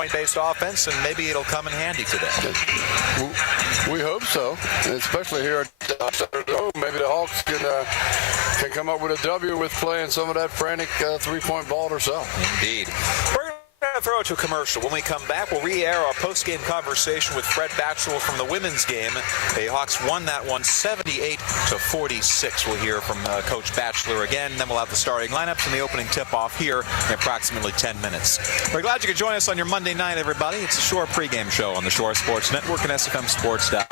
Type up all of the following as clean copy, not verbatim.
point-based offense, and maybe it'll come in handy today. We hope so, and especially here at Saturday. Maybe the Hawks can come up with a W with playing some of that frantic three-point ball herself. Indeed. We're going to throw it to a commercial. When we come back, we'll re-air our post-game conversation with Fred Batchelor from the women's game. The Hawks won that one 78-46. We'll hear from Coach Batchelor again. Then we'll have the starting lineups and the opening tip-off here in approximately 10 minutes. We're glad you could join us on your Monday night, everybody. It's the Shore pregame show on the Shore Sports Network and SFMSports.net.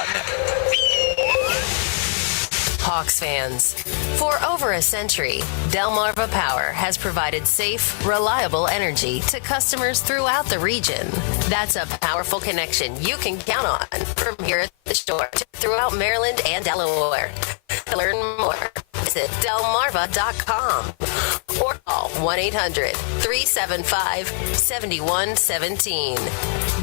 Hawks fans. For over a century, Delmarva Power has provided safe, reliable energy to customers throughout the region. That's a powerful connection you can count on from here at the Shore to throughout Maryland and Delaware. To learn more, visit delmarva.com or call 1-800-375-7117.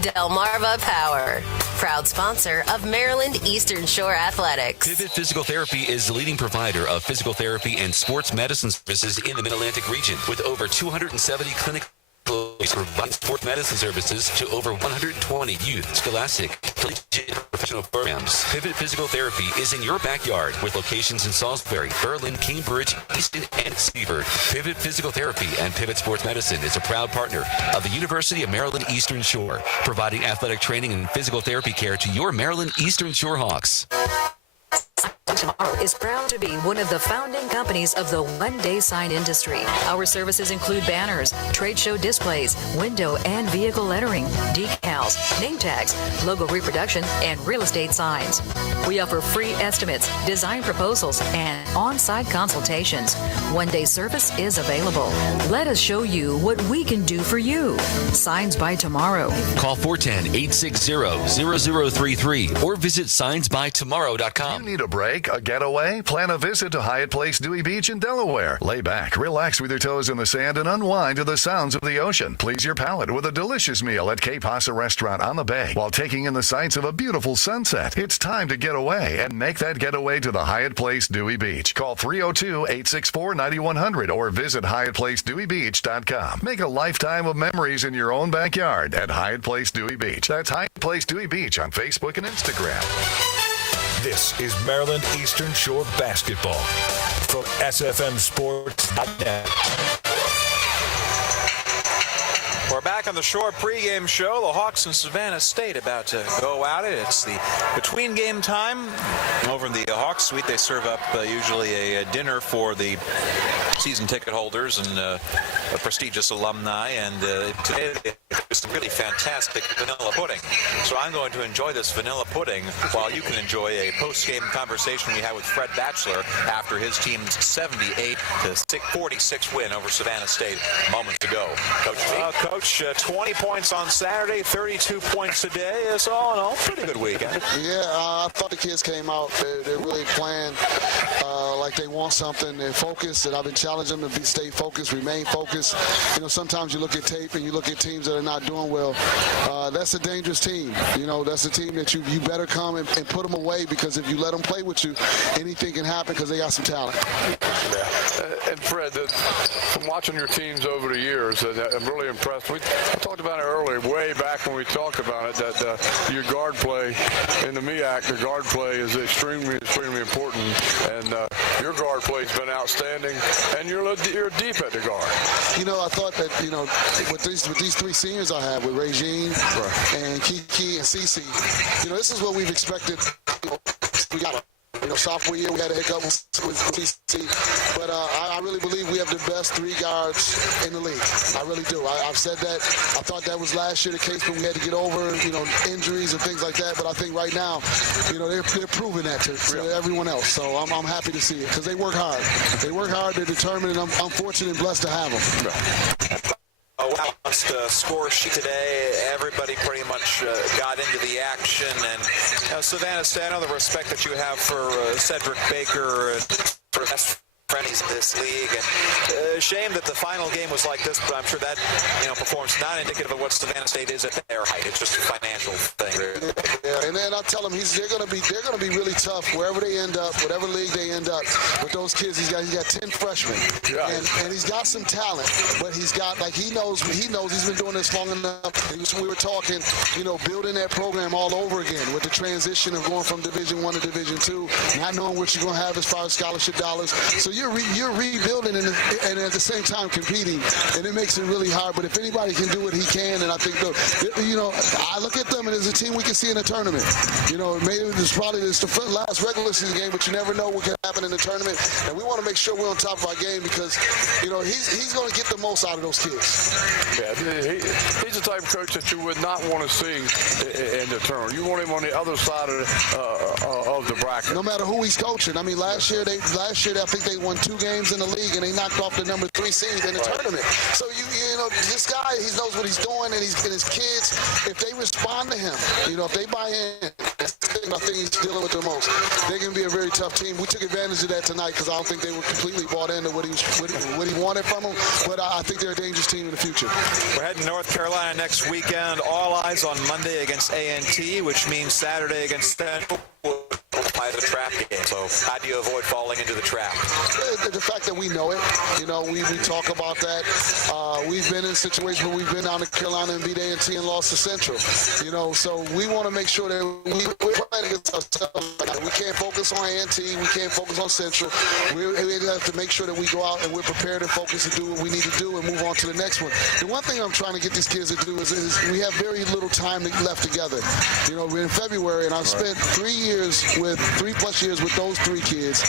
Delmarva Power, proud sponsor of Maryland Eastern Shore Athletics. Pivot Physical Therapy is the leading provider of physical therapy and sports medicine services in the Mid-Atlantic region, with over 270 clinical providing sports medicine services to over 120 youth, scholastic, collegiate, and professional programs. Pivot Physical Therapy is in your backyard with locations in Salisbury, Berlin, Cambridge, Easton, and Seaford. Pivot Physical Therapy and Pivot Sports Medicine is a proud partner of the University of Maryland Eastern Shore, providing athletic training and physical therapy care to your Maryland Eastern Shore Hawks. Tomorrow is proud to be one of the founding companies of the one-day sign industry. Our services include banners, trade show displays, window and vehicle lettering, decals, name tags, logo reproduction, and real estate signs. We offer free estimates, design proposals, and on-site consultations. One-day service is available. Let us show you what we can do for you. Signs by tomorrow. Call 410-860-0033 or visit signsbytomorrow.com. You need a break, a getaway? Plan a visit to Hyatt Place Dewey Beach in Delaware. Lay back, relax with your toes in the sand, and unwind to the sounds of the ocean. Please your palate with a delicious meal at Cape Hossa Restaurant on the bay while taking in the sights of a beautiful sunset. It's time to get away and make that getaway to the Hyatt Place Dewey Beach. Call 302-864-9100 or visit HyattPlaceDeweyBeach.com. Make a lifetime of memories in your own backyard at Hyatt Place Dewey Beach. That's Hyatt Place Dewey Beach on Facebook and Instagram. This is Maryland Eastern Shore basketball from SFMSports.net. We're back on the Shore pregame show. The Hawks and Savannah State about to go at it. It's the between game time. Over in the Hawks suite, they serve up usually a dinner for the season ticket holders and prestigious alumni. And today there's some really fantastic vanilla pudding. So I'm going to enjoy this vanilla pudding while you can enjoy a post-game conversation we had with Fred Batchelor after his team's 78-46 win over Savannah State moments ago. Coach, 20 points on Saturday, 32 points today. It's all in all pretty good weekend. Yeah, I thought the kids came out. They're really playing like they want something. They're focused, and I've been challenging them to stay focused, remain focused. You know, sometimes you look at tape and you look at teams that are not doing well. That's a dangerous team. You know, that's a team that you better come and put them away, because if you let them play with you, anything can happen because they got some talent. Yeah. And Fred, from watching your teams over the years, I'm really impressed. I talked about it earlier, way back when we talked about it, that your guard play in the MEAC, the guard play is extremely, extremely important. And your guard play has been outstanding, and you're deep at the guard. You know, I thought that, you know, with these three seniors I have, with Regine and Kiki and Cece, you know, this is what we've expected. We got sophomore year we had a hiccup with TC, but I really believe we have the best three guards in the league. I really do. I've said that. I thought that was last year the case when we had to get over, injuries and things like that. But I think right now, they're proving that to everyone else. So I'm happy to see it because they work hard. They work hard. They're determined, and I'm fortunate and blessed to have them. A balanced score sheet today. Everybody pretty much got into the action. And Savannah State, I know the respect that you have for Cedric Baker and for best friends in this league. And shame that the final game was like this, but I'm sure that performance not indicative of what Savannah State is at their height. It's just a financial thing. Yeah, And then I tell them they're gonna be really tough wherever they end up, whatever league they end up. With those kids, he's got 10 freshmen, and he's got some talent, but he's got he knows he's been doing this long enough. We were talking, building that program all over again with the transition of going from Division I to Division II, not knowing what you're going to have as far as scholarship dollars. So you're rebuilding and at the same time competing, and it makes it really hard. But if anybody can do it, he can. And I think, I look at them and there's a team we can see in a tournament. Maybe it's the last regular season game, but you never know what can happen in the tournament. And we want to make sure we're on top of our game because, he's going to get the most out of those kids. Yeah, he's the type of coach that you would not want to see in the tournament. You want him on the other side of the bracket. No matter who he's coaching. I mean, last year I think they won 2 games in the league and they knocked off the number 3 seed in the tournament. So this guy, he knows what he's doing, and his kids, if they respond to him, if they buy in, I think he's dealing with the most. They're going to be a very tough team. We took advantage of that tonight because I don't think they were completely bought into what he wanted from them. But I think they're a dangerous team in the future. We're heading to North Carolina next weekend. All eyes on Monday against A&T, which means Saturday against Central. By the trap game. So how do you avoid falling into the trap? The fact that we know it, we talk about that. We've been in situations where we've been down to Carolina and beat A&T and lost to Central. So we want to make sure that we're playing against ourselves. We can't focus on A&T. We can't focus on Central. We have to make sure that we go out and we're prepared and focused and do what we need to do and move on to the next one. The one thing I'm trying to get these kids to do is we have very little time left together. We're in February, and I've spent 3 plus years with those 3 kids,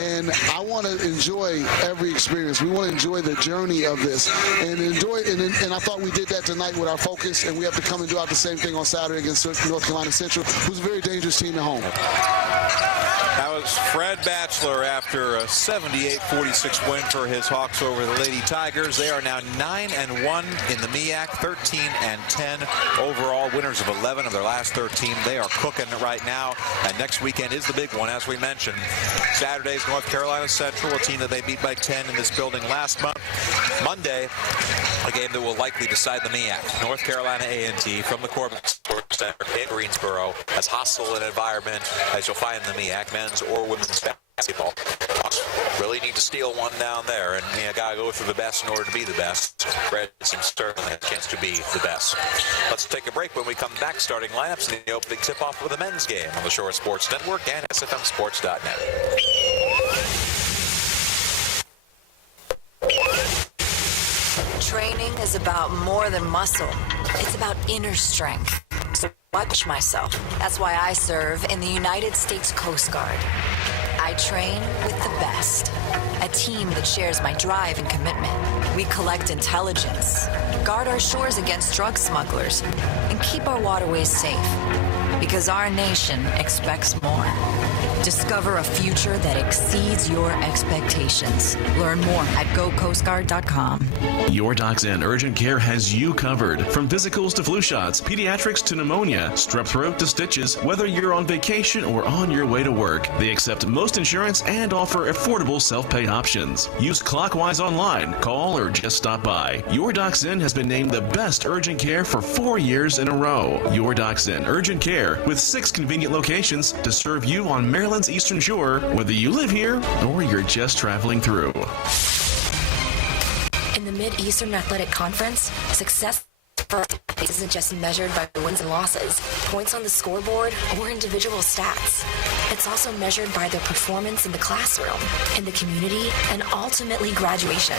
and I want to enjoy every experience. We want to enjoy the journey of this and enjoy it. And I thought we did that tonight with our focus, and we have to come and do out the same thing on Saturday against North Carolina Central, who's a very dangerous team at home. That was Fred Batchelor after a 78-46 win for his Hawks over the Lady Tigers. They are now 9-1 in the MEAC, 13-10 overall, winners of 11 of their last 13. They are cooking right now, and next weekend is the big one, as we mentioned. Saturday's North Carolina Central, a team that they beat by 10 in this building last month. Monday, a game that will likely decide the MEAC. North Carolina A&T from the Corbin Sports Center in Greensboro, as hostile an environment as you'll find in the MEAC, men's or women's basketball. Hawks really need to steal one down there, and you got to go through the best in order to be the best. Red seems certainly has a chance to be the best. Let's take a break. When we come back, starting lineups and the opening tip-off for the men's game on the Shore Sports Network and SFMSports.net. Training is about more than muscle. It's about inner strength. So watch myself. That's why I serve in the United States Coast Guard. I train with the best. A team that shares my drive and commitment. We collect intelligence, guard our shores against drug smugglers, and keep our waterways safe. Because our nation expects more. Discover a future that exceeds your expectations. Learn more at gocoastguard.com. Your Doc's Inn Urgent Care has you covered. From physicals to flu shots, pediatrics to pneumonia, strep throat to stitches, whether you're on vacation or on your way to work. They accept most insurance and offer affordable self-pay options. Use Clockwise online, call, or just stop by. Your Doc's Inn has been named the best urgent care for 4 years in a row. Your Doc's Inn Urgent Care with 6 convenient locations to serve you on Maryland's Eastern Shore, whether you live here or you're just traveling through. In the Mid-Eastern Athletic Conference, success isn't just measured by wins and losses, points on the scoreboard, or individual stats. It's also measured by their performance in the classroom, in the community, and ultimately graduation.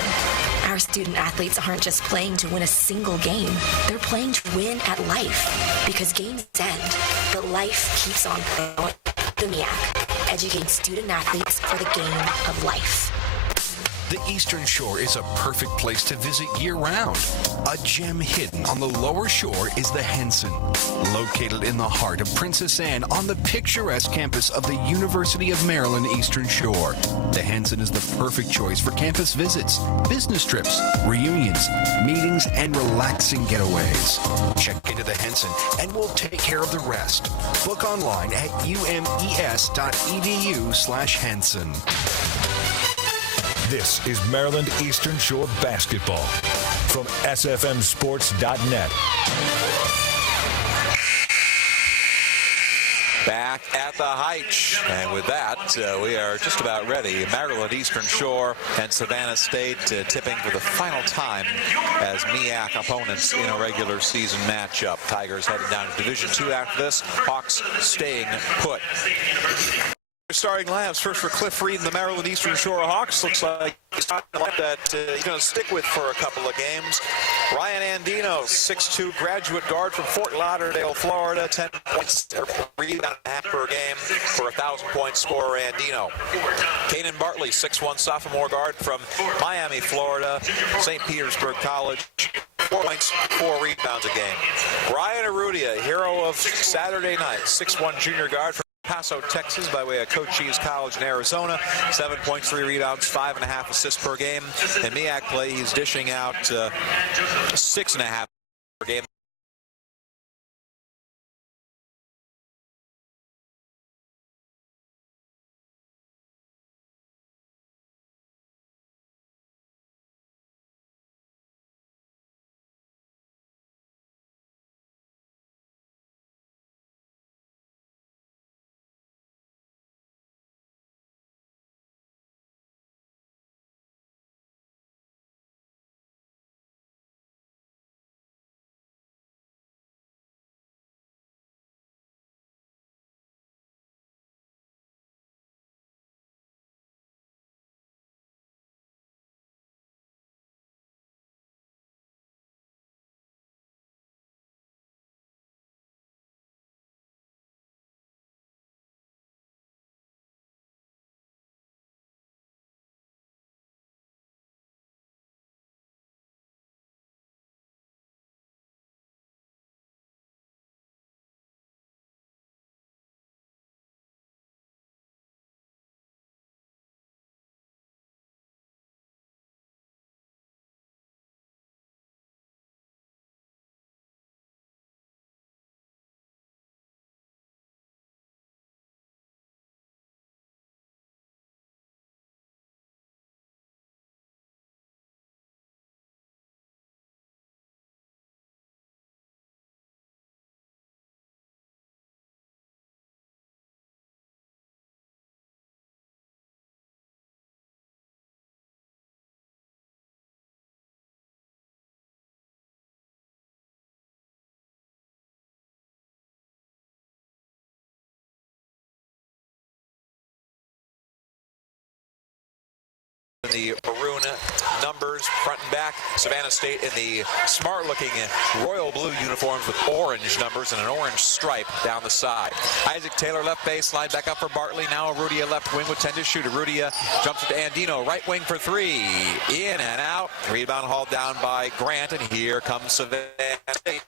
Our student athletes aren't just playing to win a single game. They're playing to win at life, because games end, but life keeps on going. The MEAC, educating student athletes for the game of life. The Eastern Shore is a perfect place to visit year-round. A gem hidden on the lower shore is the Henson, located in the heart of Princess Anne on the picturesque campus of the University of Maryland Eastern Shore. The Henson is the perfect choice for campus visits, business trips, reunions, meetings, and relaxing getaways. Check into the Henson and we'll take care of the rest. Book online at umes.edu/Henson. This is Maryland Eastern Shore basketball from SFMSports.net. back at the Heitch. And with that, we are just about ready. Maryland Eastern Shore and Savannah State tipping for the final time as MEAC opponents in a regular season matchup. Tigers headed down to Division II after this. Hawks staying put. Starting labs first for Cliff Reed and the Maryland Eastern Shore Hawks. Looks like he's that he's going to stick with for a couple of games. Ryan Andino, 6'2", graduate guard from Fort Lauderdale, Florida, 10 points, rebound and a half per game for a 1,000-point scorer. Andino. Kanan Bartley, 6'1", sophomore guard from Miami, Florida, St. Petersburg College. 4 points, 4 rebounds a game. Brian Arrudia, hero of Saturday night, 6'1", junior guard from Paso, Texas, by way of Cochise College in Arizona. 7 points, 3 rebounds, 5.5 assists per game. In MEAC play, he's dishing out 6.5 per game. The maroon numbers front and back. Savannah State in the smart-looking royal blue uniforms with orange numbers and an orange stripe down the side. Isaac Taylor left baseline, back up for Bartley. Now Arrudia left wing with 10 to shoot. Arrudia jumps it to Andino, right wing for 3. In and out. Rebound hauled down by Grant, and here comes Savannah State.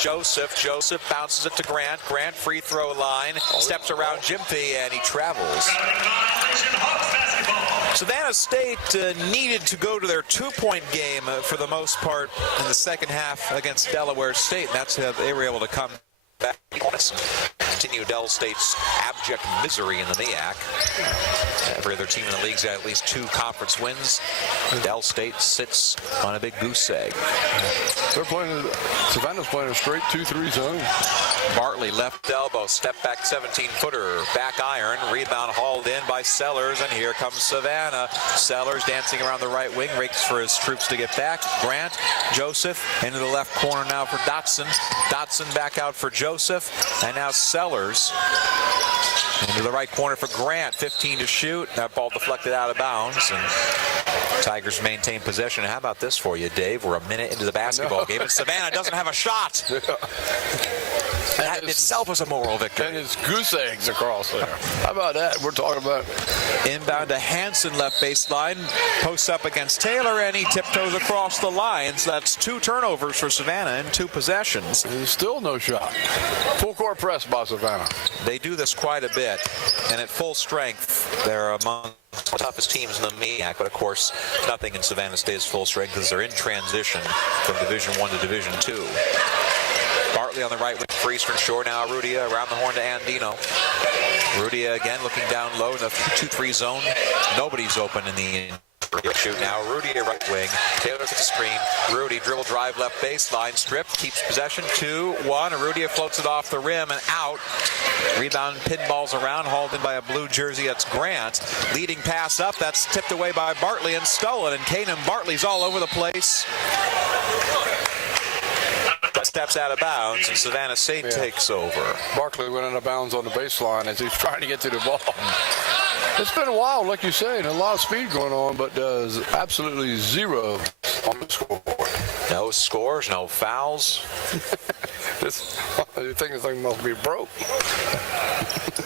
Joseph bounces it to Grant. Grant free throw line, steps around Jimpy, and he travels. Savannah State needed to go to their 2-point game for the most part in the second half against Delaware State, and that's how they were able to come back. Continue Del State's abject misery in the MEAC. Every other team in the league's got at least 2 conference wins. Del State sits on a big goose egg. Savannah's playing a straight 2-3 zone. Bartley left elbow, step back 17-footer, back iron, rebound hauled in by Sellers, and here comes Savannah. Sellers dancing around the right wing, waits for his troops to get back. Grant, Joseph, into the left corner now for Dotson. Dotson back out for Joseph, and now Sellers into the right corner for Grant. 15 to shoot. That ball deflected out of bounds, and Tigers maintain possession. How about this for you, Dave? We're a minute into the basketball game, and Savannah doesn't have a shot. That itself is a moral victory. And his goose eggs across there. How about that? We're talking about inbound to Hansen, left baseline, posts up against Taylor, and he tiptoes across the line. So that's 2 turnovers for Savannah in 2 possessions. There's still no shot. Full court press by Savannah. They do this quite a bit, and at full strength, they're among the toughest teams in the MEAC, but of course, nothing in Savannah State's full strength because they're in transition from Division I to Division II. Bartley on the right wing for Eastern Shore. Now Arrudia around the horn to Andino. Arrudia again looking down low in the 2-3 zone. Nobody's open in the Shoot now, Rudy right wing. Taylor to the screen. Rudy dribble drive left baseline, stripped, keeps possession. 2-1. Rudy floats it off the rim and out. Rebound pinballs around, hauled in by a blue jersey. That's Grant. Leading pass up. That's tipped away by Bartley and stolen. And Kanan Bartley's all over the place. Steps out of bounds, and Savannah State takes over. Barkley went out of bounds on the baseline as he's trying to get to the ball. It's been a while, like you say, and a lot of speed going on, but does absolutely zero on the scoreboard. No scores, no fouls. You think this thing must be broke?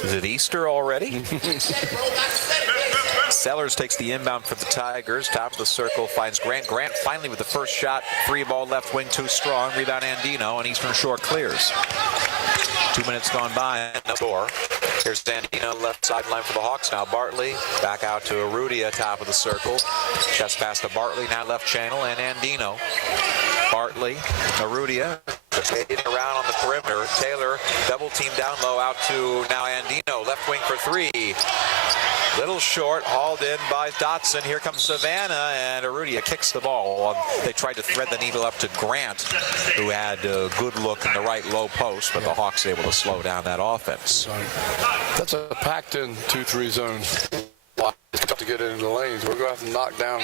Is it Easter already? Sellers takes the inbound for the Tigers. Top of the circle finds Grant. Grant finally with the first shot. Free ball left wing, too strong. Rebound Andino, and Eastern Shore clears. 2 minutes gone by, no score. Here's Andino, left sideline for the Hawks. Now Bartley back out to Arudia, top of the circle. Chest pass to Bartley, now left channel, and Andino. Bartley, Arudia, skating around on the perimeter. Taylor, double team down low, out to now Andino, left wing for three. Little short, hauled in by Dotson. Here comes Savannah, and Arudia kicks the ball. They tried to thread the needle up to Grant, who had a good look in the right low post, but the Hawks able to slow down that offense. That's a packed-in 2-3 zone. It's tough to get into the lanes. We're going to have to knock down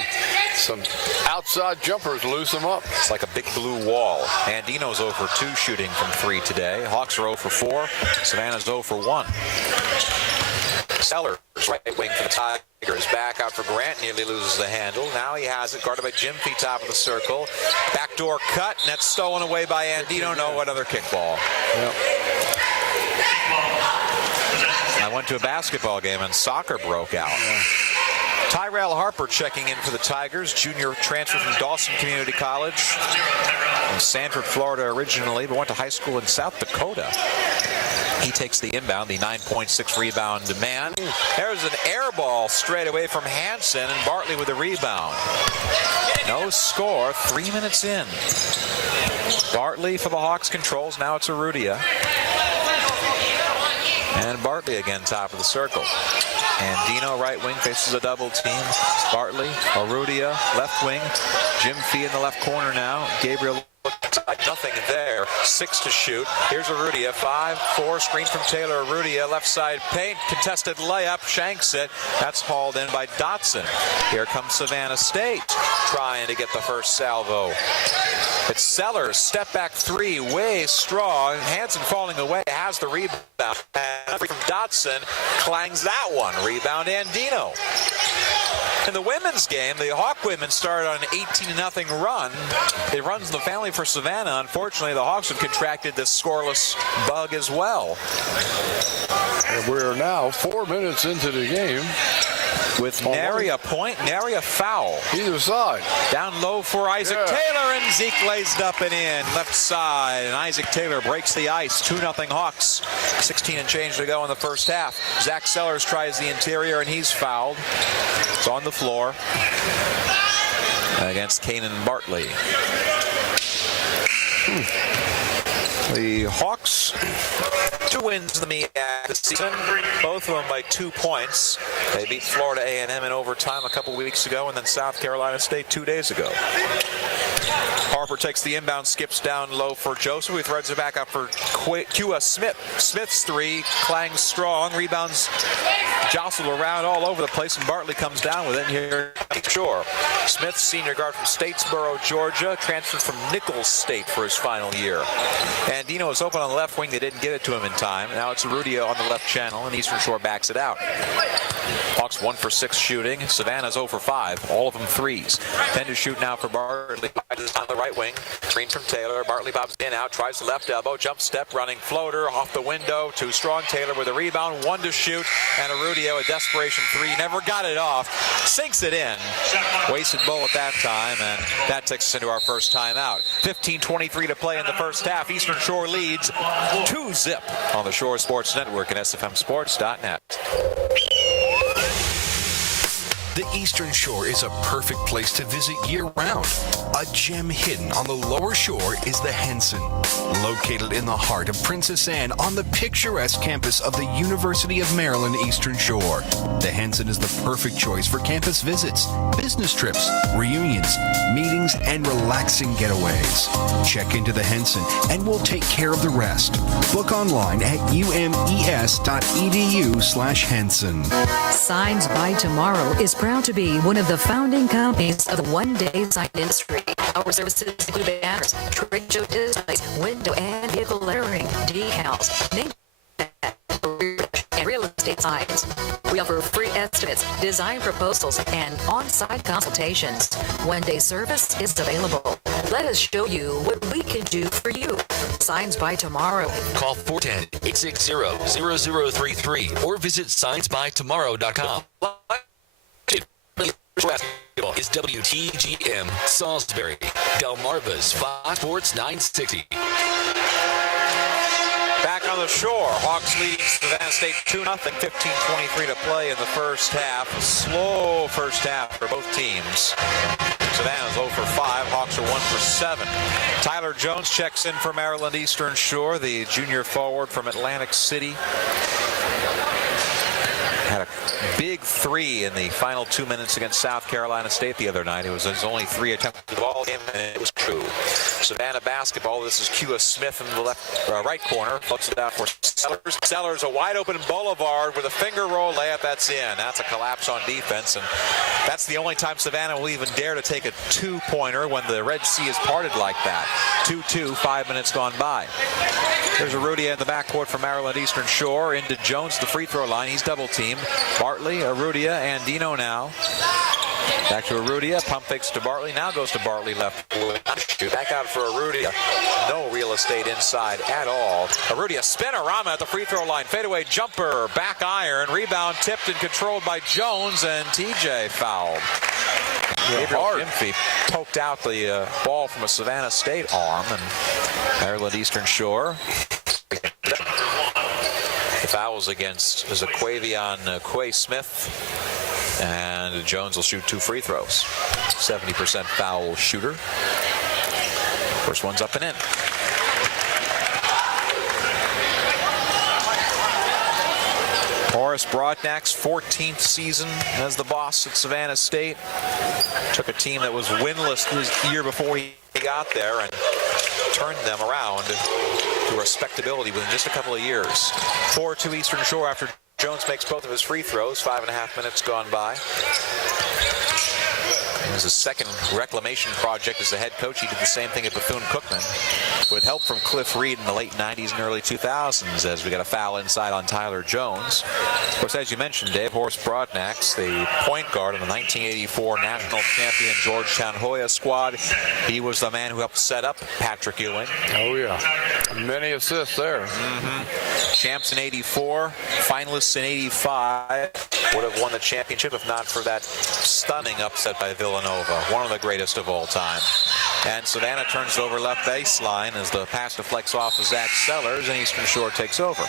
some outside jumpers, loose them up. It's like a big blue wall. Andino's 0 for 2 shooting from 3 today. Hawks are 0 for 4. Savannah's 0 for 1. Sellers, right wing for the Tigers. Back out for Grant, nearly loses the handle. Now he has it, guarded by Jimfy, top of the circle. Backdoor cut, and that's stolen away by Andino. No, another kickball. Yep. I went to a basketball game and soccer broke out. Yeah. Tyrell Harper checking in for the Tigers, junior transfer from Dawson Community College. From Sanford, Florida originally, but went to high school in South Dakota. He takes the inbound, the 9.6 rebound man. There's an air ball straight away from Hansen, and Bartley with the rebound. No score, 3 minutes in. Bartley for the Hawks controls, now it's Arudia. And Bartley again, top of the circle. Andino, right wing, faces a double team. Bartley, Arudia, left wing. Jimfy in the left corner now. Gabriel inside, nothing there. 6 to shoot. Here's Arudia, 5-4, screen from Taylor. Arudia, left side paint, contested layup, shanks it. That's hauled in by Dotson. Here comes Savannah State, trying to get the first salvo. It's Sellers, step back 3, way strong. Hansen falling away, has the rebound. And from Dotson, clangs that one. Rebound Andino. In the women's game, the Hawk women started on an 18-0 run. It runs in the family for Savannah. Unfortunately, the Hawks have contracted this scoreless bug as well. And we're now 4 minutes into the game. With Nary a point, Nary a foul. Either side. Down low for Isaac Taylor, and Zeke lays it up and in. Left side, and Isaac Taylor breaks the ice. 2-0 Hawks. 16 and change to go in the first half. Zach Sellers tries the interior, and he's fouled. It's on the floor against Kanan Bartley. The Hawks, 2 wins in the MEAC this season, both of them by 2 points. They beat Florida A&M in overtime a couple weeks ago, and then South Carolina State 2 days ago. Harper takes the inbound, skips down low for Joseph, who threads it back up for Kua Smith. Smith's 3 clangs strong, rebounds jostled around all over the place, and Bartley comes down with it here. Sure. Smith, senior guard from Statesboro, Georgia, transferred from Nichols State for his final year. Andino is open on the left wing. They didn't get it to him in time. Now it's Arudia on the left channel, and Eastern Shore backs it out. Hawks 1 for 6 shooting. Savannah's 0 for 5. All of them threes. 10 to shoot now for Bartley on the right wing. Screen from Taylor. Bartley bobs in, out, tries the left elbow, jump step, running floater off the window. Too strong. Taylor with a rebound. 1 to shoot, and Arudia, a desperation 3. Never got it off. Sinks it in. Wasted bullet that time, and that takes us into our first timeout. 15:23 to play in the first half. Eastern Shore leads 2-0 on the Shore Sports Network and SFMSports.net. The Eastern Shore is a perfect place to visit year-round. A gem hidden on the lower shore is the Henson. Located in the heart of Princess Anne on the picturesque campus of the University of Maryland Eastern Shore. The Henson is the perfect choice for campus visits, business trips, reunions, meetings, and relaxing getaways. Check into the Henson and we'll take care of the rest. Book online at umes.edu/Henson. Signs by Tomorrow is proud to be one of the founding companies of the one-day sign industry. Our services include banners, trade show displays, window and vehicle lettering, decals, name and real estate signs. We offer free estimates, design proposals, and on-site consultations. One-day service is available. Let us show you what we can do for you. Signs by Tomorrow. Call 410-860-0033 or visit signsbytomorrow.com. Is WTGM Salisbury, Delmarva's Fox Sports 960. Back on the shore, Hawks leading Savannah State 2-0, 15:23 to play in the first half. A slow first half for both teams. Savannah's 0 for 5, Hawks are 1 for 7. Tyler Jones checks in for Maryland Eastern Shore, the junior forward from Atlantic City. Had a big 3 in the final 2 minutes against South Carolina State the other night. It was his only 3 attempts at the ball game, and it was true. Savannah basketball. This is Q.S. Smith in the right corner. Floats it out for Sellers. Sellers, a wide open Boulevard with a finger roll layup. That's in. That's a collapse on defense, and that's the only time Savannah will even dare to take a 2-pointer when the Red Sea is parted like that. 2-2, 5 minutes gone by. There's Arudia in the backcourt for Maryland Eastern Shore. Into Jones, the free throw line. He's double teamed. Bartley, Arudia, and Dino now. Back to Arudia. Pump fakes to Bartley. Now goes to Bartley left. Back out for Arudia. No real estate inside at all. Arudia spinorama at the free throw line. Fadeaway jumper. Back iron. Rebound tipped and controlled by Jones, and TJ fouled. Gabriel Gyamfi poked out the ball from a Savannah State arm, and Maryland Eastern Shore. The fouls against Zaquavion Quay Smith, and Jones will shoot 2 free throws. 70% foul shooter. First one's up and in. Horace Brodnack's 14th season as the boss at Savannah State. Took a team that was winless the year before he got there and turned them around to respectability within just a couple of years. 4-2 Eastern Shore after Jones makes both of his free throws. 5.5 minutes gone by. It was his second reclamation project as the head coach. He did the same thing at Bethune-Cookman with help from Cliff Reed in the late 90s and early 2000s, as we got a foul inside on Tyler Jones. Of course, as you mentioned, Dave, Horace Brodnack's the point guard in the 1984 national champion Georgetown Hoya squad. He was the man who helped set up Patrick Ewing. Oh, yeah. Many assists there. Champs in 84, finalists in 85. Would have won the championship if not for that stunning upset by Villanova. One of the greatest of all time. And Savannah turns it over left baseline as the pass deflects off of Zach Sellers, and Eastern Shore takes over.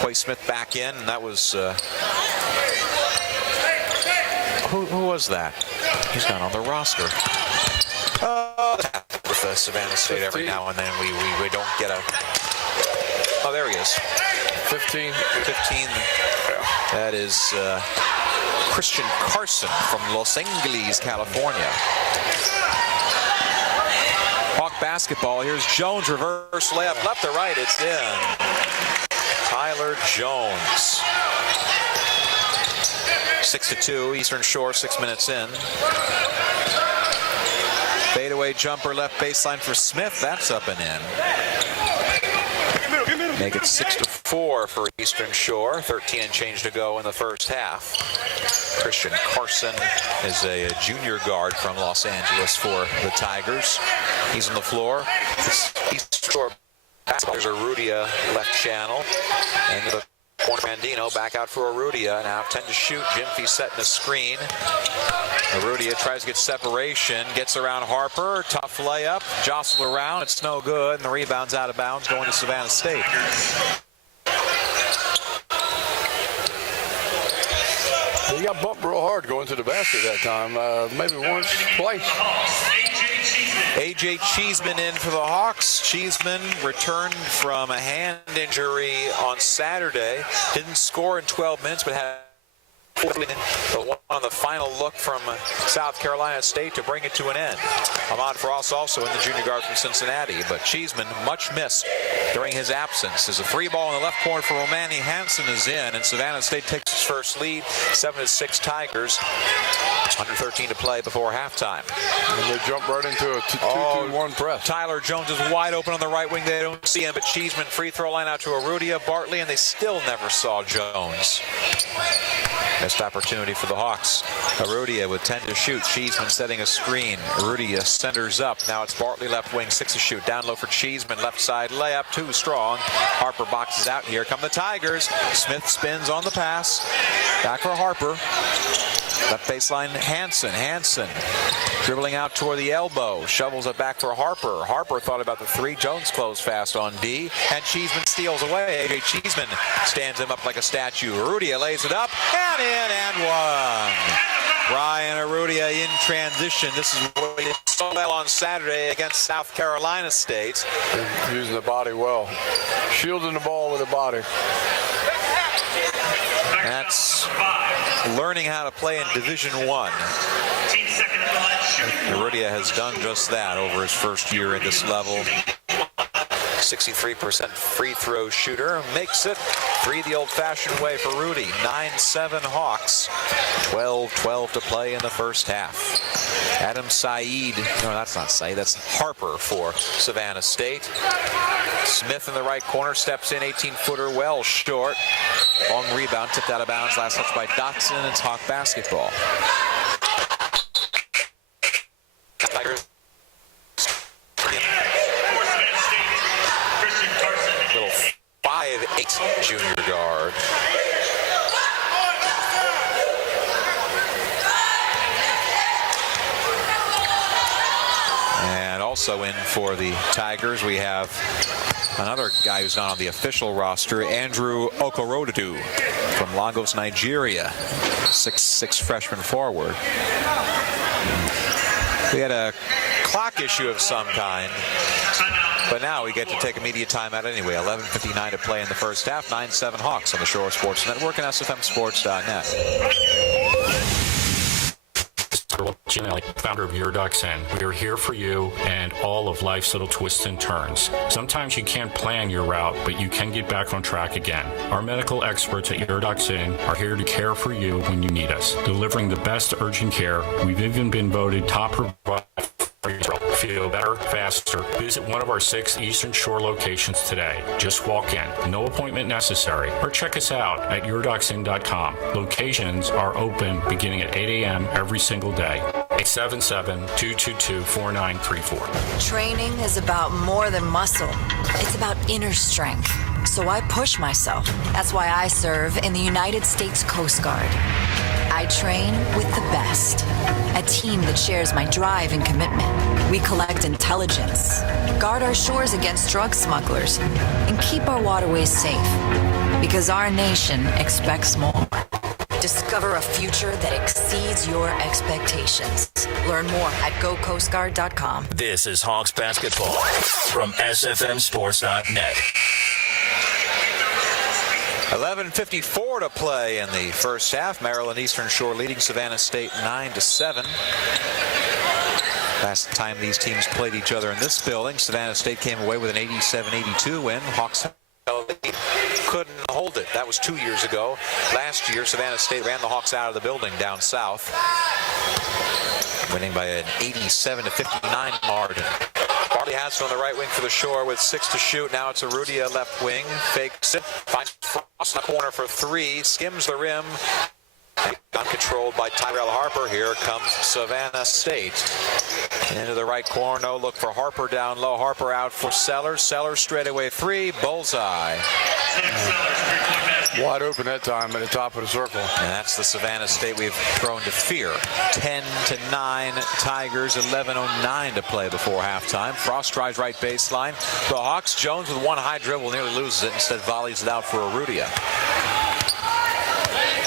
Quay Smith back in, and that was... who was that? He's not on the roster. With Savannah State 15. Every now and then we don't get a... Oh, there he is. 15. That is Christian Carson from Los Angeles, California. Hawk basketball. Here's Jones, reverse layup, left to right. It's in. Tyler Jones. 6-2, Eastern Shore, 6 minutes in. Fadeaway jumper, left baseline for Smith. That's up and in. Make it 6-4 for Eastern Shore. 13 and change to go in the first half. Christian Carson is a junior guard from Los Angeles for the Tigers. He's on the floor. Eastern Shore basketball. There's Arudia left channel. And the corner Randino back out for Arudia. Now 10 to shoot. Gyamfi setting a screen. Arudia tries to get separation, gets around Harper, tough layup, jostled around, it's no good, and the rebound's out of bounds going to Savannah State. He got bumped real hard going to the basket that time. Maybe once, twice. A.J. Cheeseman in for the Hawks. Cheeseman returned from a hand injury on Saturday. Didn't score in 12 minutes, but had on the final look from South Carolina State to bring it to an end. Ahmad Frost also in the junior guard from Cincinnati, but Cheeseman much missed during his absence. As a 3-ball in the left corner for Romani Hansen is in, and Savannah State takes its first lead, 7-6 Tigers. Under 13 to play before halftime. And they jump right into a 2-2-1 press. Tyler Jones is wide open on the right wing. They don't see him, but Cheeseman free throw line out to Arudia, Bartley, and they still never saw Jones. Missed opportunity for the Hawks. Arudia with 10 to shoot. Cheeseman setting a screen. Arudia centers up. Now it's Bartley left wing, 6 to shoot. Down low for Cheeseman, left side layup, too strong. Harper boxes out. Here come the Tigers. Smith spins on the pass. Back for Harper. Left baseline, Hansen dribbling out toward the elbow, shovels it back for Harper. Harper thought about the 3. Jones closed fast on D, and Cheeseman steals away. A.J. Cheeseman stands him up like a statue. Arudia lays it up, and in and one. Brian Arudia in transition. This is what he did so well on Saturday against South Carolina State. Using the body well. Shielding the ball with the body. That's learning how to play in Division I. Arudia has done just that over his first year at this level. 63% free throw shooter, makes it 3 the old-fashioned way for Rudy. 9-7 Hawks, 12-12 to play in the first half. Adam Saeed, no, that's not Saeed, that's Harper for Savannah State. Smith in the right corner, steps in, 18-footer, well short. Long rebound, tipped out of bounds, last touch by Dotson. It's Hawk basketball. Little 5'8" junior guard. And also in for the Tigers, we have another guy who's not on the official roster, Andrew Okorodu from Lagos, Nigeria. 6'6" freshman forward. We had a clock issue of some kind, but now we get to take immediate timeout anyway. 11:59 to play in the first half. 9-7 Hawks on the Shore Sports Network and SFMSports.net. Jim Elliott, founder of Your Ducks In. We are here for you and all of life's little twists and turns. Sometimes you can't plan your route, but you can get back on track again. Our medical experts at Your Ducks In are here to care for you when you need us, delivering the best urgent care. We've even been voted top provider. Feel better, faster. Visit one of our 6 Eastern Shore locations today. Just walk in. No appointment necessary. Or check us out at yourducksin.com. Locations are open beginning at 8 a.m. every single day. 877-222-4934. Training is about more than muscle. It's about inner strength. So I push myself. That's why I serve in the United States Coast Guard. I train with the best. A team that shares my drive and commitment. We collect intelligence, guard our shores against drug smugglers, and keep our waterways safe. Because our nation expects more. Discover a future that exceeds your expectations. Learn more at gocoastguard.com. This is Hawks basketball from SFMSports.net. 11:54 to play in the first half. Maryland Eastern Shore leading Savannah State 9-7. Last time these teams played each other in this building, Savannah State came away with an 87-82 win. Hawks couldn't hold it. That was 2 years ago. Last year, Savannah State ran the Hawks out of the building down south, winning by an 87-59 margin. Bartley has on the right wing for the Shore with 6 to shoot. Now it's Arudia left wing. Fakes it. Finds Frost in the corner for 3. Skims the rim. Uncontrolled by Tyrell Harper. Here comes Savannah State. Into the right corner. No look for Harper down low. Harper out for Sellers. Sellers straightaway 3. Bullseye. Wide open that time at the top of the circle. And that's the Savannah State we've grown to fear. 10-9 Tigers. 11:09 to play before halftime. Frost drives right baseline. The Hawks. Jones with one high dribble nearly loses it. Instead volleys it out for Arudia.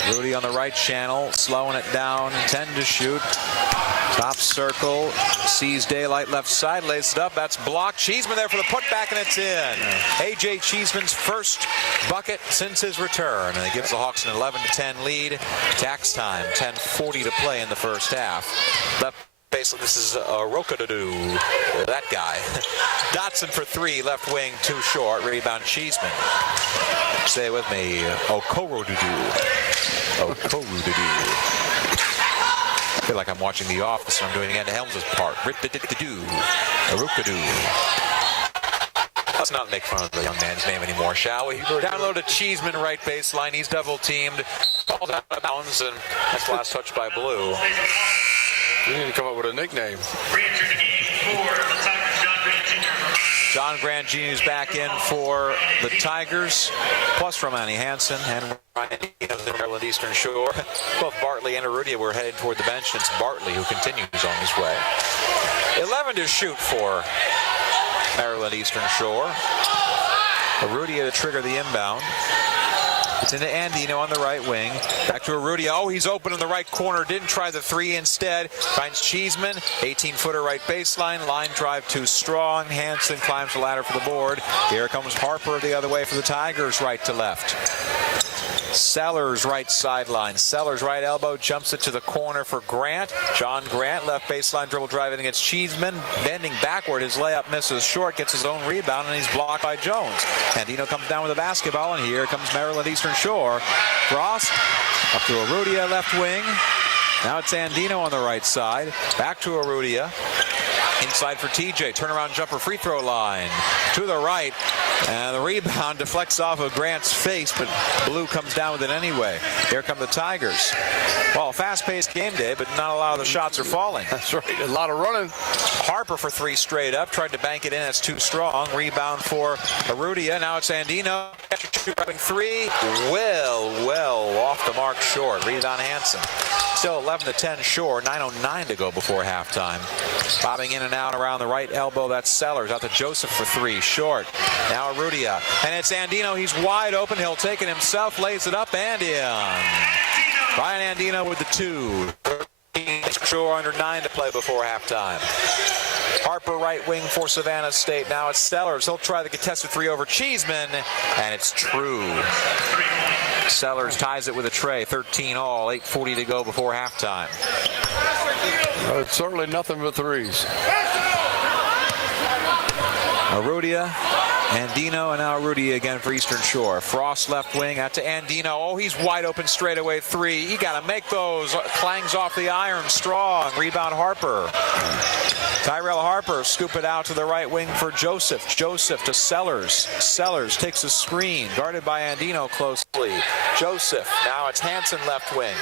Rudy on the right channel, slowing it down, 10 to shoot. Top circle, sees daylight left side, lays it up. That's blocked. Cheeseman there for the putback, and it's in. A.J. Cheeseman's first bucket since his return, and it gives the Hawks an 11-10 lead. Tax time, 10:40 to play in the first half. Basically, this is Rokadadu, that guy. Dotson for three, left wing, too short. Rebound, Cheeseman. Say it with me, Okorodudu. I feel like I'm watching The Office and I'm doing Andy Helms' part. Rokadadu. Let's not make fun of the young man's name anymore, shall we? Download a Cheeseman right baseline. He's double teamed. Falls out of bounds, and that's last touch by Blue. You need to come up with a nickname. John Grant Jr. is back in for the Tigers, plus Romani Hansen and Ryan of the Maryland Eastern Shore. Both Bartley and Arudia were headed toward the bench. It's Bartley who continues on his way. 11 to shoot for Maryland Eastern Shore. Arudia to trigger the inbound. It's into Andino on the right wing. Back to Arudia. Oh, he's open in the right corner. Didn't try the three instead. Finds Cheeseman. 18-footer right baseline. Line drive too strong. Hansen climbs the ladder for the board. Here comes Harper the other way for the Tigers, right to left. Sellers right sideline. Sellers right elbow. Jumps it to the corner for Grant. John Grant left baseline dribble driving against Cheeseman. Bending backward. His layup misses short. Gets his own rebound, and he's blocked by Jones. Andino comes down with a basketball, and here comes Maryland Eastern Shore. Frost up to Arudia, left wing. Now it's Andino on the right side. Back to Arudia. Inside for TJ. Turnaround jumper, free throw line. To the right. And the rebound deflects off of Grant's face, but Blue comes down with it anyway. Here come the Tigers. Well, fast-paced game day, but not a lot of the shots are falling. That's right. A lot of running. Harper for three straight up. Tried to bank it in. It's too strong. Rebound for Arudia. Now it's Andino. Three. Well off the mark short. Rebound Hansen. Still 11-10 short. 9:09 to go before halftime. Bobbing in and out around the right elbow. That's Sellers. Out to Joseph for three. Short. Now Arudia. And it's Andino. He's wide open. He'll take it himself. Lays it up and in. Ryan Andino with the two. Shore under 9 to play before halftime. Harper right wing for Savannah State. Now it's Sellers. He'll try the contested three over Cheeseman, and it's true. Sellers ties it with a tray. 13 all. 8:40 to go before halftime. It's certainly nothing but threes. Arudia, Andino, and now Arudia again for Eastern Shore. Frost left wing out to Andino. Oh, he's wide open straightaway three. You got to make those. Clangs off the iron strong. Rebound Harper. Tyrell Harper scoop it out to the right wing for Joseph. Joseph to Sellers. Sellers takes a screen. Guarded by Andino closely. Joseph. Now it's Hansen left wing.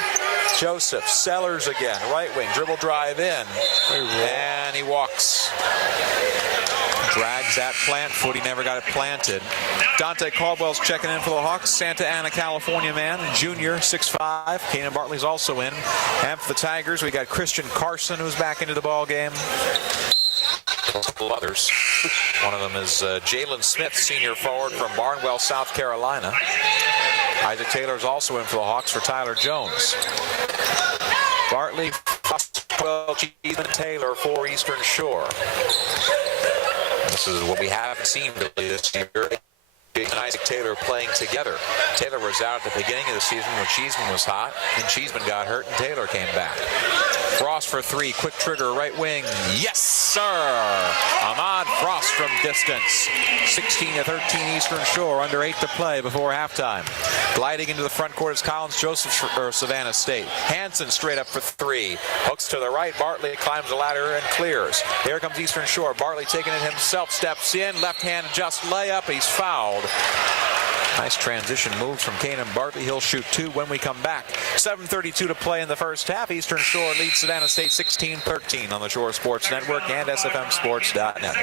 Joseph. Sellers again. Right wing. Dribble drive in. And he walks. Drags that plant foot. He never got it planted. Dante Caldwell's checking in for the Hawks. Santa Ana, California man. Junior, 6'5". Kanan Bartley's also in. And for the Tigers, we got Christian Carson, who's back into the ball game. A couple others. One of them is Jalen Smith, senior forward from Barnwell, South Carolina. Isaac Taylor's also in for the Hawks for Tyler Jones. Bartley, Cheeseman, Taylor for Eastern Shore. This is what we haven't seen really this year. And Isaac Taylor playing together. Taylor was out at the beginning of the season when Cheeseman was hot, and Cheeseman got hurt, and Taylor came back. Frost for three, quick trigger, right wing. Yes, sir! Ahmad Frost from distance. 16-13 Eastern Shore, under 8 to play before halftime. Gliding into the front court is Collins Joseph for Savannah State. Hansen straight up for three. Hooks to the right. Bartley climbs the ladder and clears. Here comes Eastern Shore. Bartley taking it himself, steps in. Left hand just layup. He's fouled. Nice transition moves from Kanan Bartley. He'll shoot two when we come back. 7:32 to play in the first half. Eastern Shore leads Savannah State 16-13 on the Shore Sports Network and SFMSports.net.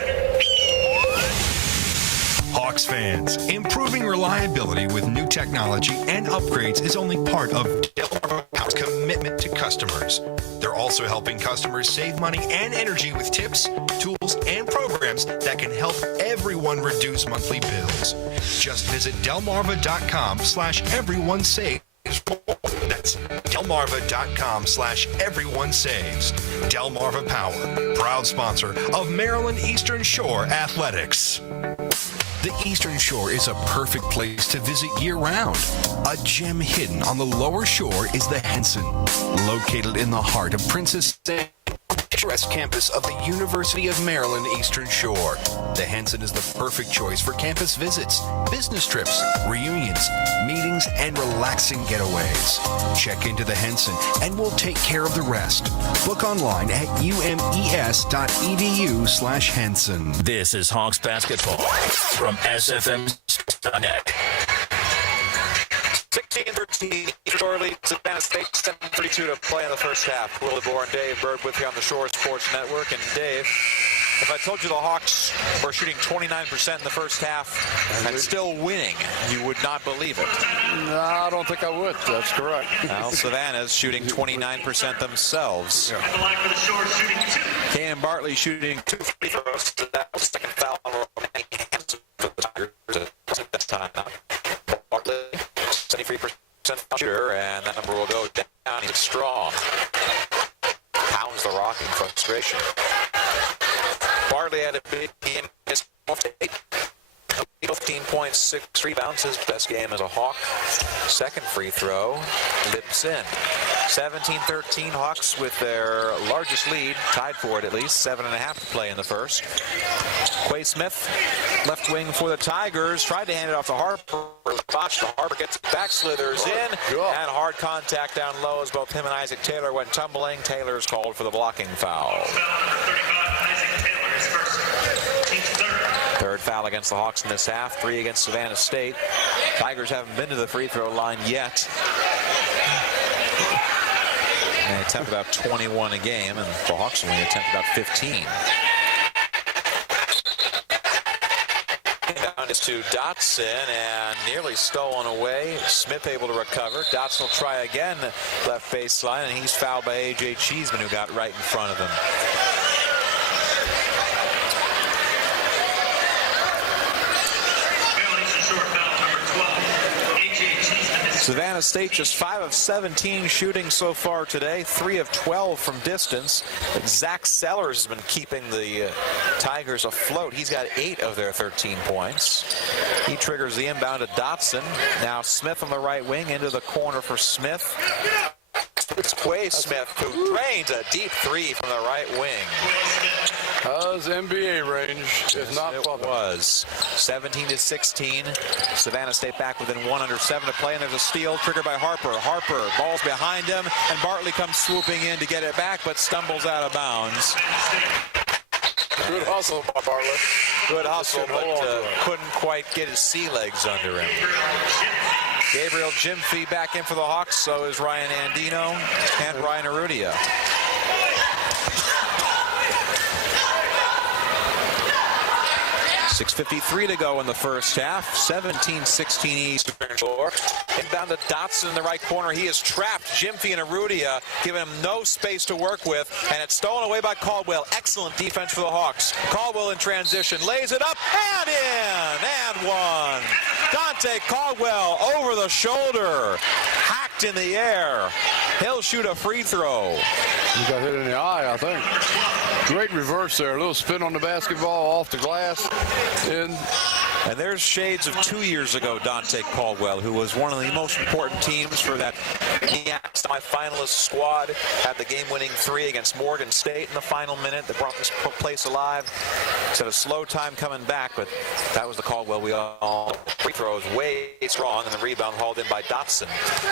Hawks fans, improving reliability with new technology and upgrades is only part of Delmarva Power's commitment to customers. They're also helping customers save money and energy with tips, tools, and programs that can help everyone reduce monthly bills. Just visit delmarva.com/everyonesave. That's Delmarva.com/everyonesaves. Delmarva Power, proud sponsor of Maryland Eastern Shore Athletics. The Eastern Shore is a perfect place to visit year-round. A gem hidden on the lower shore is the Henson, located in the heart of Princess Anne, picturesque campus of the University of Maryland Eastern Shore. The Henson is the perfect choice for campus visits, business trips, reunions, meetings, and relaxing getaways. Check into the Henson and we'll take care of the rest. Book online at umes.edu/Henson. This is Hawks basketball from SFM.net. 16-13, Shore leads Savannah State, 7:32 to play in the first half. Will DeBoer and Dave Bird with you on the Shore Sports Network. And Dave, if I told you the Hawks were shooting 29% in the first half and still winning, you would not believe it. No, I don't think I would. That's correct. Well, Savannah's shooting 29% themselves. Kanan Bartley shooting 2 free throws. That was second foul on Romani Hansen for the Tigers. That's time. Bartley, 73% shooter, and that number will go down. He's strong. Pounds the rock in frustration. Bartley had a big game. 15 points, 6 rebounds. His best game as a Hawk. Second free throw lips in. 17-13, Hawks with their largest lead, tied for it at least, 7.5 to play in the first. Quay Smith, left wing for the Tigers, tried to hand it off to Harper. Botched. Harper gets it back, slithers in, and hard contact down low as both him and Isaac Taylor went tumbling. Taylor's called for the blocking foul. Third foul against the Hawks in this half, 3 against Savannah State. Tigers haven't been to the free throw line yet. They attempt about 21 a game, and the Hawks only attempt about 15. Down is to Dotson, and nearly stolen away. Smith able to recover. Dotson will try again, left baseline, and he's fouled by A.J. Cheeseman, who got right in front of him. Savannah State just 5 of 17 shooting so far today, 3 of 12 from distance. But Zach Sellers has been keeping the Tigers afloat. He's got 8 of their 13 points. He triggers the inbound to Dotson. Now Smith on the right wing into the corner for Smith. It's Quay Smith who drains a deep 3 from the right wing. That was NBA range. It's not it fun. Was 17-16. Savannah State back within 1 under 7 to play, and there's a steal triggered by Harper. Harper, ball's behind him, and Bartley comes swooping in to get it back, but stumbles out of bounds. Good hustle by Bartley. Good hustle, but couldn't quite get his sea legs under him. Gabriel Jimfy back in for the Hawks, so is Ryan Andino and Ryan Arudia. .6:53 to go in the first half. 17-16 Eastern Shore. Inbound to Dotson in the right corner. He is trapped. Jimfy and Arudia giving him no space to work with, and it's stolen away by Caldwell. Excellent defense for the Hawks. Caldwell in transition, lays it up and in, and one. Dante Caldwell over the shoulder, hacked in the air. He'll shoot a free throw. He got hit in the eye, I think. Great reverse there. A little spin on the basketball, off the glass. And there's shades of 2 years ago, Dante Caldwell, who was one of the most important teams for that MEAC semifinalist squad. Had the game-winning 3 against Morgan State in the final minute that brought this place alive. It's had a slow time coming back, but that was the Caldwell we all. Free throws way strong, and the rebound hauled in by Dotson.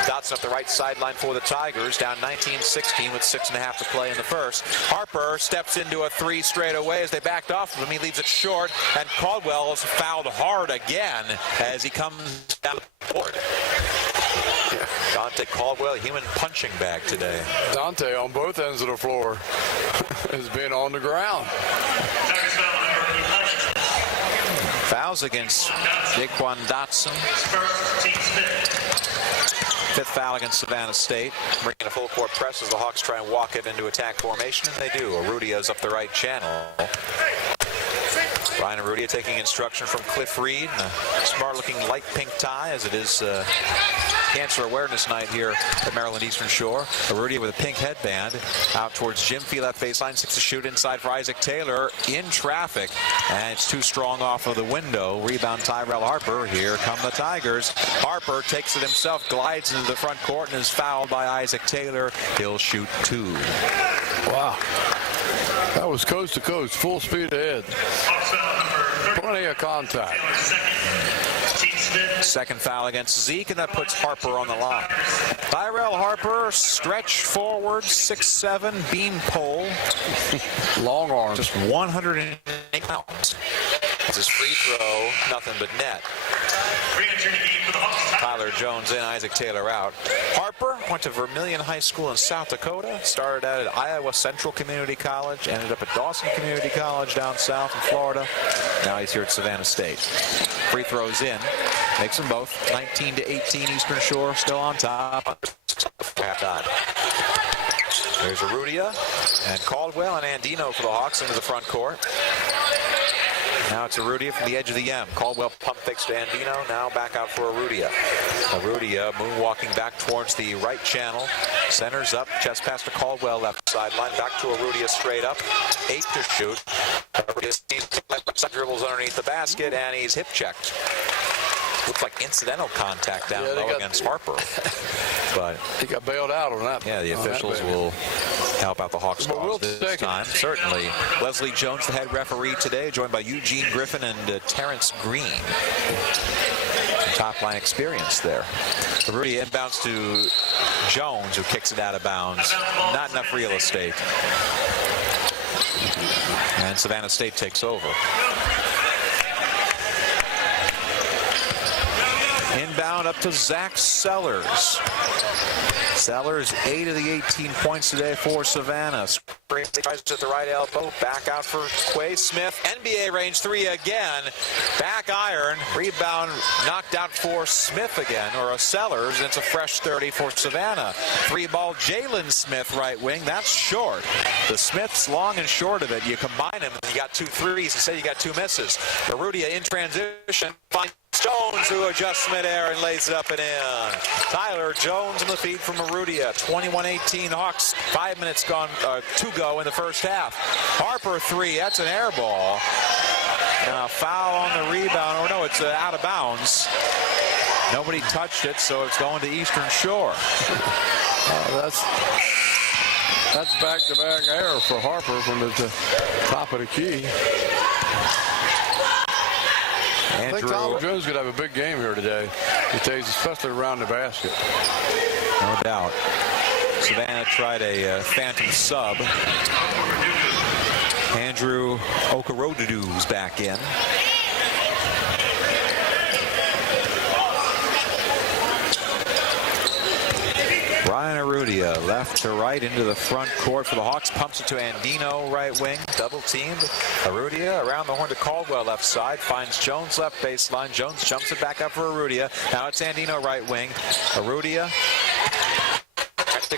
Dotson up the right sideline for the Tigers, down 19-16 with 6.5 to play in the first. Harper steps into a 3 straight away as they backed off of him. He leaves it short, and Caldwell is fouled hard again as he comes down the board. Dante Caldwell, human punching bag today. Dante on both ends of the floor has been on the ground. Fouls against Jaquan Dotson. 5th foul against Savannah State. Bringing a full court press as the Hawks try and walk it into attack formation, and they do. Arudio's up the right channel. Brian Arudia taking instruction from Cliff Reed in a smart-looking light pink tie, as it is Cancer Awareness Night here at Maryland Eastern Shore. Arudia with a pink headband out towards Jim Fee, left baseline, 6 to shoot inside for Isaac Taylor in traffic, and it's too strong off of the window. Rebound Tyrell Harper. Here come the Tigers. Harper takes it himself, glides into the front court, and is fouled by Isaac Taylor. He'll shoot 2. Wow. That was coast to coast, full speed ahead. Plenty of contact. Second foul against Zeke, and that puts Harper on the line. Tyrell Harper, stretch forward, 6'7", beam pole. Long arms. Just 108 pounds. It's his free throw, nothing but net. Tyler Jones in, Isaac Taylor out. Harper went to Vermillion High School in South Dakota, started out at Iowa Central Community College, ended up at Dawson Community College down south in Florida. Now he's here at Savannah State. Free throws in, makes them both. 19 to 18, Eastern Shore still on top. There's Arudia and Caldwell and Andino for the Hawks into the front court. Now it's Arudia from the edge of the M. Caldwell pump fakes to Andino. Now back out for Arudia. Arudia moonwalking back towards the right channel. Centers up. Chest pass to Caldwell left sideline. Back to Arudia straight up. 8 to shoot. Arudia dribbles underneath the basket, and he's hip checked. Looks like incidental contact down low against Harper. But he got bailed out on that. Yeah, the officials will help out the Hawks this time. Certainly. Leslie Jones, the head referee today, joined by Eugene Griffin and Terrence Green. Top line experience there. Arudia inbounds to Jones, who kicks it out of bounds. Not enough real estate. And Savannah State takes over. Inbound up to Zach Sellers. Sellers, 8 of the 18 points today for Savannah. Tries at the right elbow. Back out for Quay Smith. NBA range 3 again. Back iron. Rebound knocked out for Smith again, or a Sellers. And it's a fresh 30 for Savannah. 3-ball Jalen Smith, right wing. That's short. The Smith's long and short of it. You combine them, and you got 2 threes. Instead, you got 2 misses. Arudia in transition. Finds Jones, who adjusts midair and lays it up and in. Tyler Jones in the feed from Arudia. 21-18 Hawks. 5 minutes gone to go in the first half. Harper 3. That's an air ball. Now foul on the rebound. Or no, it's out of bounds. Nobody touched it, so it's going to Eastern Shore. That's back-to-back error for Harper from the top of the key. I think Tyler Jones could have a big game here today. He takes, especially around the basket. No doubt. Savannah tried a phantom sub. Andrew Okorodudu's back in. Brian Arudia, left to right into the front court for the Hawks. Pumps it to Andino, right wing. Double teamed. Arudia around the horn to Caldwell, left side. Finds Jones, left baseline. Jones jumps it back up for Arudia. Now it's Andino, right wing. Arudia.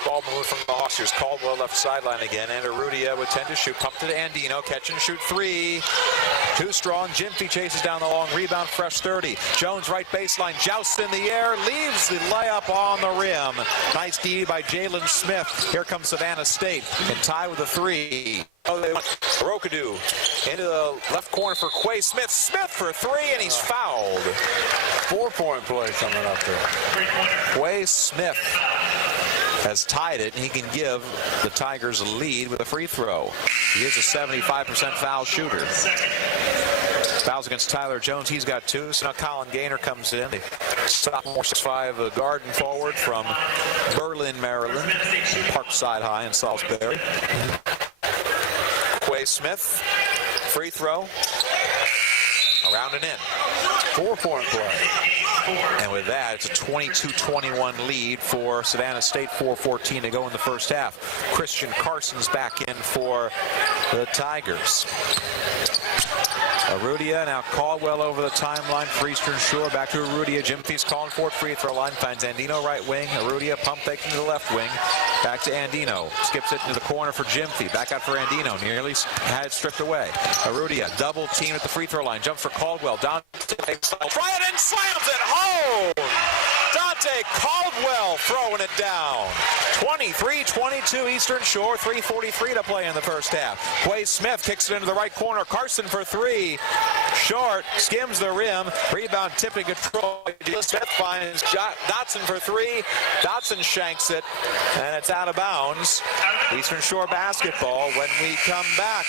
Ball move from the Hawks. Here's Caldwell, left sideline again. And Arudia with 10 to shoot. Pumped it to Andino. Catch and shoot 3. Too strong. Jimfy chases down the long rebound. Fresh 30. Jones, right baseline. Jousts in the air. Leaves the layup on the rim. Nice D by Jalen Smith. Here comes Savannah State. And tie with a 3. Rokadu into the left corner for Quay Smith. Smith for 3, and he's fouled. 4-point play coming up there. Quay Smith has tied it, and he can give the Tigers a lead with a free throw. He is a 75% foul shooter. Fouls against Tyler Jones. He's got 2. So now Colin Gaynor comes in. The sophomore 6'5" guard and forward from Berlin, Maryland. Parkside High in Salisbury. Quay Smith, free throw. Around and in. 4-point play. And with that, it's a 22-21 lead for Savannah State. 4:14 to go in the first half. Christian Carson's back in for the Tigers. Arudia, now Caldwell over the timeline for Eastern Shore. Back to Arudia. Gyamfi's calling for it. Free throw line. Finds Andino right wing. Arudia pump faking to the left wing. Back to Andino. Skips it into the corner for Gyamfi. Back out for Andino. Nearly had it stripped away. Arudia double team at the free throw line. Jumps for Caldwell. Down. Try it and slams it home. Dante Caldwell throwing it down. 23-22 Eastern Shore. 3:43 to play in the first half. Quay Smith kicks it into the right corner. Carson for three. Short. Skims the rim. Rebound tipping control. Smith finds Dotson for three. Dotson shanks it. And it's out of bounds. Eastern Shore basketball. When we come back,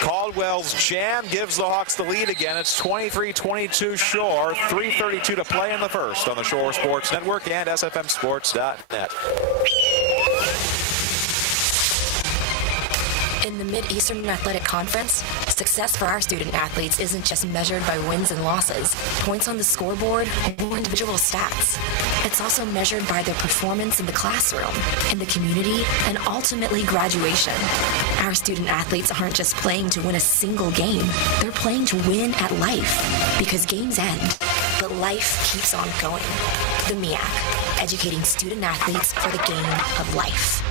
Caldwell's jam gives the Hawks the lead again. It's 23-22 Shore. 3:32 to play in the first on the Shore Sports Network and SFMSports.net. In the Mid-Eastern Athletic Conference, success for our student athletes isn't just measured by wins and losses, points on the scoreboard, or individual stats. It's also measured by their performance in the classroom, in the community, and ultimately graduation. Our student athletes aren't just playing to win a single game. They're playing to win at life, because games end, but life keeps on going. The MEAC, educating student athletes for the game of life.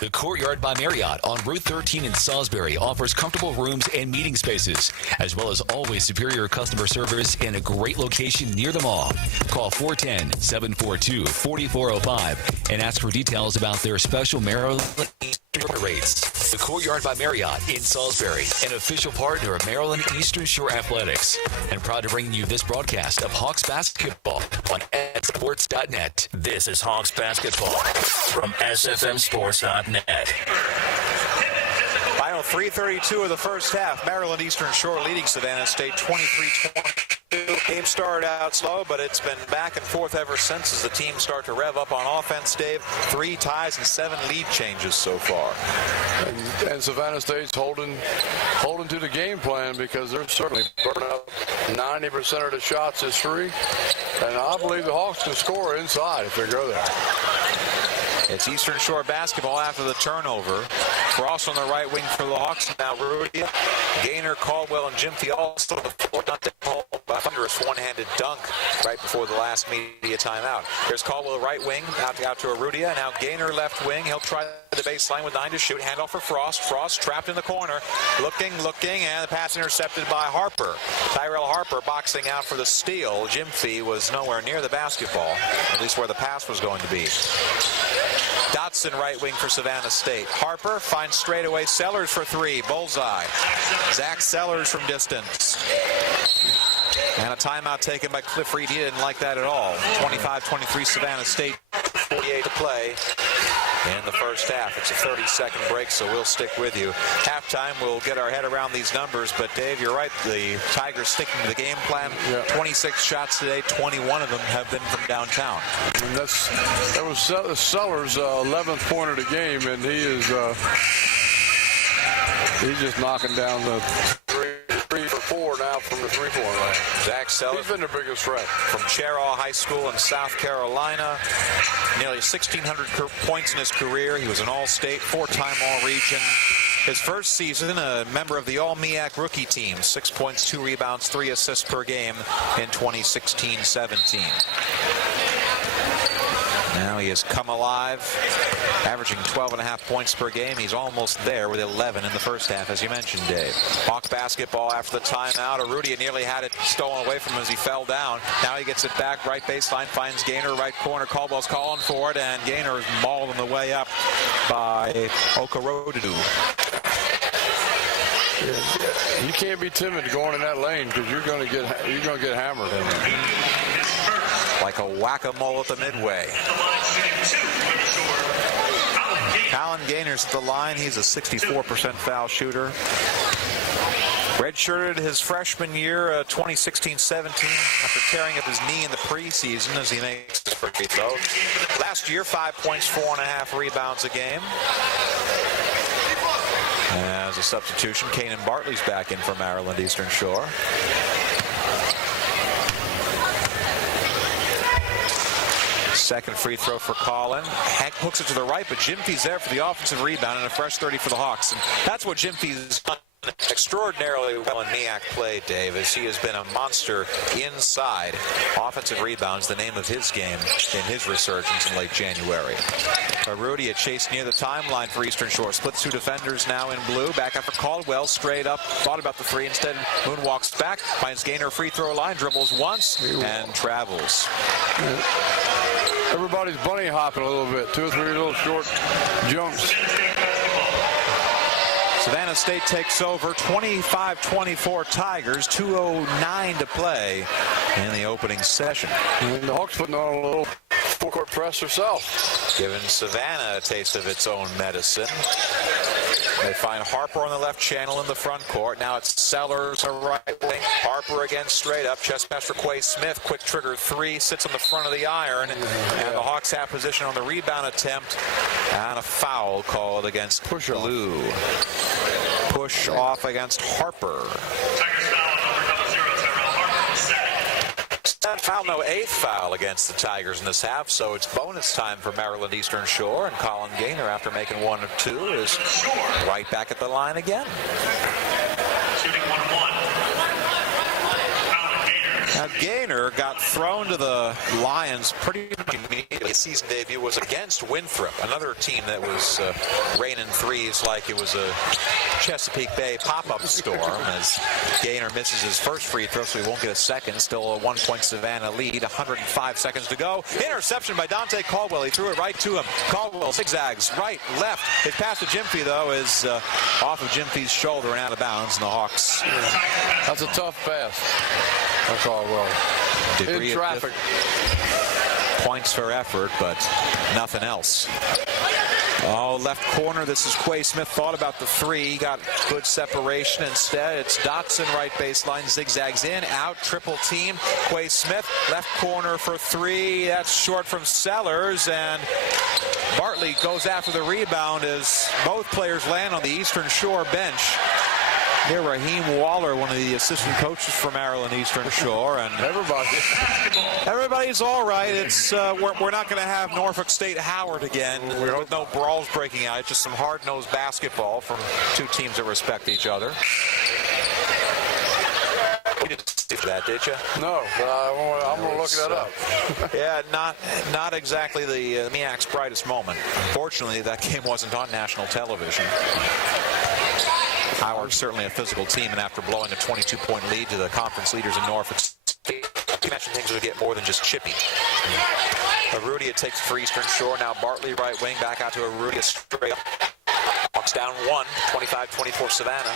The Courtyard by Marriott on Route 13 in Salisbury offers comfortable rooms and meeting spaces, as well as always superior customer service in a great location near the mall. Call 410-742-4405 and ask for details about their special Maryland rates. The Courtyard by Marriott in Salisbury, an official partner of Maryland Eastern Shore Athletics, and proud to bring you this broadcast of Hawks basketball on sports.net. This is Hawks basketball from SFMSports.net. Final 3:32 of the first half. Maryland Eastern Shore leading Savannah State 23-22. Game started out slow, but it's been back and forth ever since as the teams start to rev up on offense, Dave. 3 ties and 7 lead changes so far. And Savannah State's holding to the game plan because they're certainly burning up 90% of the shots is free. And I believe the Hawks can score inside if they go there. It's Eastern Shore basketball after the turnover. Frost on the right wing for the Hawks. Now Rudy, Gaynor, Caldwell, and Gyamfi also the floor. Dante Caldwell, a thunderous one-handed dunk right before the last media timeout. Here's Caldwell, right wing, out to Arudia. Now Gaynor, left wing. He'll try the baseline with 9 to shoot. Handoff for Frost. Frost trapped in the corner. Looking, and the pass intercepted by Harper. Tyrell Harper boxing out for the steal. Gyamfi was nowhere near the basketball, at least where the pass was going to be. Dotson, right wing for Savannah State. Harper finds straightaway Sellers for 3. Bullseye. Zach Sellers from distance. And a timeout taken by Cliff Reed. He didn't like that at all. 25-23 Savannah State. 48 to play in the first half. It's a 30-second break, so we'll stick with you. Halftime, we'll get our head around these numbers, but Dave, you're right. The Tigers sticking to the game plan. Yeah. 26 shots today, 21 of them have been from downtown. And that was Sellers' 11th point of the game, and he's just knocking down the 3 for 4 now from the 3-point line. Zach Sellers. He's been the biggest threat. From Cheraw High School in South Carolina. Nearly 1,600 points in his career. He was an All-State, 4-time All-Region. His first season, a member of the All-MEAC rookie team. 6 points, 2 rebounds, 3 assists per game in 2016-17. Now he has come alive, averaging 12.5 points per game. He's almost there with 11 in the first half, as you mentioned, Dave. Hawk basketball after the timeout. Arudia nearly had it stolen away from him as he fell down. Now he gets it back, right baseline, finds Gaynor, right corner. Caldwell's calling for it, and Gaynor is mauled on the way up by Okorodu. Yeah, you can't be timid going in that lane because you're going to get hammered in there. Like a whack-a-mole at the midway. Colin Gaynor's at the line. He's a 64% foul shooter. Redshirted his freshman year, 2016-17, after tearing up his knee in the preseason as he makes his free throw. Last year, 5 points, 4.5 rebounds a game. As a substitution, Kanan Bartley's back in for Maryland Eastern Shore. Second free throw for Colin. Hank hooks it to the right, but Gyamfi's there for the offensive rebound and a fresh 30 for the Hawks. And that's what Gyamfi's done extraordinarily well in MEAC play, Dave, as he has been a monster inside. Offensive rebounds, the name of his game in his resurgence in late January. Rudy, a chase near the timeline for Eastern Shore. Splits two defenders now in blue. Back up for Caldwell, straight up. Thought about the three. Instead, moonwalks back. Finds Gaynor free throw line. Dribbles once and travels. Everybody's bunny hopping a little bit. 2 or 3 little short jumps. Savannah State takes over 25-24 Tigers, 2:09 to play in the opening session. And the Hawks putting on a little full-court press herself. Giving Savannah a taste of its own medicine. They find Harper on the left channel in the front court. Now it's Sellers, a right wing. Harper again straight up. Chest pass for Quay Smith. Quick trigger three. Sits on the front of the iron. And the Hawks have position on the rebound attempt. And a foul called against Blue. Push off against Harper. Foul, no 8th foul against the Tigers in this half, so it's bonus time for Maryland Eastern Shore, and Colin Gaynor, after making 1 of 2, is right back at the line again. Shooting 1-1. Now Gaynor got thrown to the Lions pretty much immediately. His season debut was against Winthrop, another team that was raining threes like it was a Chesapeake Bay pop-up storm, as Gaynor misses his first free throw, so he won't get a second. Still a 1-point Savannah lead, 105 seconds to go. Interception by Dante Caldwell. He threw it right to him. Caldwell zigzags right, left. His pass to Jimfy, though, is off of Jimfy's shoulder and out of bounds, and the Hawks. That's a tough pass. That's Caldwell. In traffic. Points for effort, but nothing else. Oh, left corner. This is Quay Smith. Thought about the three. Got good separation. Instead, it's Dotson right baseline. Zigzags in, out, triple team. Quay Smith, left corner for three. That's short from Sellers. And Bartley goes after the rebound as both players land on the Eastern Shore bench. Here, Raheem Waller, one of the assistant coaches for Maryland Eastern Shore, and everybody's all right. It's we're not going to have Norfolk State Howard again with no brawls breaking out. It's just some hard-nosed basketball from two teams that respect each other. You didn't see that, did you? No, I'm going to look that up. Yeah, not exactly the MEAC's brightest moment. Fortunately, that game wasn't on national television. Howard's certainly a physical team, and after blowing a 22-point lead to the conference leaders in Norfolk State, you mentioned things would get more than just chippy. Arudia takes for Eastern Shore. Now Bartley right wing, back out to Arudia straight up. Hawks down 1, 25-24 Savannah.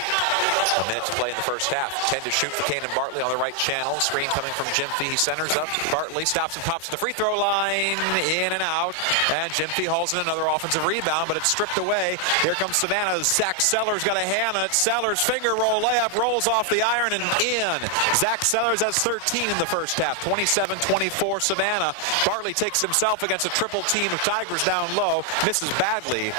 A minute to play in the first half. 10 to shoot for Kanan Bartley on the right channel. Screen coming from Jimfy. He centers up. Bartley stops and pops to the free throw line. In and out. And Jimfy hauls in another offensive rebound, but it's stripped away. Here comes Savannah. Zach Sellers got a hand on it. Sellers finger roll layup, rolls off the iron and in. Zach Sellers has 13 in the first half. 27-24 Savannah. Bartley takes himself against a triple team of Tigers down low. Misses badly.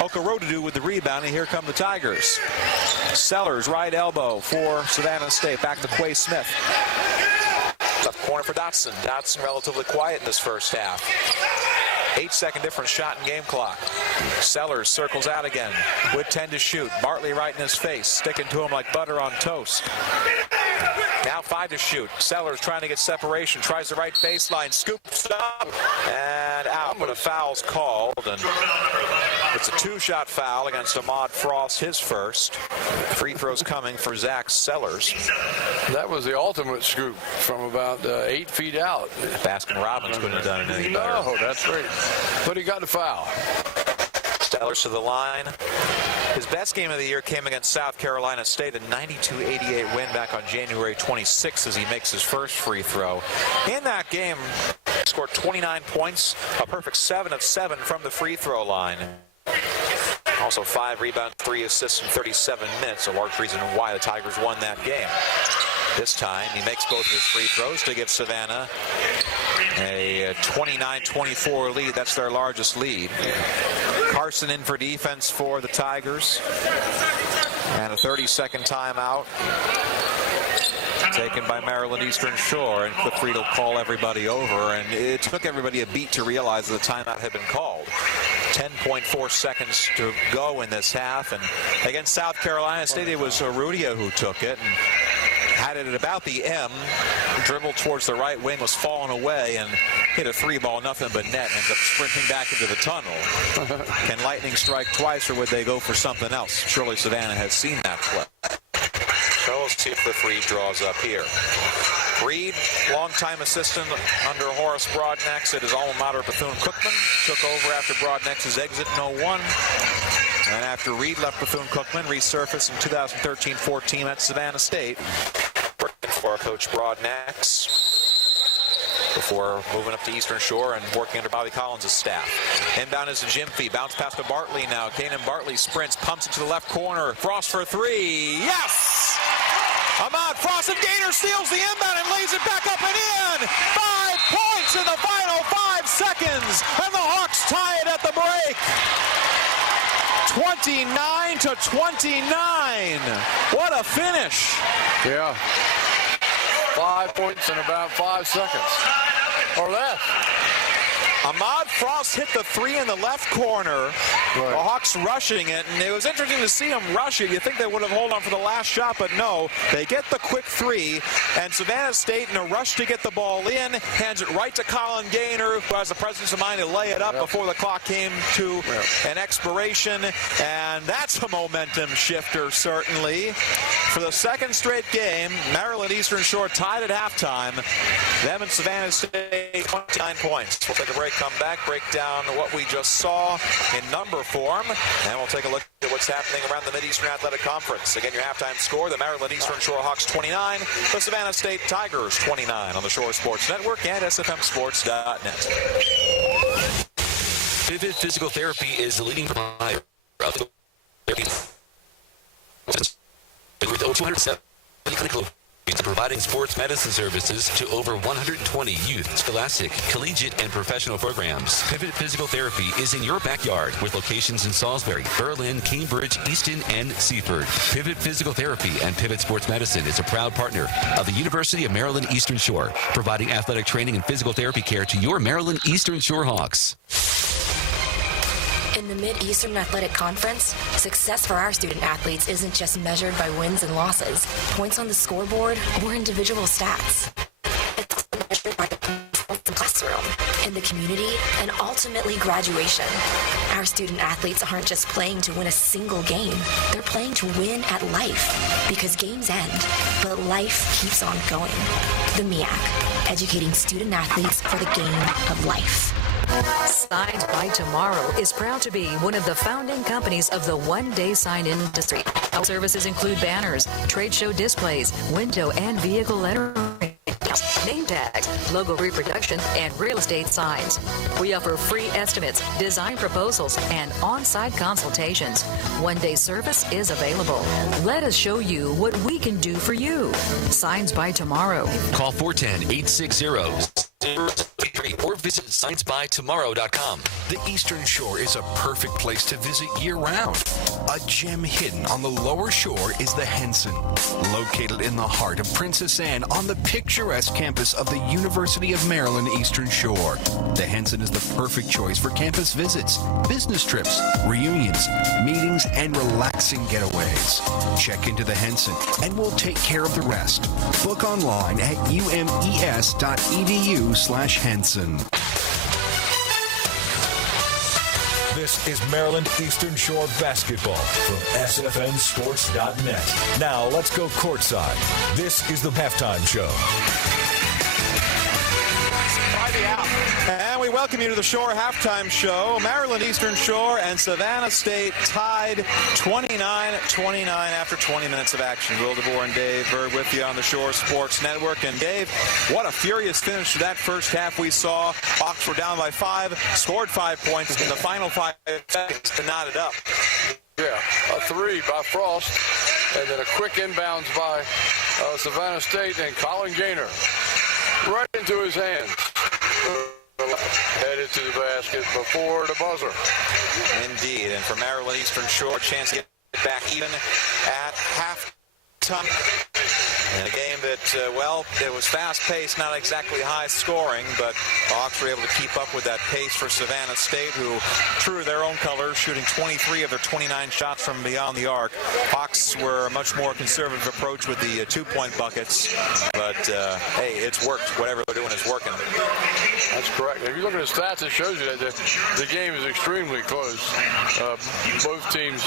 Okorodu with the rebound, and here come the Tigers. Sellers, right elbow for Savannah State. Back to Quay Smith. Left corner for Dotson. Dotson relatively quiet in this first half. 8-second difference shot in game clock. Sellers circles out again with 10 to shoot. Bartley right in his face, sticking to him like butter on toast. Now 5 to shoot. Sellers trying to get separation. Tries the right baseline. Scoops up and out. But a foul's called. And it's a 2-shot foul against Ahmad Frost, his first. Free throws coming for Zach Sellers. That was the ultimate scoop from about 8 feet out. Baskin-Robbins couldn't have done it any better. No, that's right. But he got the foul. Sellers to the line. His best game of the year came against South Carolina State, a 92-88 win back on January 26th as he makes his first free throw. In that game, he scored 29 points, a perfect 7 of 7 from the free throw line. Also 5 rebounds, 3 assists in 37 minutes, a large reason why the Tigers won that game. This time, he makes both of his free throws to give Savannah a 29-24 lead. That's their largest lead. Carson in for defense for the Tigers. And a 30-second timeout taken by Maryland Eastern Shore. And Cliff Reed will call everybody over. And it took everybody a beat to realize that the timeout had been called. 10.4 seconds to go in this half. And against South Carolina State, it was Rudia who took it and had it at about the M, dribbled towards the right wing, was falling away, and hit a 3-ball, nothing but net, ends up sprinting back into the tunnel. Can Lightning strike twice, or would they go for something else? Surely Savannah has seen that play. So we'll see if the free draws up here. Reed, longtime assistant under Horace Broadnax at his alma mater, Bethune-Cookman, took over after Broadnax's exit in 01. And after Reed left Bethune-Cookman, resurfaced in 2013-14 at Savannah State. Working for Coach Broadnax before moving up to Eastern Shore and working under Bobby Collins' staff. Inbound is a Jim Fee. Bounce pass to Bartley now. Kanan Bartley sprints, pumps it to the left corner. Frost for 3. Yes! Ahmad Frost and Gaynor steals the inbound and lays it back up and in. 5 points in the final 5 seconds. And the Hawks tie it at the break. 29-29. What a finish. Yeah. 5 points in about 5 seconds or less. Ahmad Frost hit the 3 in the left corner. Right. The Hawks rushing it, and it was interesting to see him rush it. You think they would have held on for the last shot, but no. They get the quick 3, and Savannah State, in a rush to get the ball in, hands it right to Colin Gaynor, who has the presence of mind to lay it up before the clock came to an expiration, and that's a momentum shifter, certainly. For the second straight game, Maryland Eastern Shore tied at halftime. Them and Savannah State, 29 points. We'll take a break, come back, break down what we just saw in number form, and we'll take a look at what's happening around the Mid-Eastern Athletic Conference. Again, your halftime score, the Maryland Eastern Shore Hawks 29, the Savannah State Tigers 29 on the Shore Sports Network and SFMSports.net. Pivot Physical Therapy is the leading provider of therapy with over 270 clinical providing sports medicine services to over 120 youth, scholastic, collegiate, and professional programs. Pivot Physical Therapy is in your backyard with locations in Salisbury, Berlin, Cambridge, Easton, and Seaford. Pivot Physical Therapy and Pivot Sports Medicine is a proud partner of the University of Maryland Eastern Shore, providing athletic training and physical therapy care to your Maryland Eastern Shore Hawks. In the Mid-Eastern Athletic Conference, success for our student athletes isn't just measured by wins and losses, points on the scoreboard, or individual stats. It's measured by the performance in the classroom, in the community, and ultimately graduation. Our student athletes aren't just playing to win a single game. They're playing to win at life, because games end, but life keeps on going. The MEAC, educating student athletes for the game of life. Signs by Tomorrow is proud to be one of the founding companies of the one-day sign industry. Our services include banners, trade show displays, window and vehicle lettering, name tags, logo reproduction, and real estate signs. We offer free estimates, design proposals, and on-site consultations. One-day service is available. Let us show you what we can do for you. Signs by Tomorrow. Call 410-860-003 or visit signsbytomorrow.com. The Eastern Shore is a perfect place to visit year-round. A gem hidden on the lower shore is the Henson, located in the heart of Princess Anne on the picturesque campus of the University of Maryland Eastern Shore. The Henson is the perfect choice for campus visits, business trips, reunions, meetings, and relaxing getaways. Check into the Henson and we'll take care of the rest. Book online at umes.edu/Henson. This is Maryland Eastern Shore basketball from SFNSports.net. Now let's go courtside. This is the halftime show. And we welcome you to the Shore Halftime Show. Maryland Eastern Shore and Savannah State tied 29-29 after 20 minutes of action. Will DeVore and Dave Bird with you on the Shore Sports Network. And Dave, what a furious finish to that first half we saw. Hawks were down by 5, scored 5 points in the final 5 seconds to knot it up. Yeah, a 3 by Frost, and then a quick inbounds by Savannah State and Colin Gaynor. Right into his hands. Headed to the basket before the buzzer. Indeed, and for Maryland Eastern Shore, a chance to get back even at halftime. In a game that, it was fast-paced, not exactly high-scoring, but the Hawks were able to keep up with that pace for Savannah State, who, true to their own colors, shooting 23 of their 29 shots from beyond the arc. Hawks were a much more conservative approach with the two-point buckets, but, hey, it's worked. Whatever they're doing is working. That's correct. If you look at the stats, it shows you that the game is extremely close. Both teams,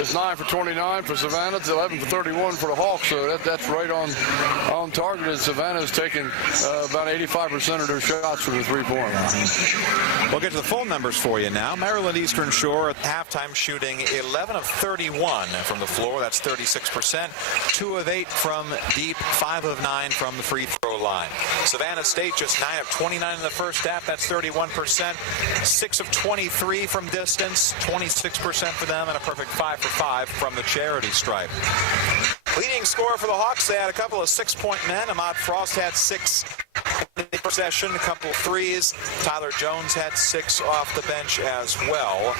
it's 9 for 29 for Savannah. It's 11 for 31 for the Hawks. So that's right on target. And Savannah's taken about 85% of their shots from the three-point line. We'll get to the full numbers for you now. Maryland Eastern Shore at halftime shooting 11 of 31 from the floor. That's 36%. 2 of 8 from deep. 5 of 9 from the free throw line. Savannah State just 9 of 29 in the first half. That's 31%. 6 of 23 from distance. 26% for them, and a perfect 5 for 5 from the charity stripe. Leading scorer for the Hawks, they had a couple of 6-point men. Ahmad Frost had 6 in the possession, a couple of threes. Tyler Jones had 6 off the bench as well.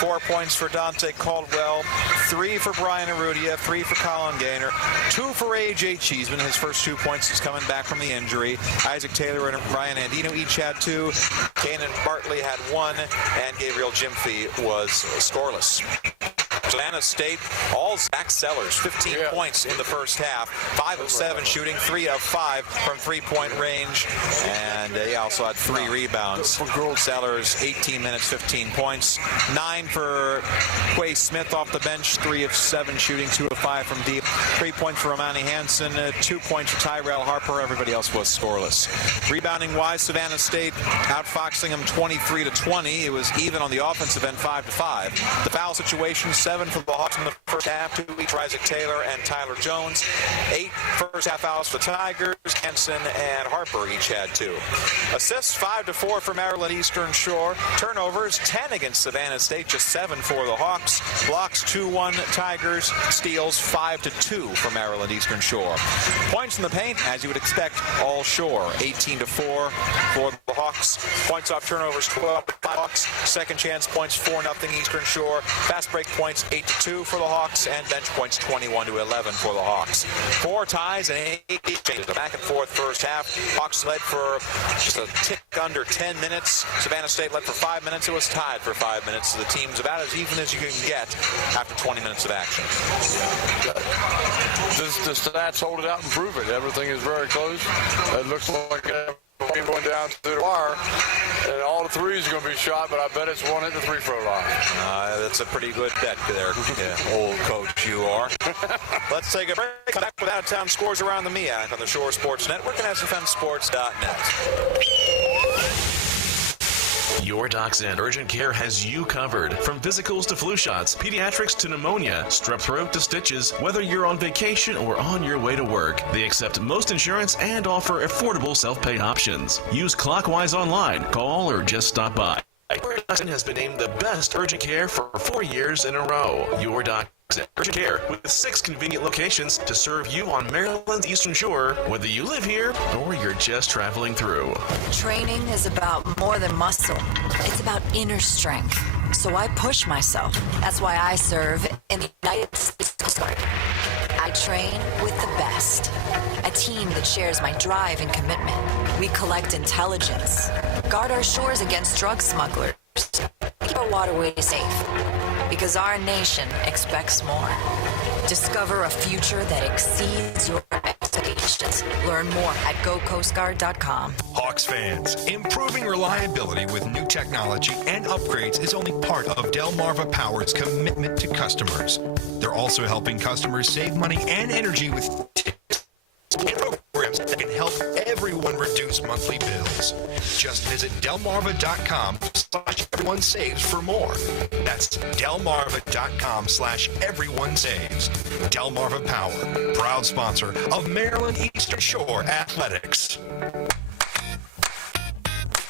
4 points for Dante Caldwell, 3 for Brian Arudia, 3 for Colin Gaynor, 2 for A.J. Cheeseman. His first 2 points is coming back from the injury. Isaac Taylor and Ryan Andino each had 2. Kanan Bartley had 1, and Gabriel Jimfy was scoreless. Savannah State, all Zach Sellers, 15 points in the first half, 5 of 7 shooting, 3 of 5 from three-point range, and he also had 3 rebounds. Sellers, 18 minutes, 15 points, 9 for Quay Smith off the bench, 3 of 7 shooting, 2 of 5 from deep, 3 points for Romani Hansen, 2 points for Tyrell Harper. Everybody else was scoreless. Rebounding-wise, Savannah State outfoxing them 23-20. It was even on the offensive end, 5-5. The foul situation, 7 for the Hawks in the first half, 2 each for Isaac Taylor and Tyler Jones. 8 first half fouls for Tigers. Hansen and Harper each had 2. Assists, 5-4 for Maryland Eastern Shore. Turnovers, 10 against Savannah State, just 7 for the Hawks. Blocks, 2-1 Tigers. Steals, 5-2 for Maryland Eastern Shore. Points in the paint, as you would expect, all Shore. 18-4 for the Hawks. Points off turnovers, 12 for the Hawks. Second chance points, 4-0 Eastern Shore. Fast break points, 8-2 for the Hawks, and bench points 21-11 for the Hawks. 4 ties and 8 changes. A back and forth first half. Hawks led for just a tick under 10 minutes. Savannah State led for 5 minutes. It was tied for 5 minutes. So the team's about as even as you can get after 20 minutes of action. The stats hold it out and prove it. Everything is very close. It looks like game going down to the wire, and all the threes are going to be shot, but I bet it's one at the free throw line. That's a pretty good bet there, old coach you are. Let's take a break. Come back with out-of-town scores around the MEAC on the Shore Sports Network and SFMSports.net. Your Doc's End Urgent Care has you covered. From physicals to flu shots, pediatrics to pneumonia, strep throat to stitches, whether you're on vacation or on your way to work. They accept most insurance and offer affordable self-pay options. Use Clockwise online, call, or just stop by. Your Doc's End has been named the best urgent care for 4 years in a row. Your Doc's End Urgent Care with 6 convenient locations to serve you on Maryland's Eastern Shore, whether you live here or you're just traveling through. Training is about more than muscle. It's about inner strength. So I push myself. That's why I serve in the United States Coast Guard. I train with the best. A team that shares my drive and commitment. We collect intelligence, guard our shores against drug smugglers, keep our waterways safe. Because our nation expects more. Discover a future that exceeds your expectations. Learn more at gocoastguard.com. Hawks fans, improving reliability with new technology and upgrades is only part of Delmarva Power's commitment to customers. They're also helping customers save money and energy with tips and programs that can help everyone reduce monthly bills. Just visit delmarva.com/everyonesaves for more. That's delmarva.com/everyonesaves. Delmarva Power, proud sponsor of Maryland Eastern Shore Athletics.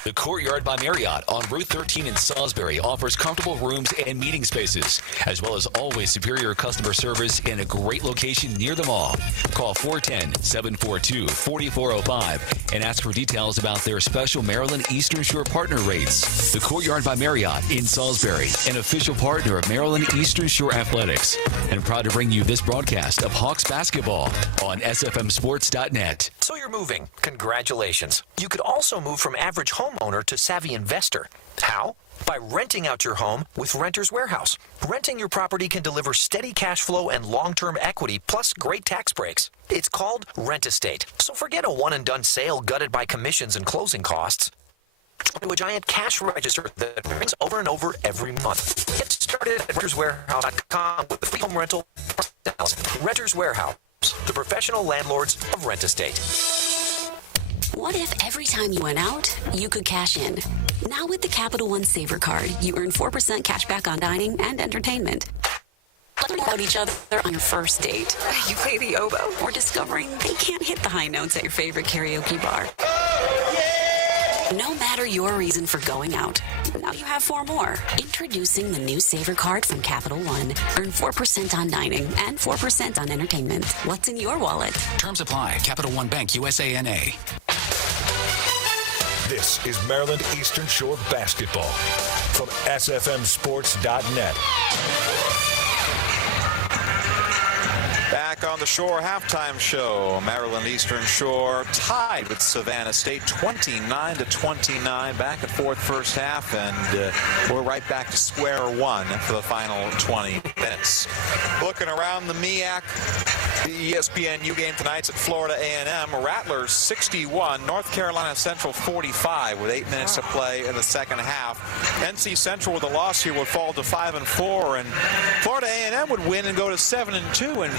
The Courtyard by Marriott on Route 13 in Salisbury offers comfortable rooms and meeting spaces, as well as always superior customer service in a great location near the mall. Call 410-742-4405 and ask for details about their special Maryland Eastern Shore partner rates. The Courtyard by Marriott in Salisbury, an official partner of Maryland Eastern Shore Athletics, and proud to bring you this broadcast of Hawks basketball on SFMSports.net. So you're moving. Congratulations. You could also move from average homeowner to savvy investor. How? By renting out your home with Renters Warehouse. Renting your property can deliver steady cash flow and long-term equity, plus great tax breaks. It's called Rent Estate. So forget a one-and-done sale gutted by commissions and closing costs. To a giant cash register that brings over and over every month. Get started at renterswarehouse.com with the free home rental. Renters Warehouse, the professional landlords of Rent Estate. What if every time you went out, you could cash in? Now with the Capital One Saver Card, you earn 4% cash back on dining and entertainment. Learning about each other on your first date. You play the oboe. Or discovering they can't hit the high notes at your favorite karaoke bar. No matter your reason for going out, now you have 4 more. Introducing the new Saver Card from Capital One. Earn 4% on dining and 4% on entertainment. What's in your wallet? Terms apply. Capital One Bank, USA NA. This is Maryland Eastern Shore basketball from SFMSports.net. Back on the Shore halftime show. Maryland Eastern Shore tied with Savannah State 29-29. Back and forth first half, and we're right back to square one for the final 20 minutes. Looking around the MEAC, the ESPNU game tonight's at Florida A&M. Rattlers 61, North Carolina Central 45 with 8 minutes to play in the second half. NC Central with a loss here would fall to 5-4, and Florida A&M would win and go to 7-2. And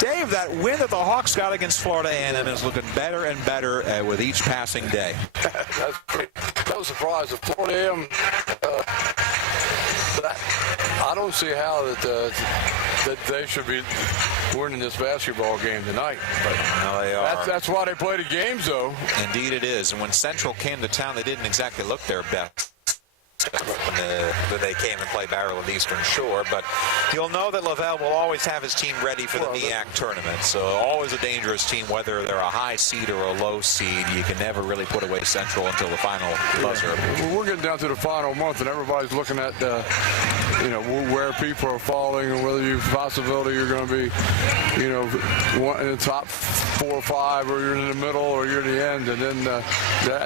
Dave, that win that the Hawks got against Florida A&M is looking better and better with each passing day. That's great. That was a surprise. The Florida A&M, I don't see how that they should be winning this basketball game tonight. But no, they are. That's why they play the games, though. Indeed it is. And when Central came to town, they didn't exactly look their best when they came and played Maryland Eastern Shore, but you'll know that Lavelle will always have his team ready for the MEAC tournament. So always a dangerous team, whether they're a high seed or a low seed. You can never really put away Central until the final buzzer. We're getting down to the final month, and everybody's looking at where people are falling and whether you possibility you're going to be in the top 4 or 5, or you're in the middle, or you're at the end. And then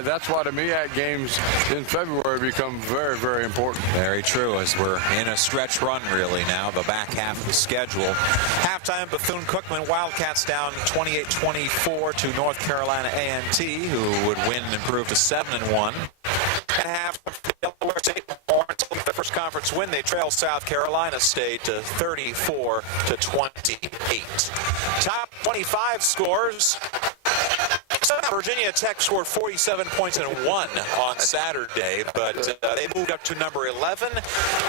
that's why the MEAC games in February become very, very important. Very true, as we're in a stretch run really now, the back half of the schedule. Halftime, Bethune-Cookman Wildcats down 28-24 to North Carolina A&T, who would win and improve to 7-1. And half Delaware State Lawrence, the first conference win, they trail South Carolina State to 34-28. Top 25 scores. Virginia Tech scored 47 points and won on Saturday, but they moved up to number 11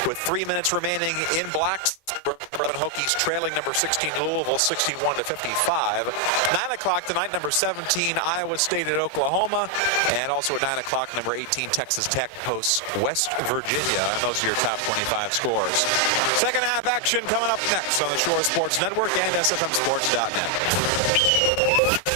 with 3 minutes remaining in Blacksburg. Hokies trailing number 16 Louisville 61-55. 9 o'clock tonight, number 17 Iowa State at Oklahoma, and also at 9 o'clock, number 18 Texas Tech hosts West Virginia. And those are your top 25 scores. Second half action coming up next on the Shore Sports Network and SFMSports.net.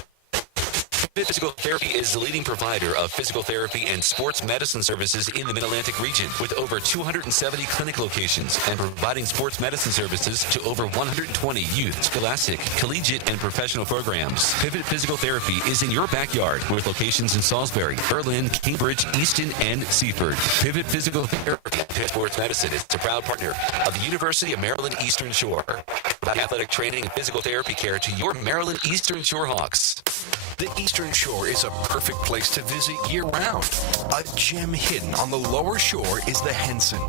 Physical Therapy is the leading provider of physical therapy and sports medicine services in the Mid-Atlantic region, with over 270 clinic locations and providing sports medicine services to over 120 youth, scholastic, collegiate, and professional programs. Pivot Physical Therapy is in your backyard with locations in Salisbury, Berlin, Cambridge, Easton, and Seaford. Pivot Physical Therapy and Sports Medicine is a proud partner of the University of Maryland Eastern Shore. Provide athletic training and physical therapy care to your Maryland Eastern Shore Hawks. The Eastern Shore is a perfect place to visit year-round. A gem hidden on the lower shore is the Henson,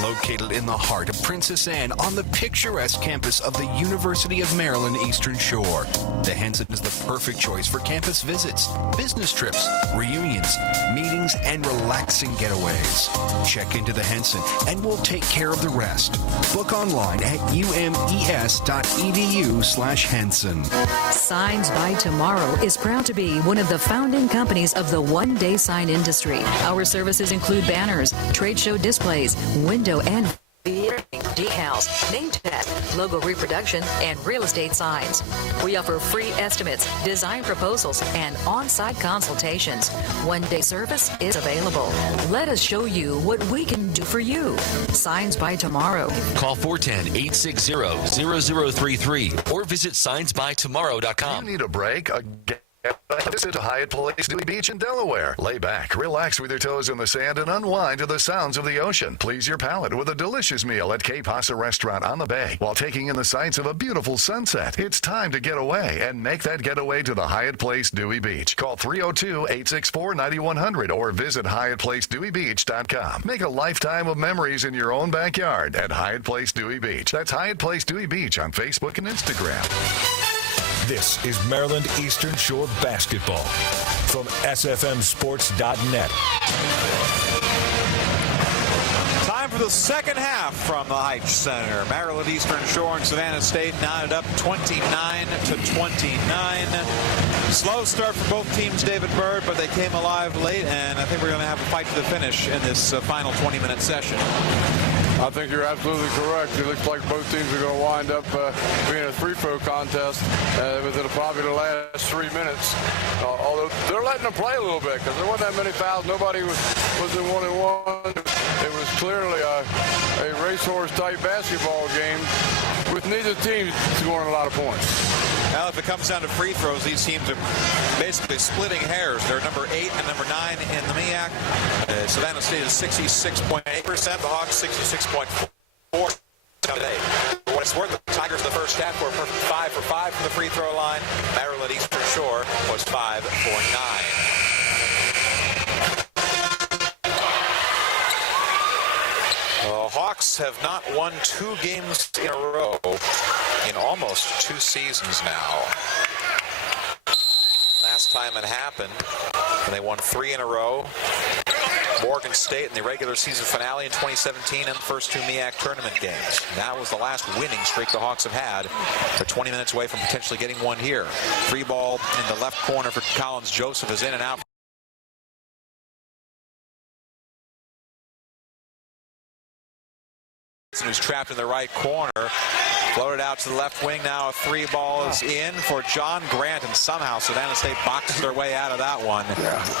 located in the heart of Princess Anne on the picturesque campus of the University of Maryland Eastern Shore. The Henson is the perfect choice for campus visits, business trips, reunions, meetings, and relaxing getaways. Check into the Henson and we'll take care of the rest. Book online at umes.edu/Henson. Signs by Tomorrow is Proud to be one of the founding companies of the one-day sign industry. Our services include banners, trade show displays, window and decals, name tag, logo reproduction, and real estate signs. We offer free estimates, design proposals, and on-site consultations. One-day service is available. Let us show you what we can do for you. Signs by tomorrow. Call 410-860-0033 or visit signsbytomorrow.com. You need a break? Visit Hyatt Place Dewey Beach in Delaware. Lay back, relax with your toes in the sand, and unwind to the sounds of the ocean. Please your palate with a delicious meal at Cape Hossa Restaurant on the Bay while taking in the sights of a beautiful sunset. It's time to get away and make that getaway to the Hyatt Place Dewey Beach. Call 302-864-9100 or visit HyattPlaceDeweyBeach.com. Make a lifetime of memories in your own backyard at Hyatt Place Dewey Beach. That's Hyatt Place Dewey Beach on Facebook and Instagram. This is Maryland Eastern Shore basketball from SFMSports.net. Time for the second half from the Heights Center. Maryland Eastern Shore and Savannah State knotted up 29-29. Slow start for both teams, David Bird, but they came alive late, and I think we're going to have a fight to the finish in this final 20-minute session. I think you're absolutely correct. It looks like both teams are going to wind up being a free-throw contest within probably the last 3 minutes. Although they're letting them play a little bit because there wasn't that many fouls. Nobody was in 1-on-1. It was clearly a racehorse-type basketball game with neither team scoring a lot of points. Now, if it comes down to free throws, these teams are basically splitting hairs. They're number 8 and number 9 in the MEAC. Savannah State is 66.8%. The Hawks 66.4%. For what it's worth, the Tigers in the first half were 5 for 5 from the free throw line. Maryland Eastern Shore was 5 for 9. The Hawks have not won 2 games in a row in almost 2 seasons now. Last time it happened, they won 3 in a row. Morgan State in the regular season finale in 2017 and the first 2 MEAC tournament games. That was the last winning streak the Hawks have had. They're 20 minutes away from potentially getting one here. Free ball in the left corner for Collins Joseph is in and out. Who's trapped in the right corner. Floated out to the left wing. Now a 3 ball is in for John Grant, and somehow Savannah State boxes their way out of that one.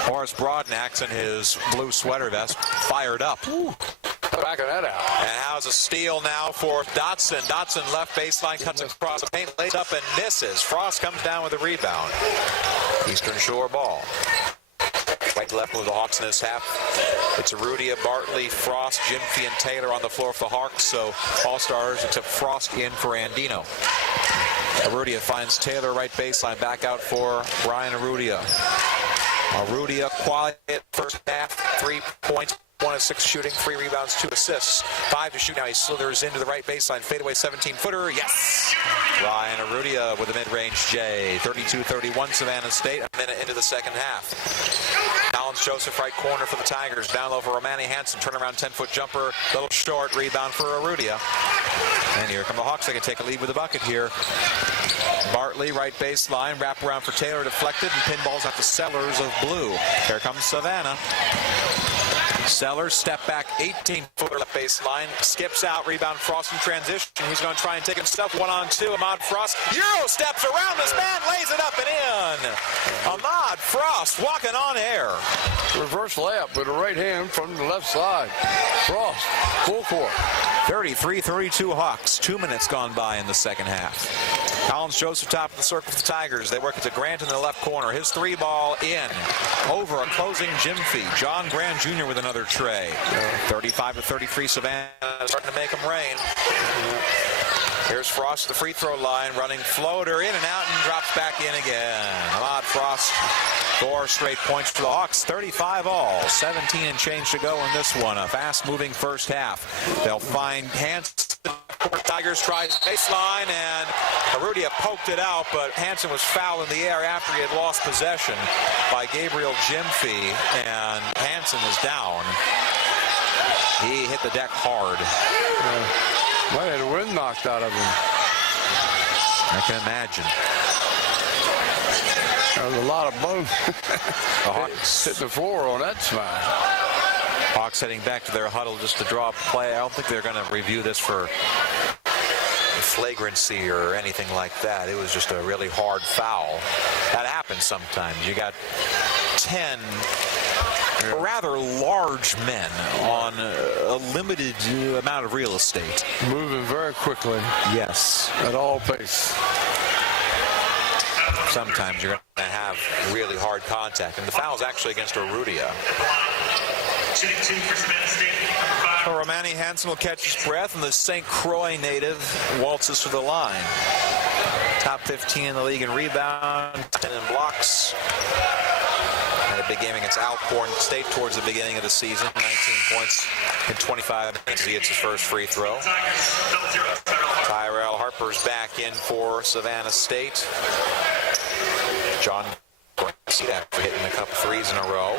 Horace Broadnax in his blue sweater vest fired up. Backing that out. And how's a steal now for Dotson. Dotson left baseline, cuts across the paint, lays up and misses. Frost comes down with a rebound. Eastern Shore ball. Right to left move the Hawks in this half. It's Arudia, Bartley, Frost, Jimfy, and Taylor on the floor for the Hawks. So all stars except Frost in for Andino. Arudia finds Taylor right baseline. Back out for Brian Arudia. Arudia quiet first half. 3 points. 1 of 6 shooting, 3 rebounds, 2 assists. 5 to shoot now. He slithers into the right baseline. Fadeaway 17-footer. Yes! Ryan Arudia with a mid-range J. 32-31 Savannah State. A minute into the second half. Collins Joseph right corner for the Tigers. Down low for Romani Hansen. Turnaround 10-foot jumper. Little short. Rebound for Arudia. And here come the Hawks. They can take a lead with a bucket here. Bartley right baseline. Wrap around for Taylor. Deflected and pinballs out to Sellers of blue. Here comes Savannah. Sellers step back 18-footer left baseline, skips out, rebound Frost in transition. He's going to try and take himself 1-on-2. Ahmad Frost Euro steps around this man, lays it up and in. Ahmad Frost walking on air. Reverse layup with the right hand from the left side. Frost, full court. 33-32 Hawks. 2 minutes gone by in the second half. Collins Joseph top of the circle for the Tigers. They work it to Grant in the left corner. His 3 ball in. Over a closing Jimfy. John Grant Jr. with another tray. 35-33 Savannah starting to make them rain. Here's Frost at the free throw line, running floater in and out and drops back in again. Ahmad Frost, 4 straight points for the Hawks, 35 all, 17 and change to go in this one. A fast-moving first half. They'll find Hansen. Tigers tries baseline, and Arudia poked it out, but Hansen was fouled in the air after he had lost possession by Gabriel Jimfy, and Hansen is down. He hit the deck hard. Might have the wind knocked out of him. I can imagine. There's a lot of bones. The Hawks hit the floor on that smash. Hawks heading back to their huddle just to draw a play. I don't think they're going to review this for flagrancy or anything like that. It was just a really hard foul. That happens sometimes. You got 10 rather large men on a limited amount of real estate. Moving very quickly. Yes. At all pace. Sometimes you're going to have really hard contact. And the foul is actually against Arudia. So Romani Hansen will catch his breath, and the St. Croix native waltzes to the line. Top 15 in the league in rebound, 10 in blocks. Had a big game against Alcorn State towards the beginning of the season. 19 points in 25 minutes. He hits his first free throw. Tyrell Harper's back in for Savannah State. John see that for hitting a couple threes in a row.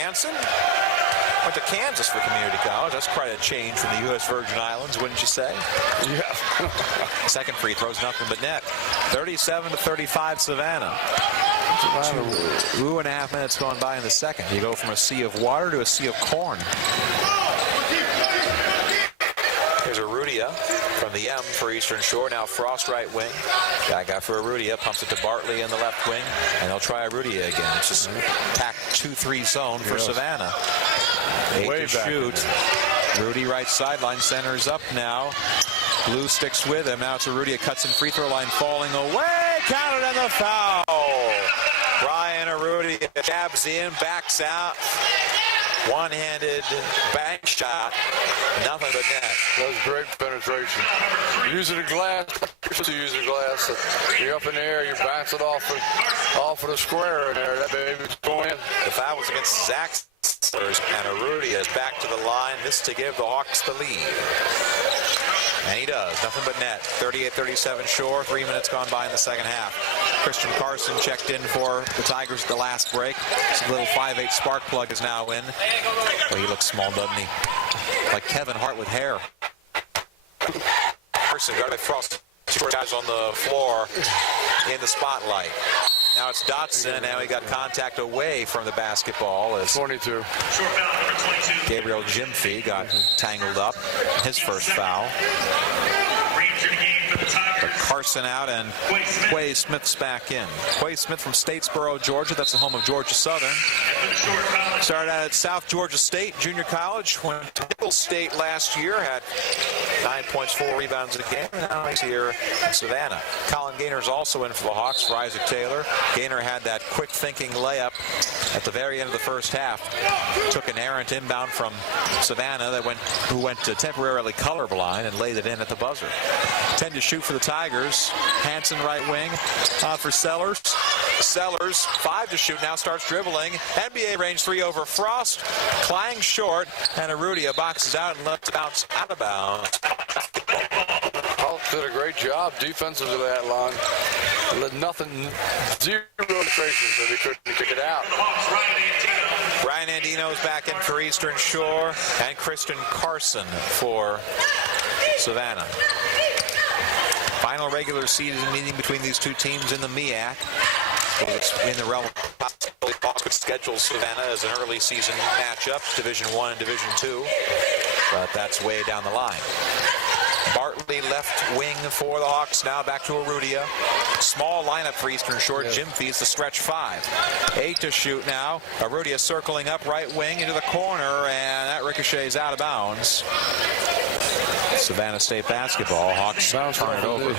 Hansen went to Kansas for community college. That's quite a change from the U.S. Virgin Islands, wouldn't you say? Yeah. Second free throw's nothing but net. 37-35 Savannah. 2.5 minutes gone by in the second. You go from a sea of water to a sea of corn. Here's Arudia from the M for Eastern Shore. Now Frost right wing. That guy for Arudia pumps it to Bartley in the left wing, and they'll try Arudia again. It's just tack 2-3 zone for Savannah. 8 to shoot. Rudy right sideline, centers up now. Blue sticks with him. Now it's Arudia, cuts in free throw line, falling away. Counted and the foul. Ryan Arudia jabs in, backs out. One-handed bank shot, nothing but net. That was great penetration. Using the glass, you're supposed to use the glass. You're up in the air, you bounce it off of the square in there. That baby's going in. The foul was against Zach and Arudia is back to the line. This to give the Hawks the lead. And he does. Nothing but net. 38-37 Shore. 3 minutes gone by in the second half. Christian Carson checked in for the Tigers at the last break. His little 5'8 spark plug is now in. Well, he looks small, doesn't he? Like Kevin Hart with hair. Carson guarded by Frost. 2 guys on the floor in the spotlight. Now it's Dotson. Now he got contact away from the basketball as 22. Gabriel Jimfy got tangled up. His first foul. But Carson out and Quay Smith's back in. Quay Smith from Statesboro, Georgia. That's the home of Georgia Southern. Started out at South Georgia State Junior College. Went to Nicholls State last year. Had 9 points, 4 rebounds in a game. And now he's here in Savannah. Colin Gaynor's also in for the Hawks for Isaac Taylor. Gaynor had that quick thinking layup at the very end of the first half. Took an errant inbound from Savannah who went temporarily colorblind and laid it in at the buzzer. 10 to shoot for the Tigers. Hansen right wing for Sellers. Sellers 5 to shoot now, starts dribbling. NBA range 3 over Frost. Clang short, and Arudia boxes out and lets it bounce out of bounds. Hawks did a great job defensively to that line. Nothing, 0 penetration, so they couldn't kick it out. Ryan Andino's back in for Eastern Shore, and Christian Carson for Savannah. Final regular season meeting between these two teams in the MEAC. It's in the realm of possibility. Hawks could schedule Savannah as an early season matchup, Division I and Division II, but that's way down the line. Bartley left wing for the Hawks, now back to Arudia. Small lineup for Eastern Shore. Jim feeds the stretch 5. 8 to shoot now. Arudia circling up right wing into the corner, and that ricochets out of bounds. Savannah State basketball. Hawks turn it over.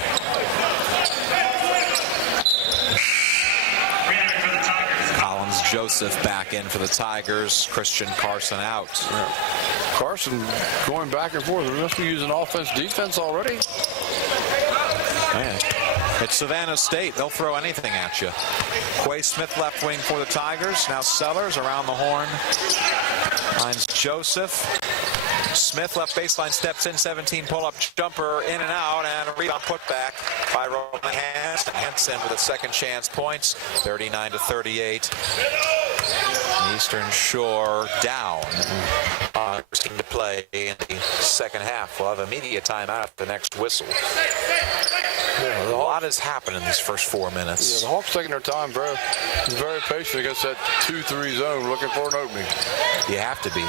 Collins Joseph back in for the Tigers. Christian Carson out. Yeah. Carson going back and forth. We must be using offense, defense already. Man, it's Savannah State. They'll throw anything at you. Quay Smith left wing for the Tigers. Now Sellers around the horn. Finds Joseph. Smith left baseline, steps in, 17 pull-up jumper, in and out, and a rebound put back by Roman Hansen with a second chance points, 39-38. Eastern Shore down. To play in the second half. We'll have a media timeout at the next whistle. Yeah, a lot has happened in these first 4 minutes. Yeah, the Hawks taking their time, bro. Very patient against that 2-3 zone, looking for an opening. You have to be.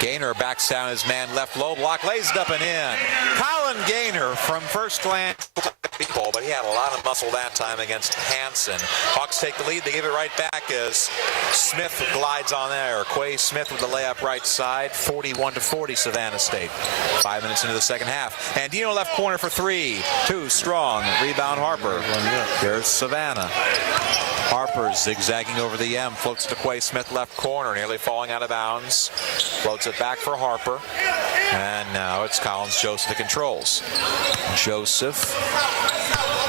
Gaynor backs down his man left low block, lays it up and in. Colin Gaynor from first glance, but he had a lot of muscle that time against Hansen. Hawks take the lead. They give it right back as Smith glides on there. Quay Smith with the layup right side. 41-40 Savannah State. 5 minutes into the second half. Andino left corner for three. Too strong. Rebound Harper. There's Savannah. Harper zigzagging over the M. Floats to Quay Smith left corner. Nearly falling out of bounds. Floats it back for Harper. And now it's Collins Joseph that controls. Joseph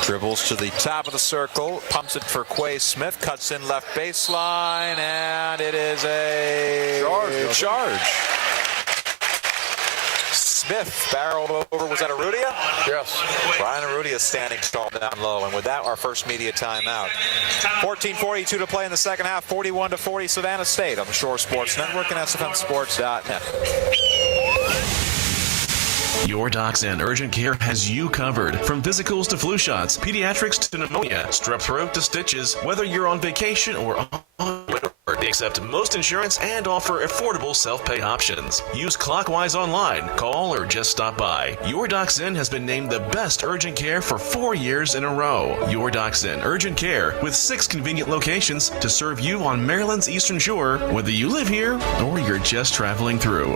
dribbles to the top of the circle, pumps it for Quay Smith, cuts in left baseline, and it is a charge. Smith barreled over. Was that Arudia? Yes. Brian Arudia standing tall down low. And with that, our first media timeout. 14:42 to play in the second half. 41-40 Savannah State on the Shore Sports Network and SFNsports.net. Your Docs and Urgent Care has you covered. From physicals to flu shots, pediatrics to pneumonia, strep throat to stitches, whether you're on vacation or on work. They accept most insurance and offer affordable self-pay options. Use Clockwise online, call, or just stop by. Your Docs In has been named the best urgent care for 4 years in a row. Your Docs In Urgent Care with 6 convenient locations to serve you on Maryland's Eastern Shore, whether you live here or you're just traveling through.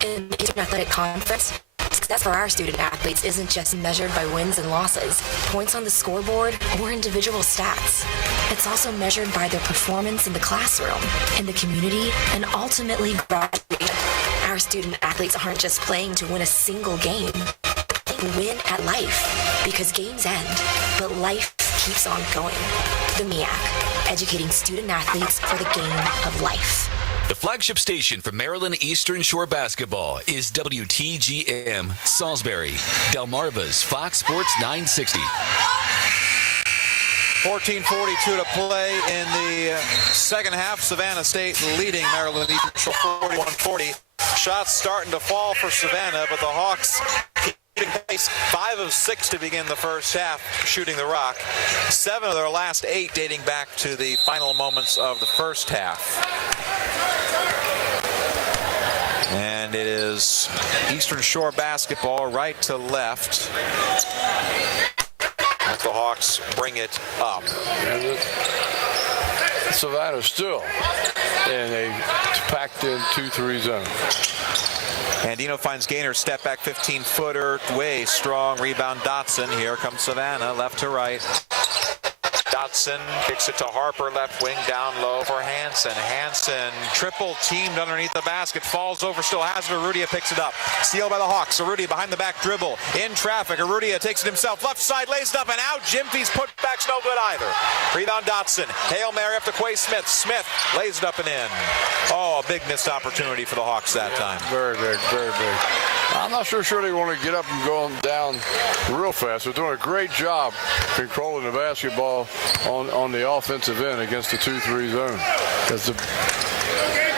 In the Eastern Athletic Conference, success for our student athletes isn't just measured by wins and losses, points on the scoreboard, or individual stats. It's also measured by their performance in the classroom, in the community, and ultimately graduation. Our student athletes aren't just playing to win a single game. They win at life, because games end, but life keeps on going. The MEAC, educating student athletes for the game of life. The flagship station for Maryland Eastern Shore basketball is WTGM Salisbury, Delmarva's Fox Sports 960. 14:42 to play in the second half. Savannah State leading Maryland Eastern Shore 41-40. Shots starting to fall for Savannah, but the Hawks keeping pace. 5 of 6 to begin the first half, shooting the rock. 7 of their last 8 dating back to the final moments of the first half. And it is Eastern Shore basketball right to left. As the Hawks bring it up. Savannah still in a packed-in 2-3 zone. Andino finds Gaynor, step back 15-footer, way strong rebound. Dotson. Here comes Savannah, left to right. Dotson kicks it to Harper, left wing, down low for Hansen. Hansen triple teamed underneath the basket, falls over, still has it. Arudia picks it up. Steal by the Hawks. Arudia behind the back dribble. In traffic. Arudia takes it himself. Left side, lays it up and out. Jimfy's putback's no good either. Rebound Dotson. Hail Mary up to Quay Smith. Smith lays it up and in. Oh, a big missed opportunity for the Hawks that time. Very big, very big. I'm not sure they want to get up and go down real fast. They're doing a great job controlling the basketball on the offensive end against the 2-3 zone.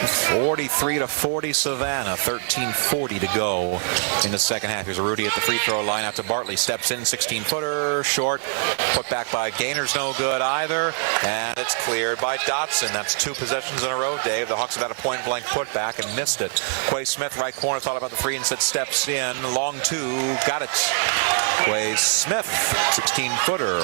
43-40 Savannah, 13:40 to go in the second half. Here's Arudia at the free throw line out to Bartley. Steps in, 16-footer, short. Put back by Gaynor's no good either. And it's cleared by Dotson. That's 2 possessions in a row, Dave. The Hawks have had a point-blank putback and missed it. Quay Smith, right corner, thought about the 3 and said steps in. Long 2, got it. Quay Smith, 16-footer.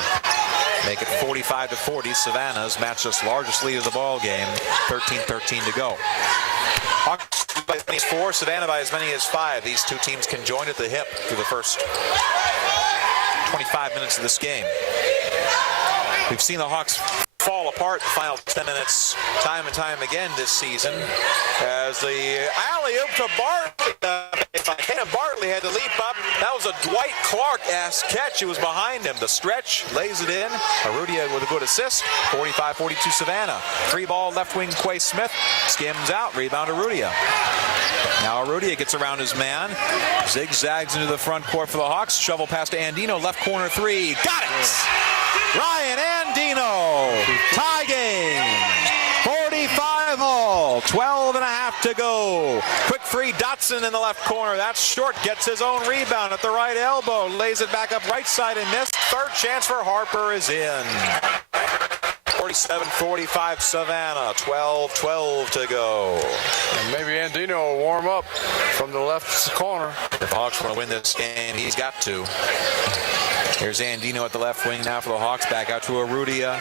Make it 45-40. Savannah's matchless largest lead of the ball game. 13-13 to go. Hawks by as many as 4, Savannah by as many as 5. These two teams can join at the hip through the first 25 minutes of this game. We've seen the Hawks fall apart in the final 10 minutes time and time again this season as the alley-oop to Bartley. Bartley had to leap up. That was a Dwight Clark-esque catch. It was behind him. The stretch, lays it in. Arudia with a good assist. 45-42 Savannah. 3-ball left wing Quay Smith. Skims out. Rebound Arudia. Now Arudia gets around his man. Zigzags into the front court for the Hawks. Shovel pass to Andino. Left corner 3. Got it! Ryan Andino. Tie game. 12 and a half to go. Quick free Dotson in the left corner. That's short. Gets his own rebound at the right elbow. Lays it back up right side and missed. Third chance for Harper is in. 47-45 Savannah. 12-12 to go. And maybe Andino will warm up from the left corner. If the Hawks want to win this game, he's got to. Here's Andino at the left wing now for the Hawks. Back out to Arudia.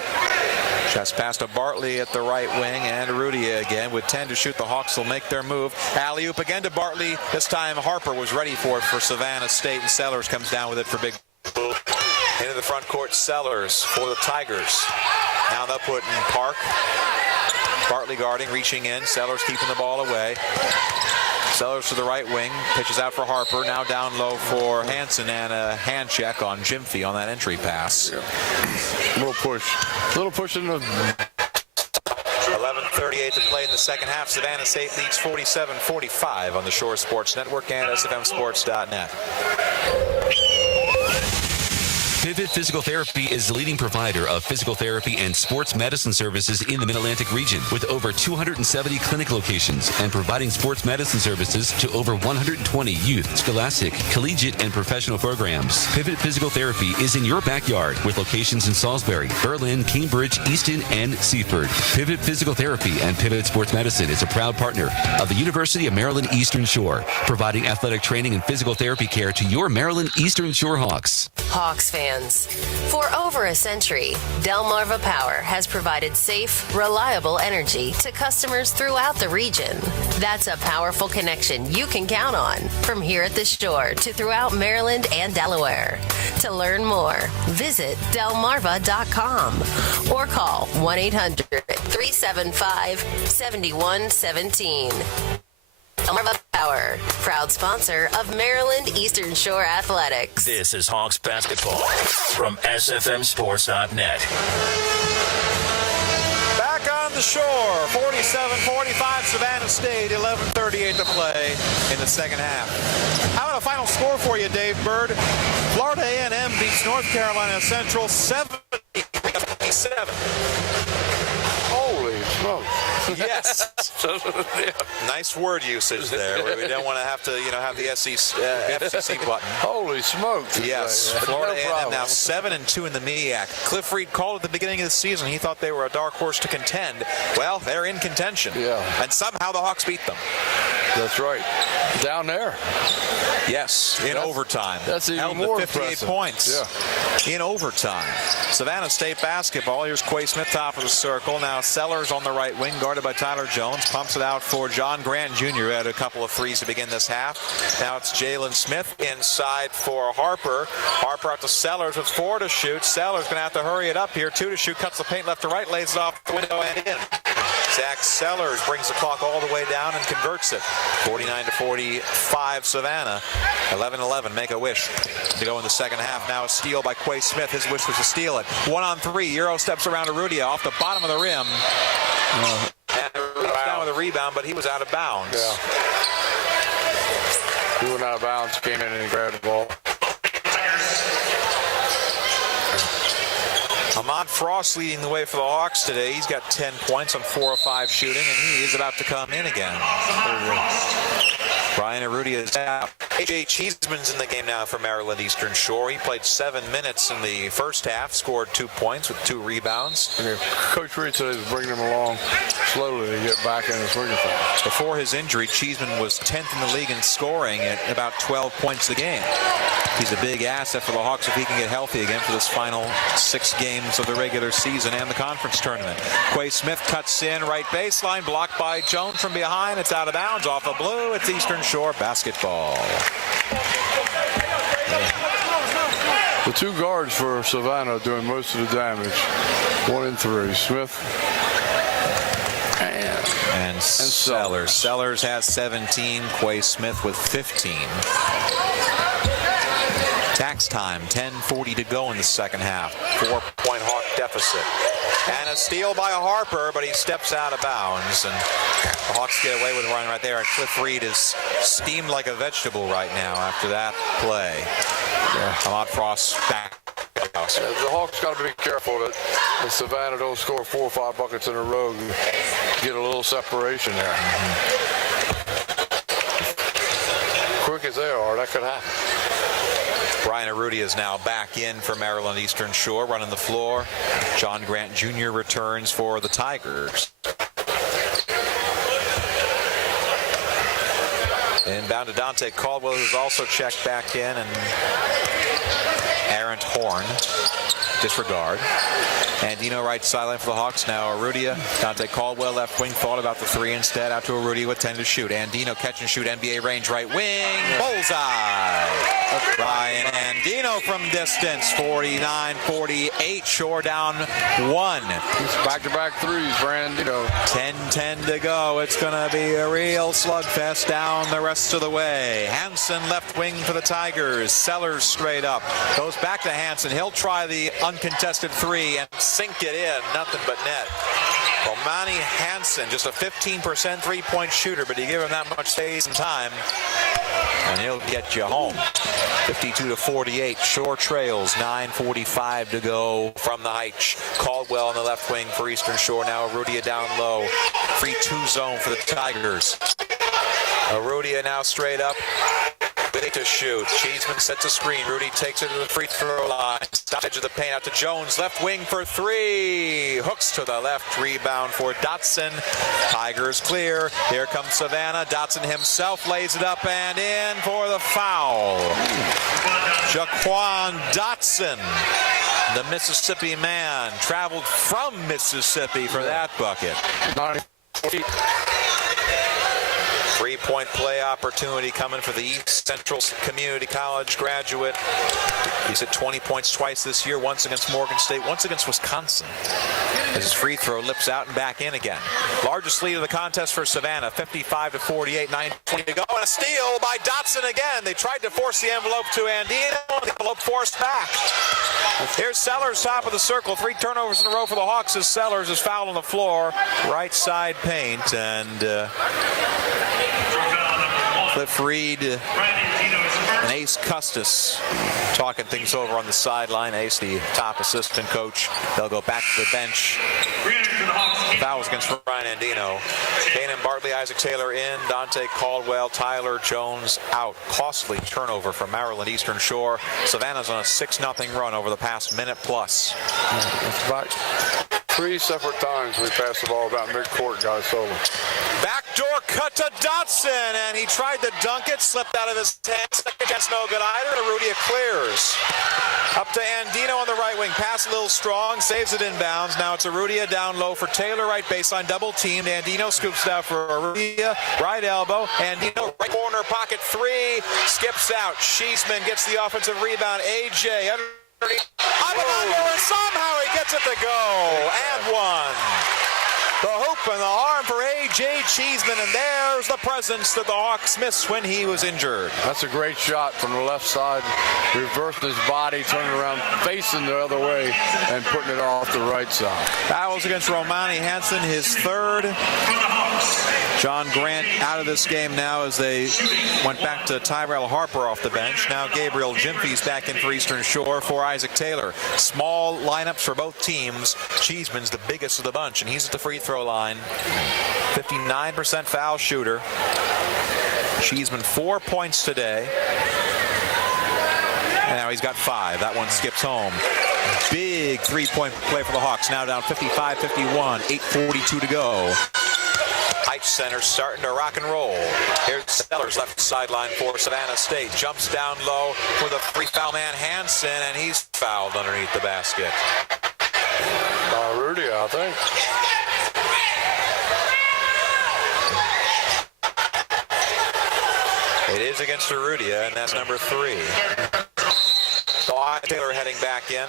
Just past to Bartley at the right wing, and Arudia again with 10 to shoot. The Hawks will make their move. Alley-oop again to Bartley. This time Harper was ready for it for Savannah State, and Sellers comes down with it for big. Into the front court, Sellers for the Tigers. Now they'll put in Park. Bartley guarding, reaching in. Sellers keeping the ball away. Sellers to the right wing, pitches out for Harper. Now down low for Hansen, and a hand check on Jimfy on that entry pass. A little push in the... 11:38 to play in the second half. Savannah State leads 47-45 on the Shore Sports Network and SFMSports.net. Pivot Physical Therapy is the leading provider of physical therapy and sports medicine services in the Mid-Atlantic region, with over 270 clinic locations and providing sports medicine services to over 120 youth, scholastic, collegiate, and professional programs. Pivot Physical Therapy is in your backyard with locations in Salisbury, Berlin, Cambridge, Easton, and Seaford. Pivot Physical Therapy and Pivot Sports Medicine is a proud partner of the University of Maryland Eastern Shore, providing athletic training and physical therapy care to your Maryland Eastern Shore Hawks. Hawks fans. For over a century, Delmarva Power has provided safe, reliable energy to customers throughout the region. That's a powerful connection you can count on from here at the shore to throughout Maryland and Delaware. To learn more, visit delmarva.com or call 1-800-375-7117. Delmarva Power, proud sponsor of Maryland Eastern Shore Athletics. This is Hawks basketball from SFMSports.net. Back on the shore, 47-45 Savannah State, 11:38 to play in the second half. How about a final score for you, Dave Bird? Florida A&M beats North Carolina Central 70-57. Holy smokes. Yes. Nice word usage there. We don't want to have to, have the FCC button. Holy smokes. Yes. Florida A&M now 7-2 in the MEAC. Cliff Reed called at the beginning of the season. He thought they were a dark horse to contend. Well, they're in contention. Yeah. And somehow the Hawks beat them. That's right. Down there. Yes, in overtime. That's even held more to 58 impressive. points in overtime. Savannah State basketball. Here's Quay Smith, top of the circle. Now Sellers on the right wing, guarded by Tyler Jones. Pumps it out for John Grant Jr., who had a couple of threes to begin this half. Now it's Jalen Smith inside for Harper. Harper out to Sellers with 4 to shoot. Sellers going to have to hurry it up here. 2 to shoot, cuts the paint left to right, lays it off the window and in. Zach Sellers brings the clock all the way down and converts it. 49-45 Savannah. 11-11, make a wish to go in the second half. Now a steal by Quay Smith. His wish was to steal it. 1-on-3. Euro steps around Arudia off the bottom of the rim. And Arudia's down with a rebound, but he was out of bounds. Yeah. He went out of bounds, came in and grabbed the ball. Ahmad Frost leading the way for the Hawks today. He's got 10 points on 4 of 5 shooting, and he is about to come in again. Brian Arudia is out. A.J. Cheeseman's in the game now for Maryland Eastern Shore. He played 7 minutes in the first half, scored 2 points with 2 rebounds. And Coach Reed said he was bringing him along slowly to get back in the swing of things. Before his injury, Cheeseman was 10th in the league in scoring at about 12 points a game. He's a big asset for the Hawks if he can get healthy again for this final 6 games of the regular season and the conference tournament. Quay Smith cuts in, right baseline, blocked by Jones from behind. It's out of bounds off of blue. It's Eastern Shore basketball. The 2 guards for Savannah doing most of the damage. 1 and 3. Smith and Sellers. Sellers has 17. Quay Smith with 15. Tax time, 10:40 to go in the second half. 4-point Hawk deficit. And a steal by Harper, but he steps out of bounds. And the Hawks get away with a run right there. And Cliff Reed is steamed like a vegetable right now after that play. Ahmad Frost back out. The Hawks got to be careful that Savannah don't score 4 or 5 buckets in a row and get a little separation there. Quick as they are, that could happen. Brian Arruti is now back in for Maryland Eastern Shore, running the floor. John Grant Jr. returns for the Tigers. Inbound to Dante Caldwell, who's also checked back in, and Aaron Horn, disregard. Andino right sideline for the Hawks. Now Arrutia, Dante Caldwell left wing, thought about the 3 instead. Out to Arrutia with 10 to shoot. Andino catch and shoot, NBA range right wing, bullseye. Brian Andino from distance, 49-48. Shore down 1. Back-to-back threes for Andino. 10-10 to go. It's going to be a real slugfest down the rest of the way. Hansen left wing for the Tigers. Sellers straight up. Goes back to Hansen. He'll try the uncontested 3 and sink it in. Nothing but net. Romani Hansen, just a 15% three-point shooter, but you give him that much space and time, and he'll get you home. 52-48. Shore trails. 9:45 to go from the height. Caldwell on the left wing for Eastern Shore. Now Arrutia down low. Free 2 zone for the Tigers. Arrutia now straight up. Ready to shoot. Cheeseman sets a screen. Rudy takes it to the free throw line. Stop edge of the paint out to Jones. Left wing for 3. Hooks to the left. Rebound for Dotson. Tigers clear. Here comes Savannah. Dotson himself lays it up and in for the foul. Jaquan Dotson, the Mississippi man, traveled from Mississippi for that bucket. 3-point play opportunity coming for the East Central Community College graduate. He's hit 20 points twice this year, once against Morgan State, once against Wisconsin. As his free throw lips out and back in again. Largest lead of the contest for Savannah, 55-48, 9:20 to go. And a steal by Dotson again. They tried to force the envelope to Andino. The envelope forced back. Here's Sellers, top of the circle. 3 turnovers in a row for the Hawks as Sellers is fouled on the floor. Right side paint, and Cliff Reed and Ace Custis talking things over on the sideline. Ace, the top assistant coach. They'll go back to the bench. Fouls against Ryan Andino. Kanan Bartley, Isaac Taylor in. Dante Caldwell, Tyler Jones out. Costly turnover for Maryland Eastern Shore. Savannah's on a 6-0 run over the past minute plus. That's right. 3 separate times we passed the ball about midcourt, guys. So backdoor cut to Dotson, and he tried to dunk it, slipped out of his hands. Second chance, no good either. Arrutia clears. Up to Andino on the right wing. Pass a little strong, saves it inbounds. Now it's Arrutia down low for Taylor, right baseline, double teamed. Andino scoops it out for Arrutia, right elbow. Andino, right corner, pocket 3, skips out. Cheeseman gets the offensive rebound. AJ underneath. And somehow he gets it to go. And 1. The hoop and the arm for A.J. Cheeseman, and there's the presence that the Hawks missed when he was injured. That's a great shot from the left side. Reversing his body, turning around, facing the other way, and putting it off the right side. Fouls against Romani Hansen, his 3rd. John Grant out of this game now as they went back to Tyrell Harper off the bench. Now Gabriel Jimfy's back in for Eastern Shore for Isaac Taylor. Small lineups for both teams. Cheeseman's the biggest of the bunch, and he's at the free throw line. 59% foul shooter. Cheeseman 4 points today. And now he's got 5. That one skips home. Big 3-point play for the Hawks. Now down 55-51. 8:42 to go. Heights Center starting to rock and roll. Here's Sellers left sideline for Savannah State. Jumps down low for the free foul man Hansen, and he's fouled underneath the basket. Rudy, I think. It is against Arrutia, and that's number 3. So Taylor heading back in.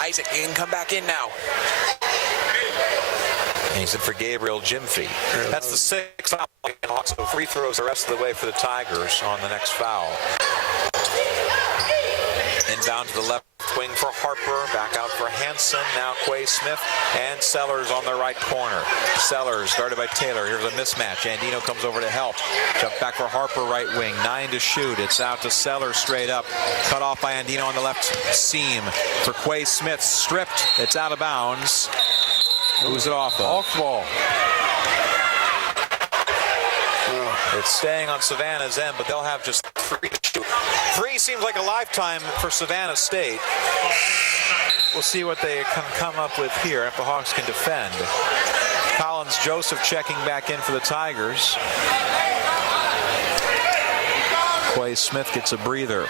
Isaac, you can come back in now. And he's in for Gabriel Jimfy. That's the 6th foul. So free throws the rest of the way for the Tigers on the next foul. Inbound to the left Left wing for Harper, back out for Hanson, now Quay Smith, and Sellers on the right corner. Sellers guarded by Taylor. Here's a mismatch. Andino comes over to help. Jump back for Harper, right wing. 9 to shoot. It's out to Sellers straight up. Cut off by Andino on the left seam. For Quay Smith, stripped. It's out of bounds. Who's it off of? Off ball. It's staying on Savannah's end, but they'll have just 3 to shoot. 3 seems like a lifetime for Savannah State. We'll see what they can come up with here if the Hawks can defend. Collins Joseph checking back in for the Tigers. Quay Smith gets a breather.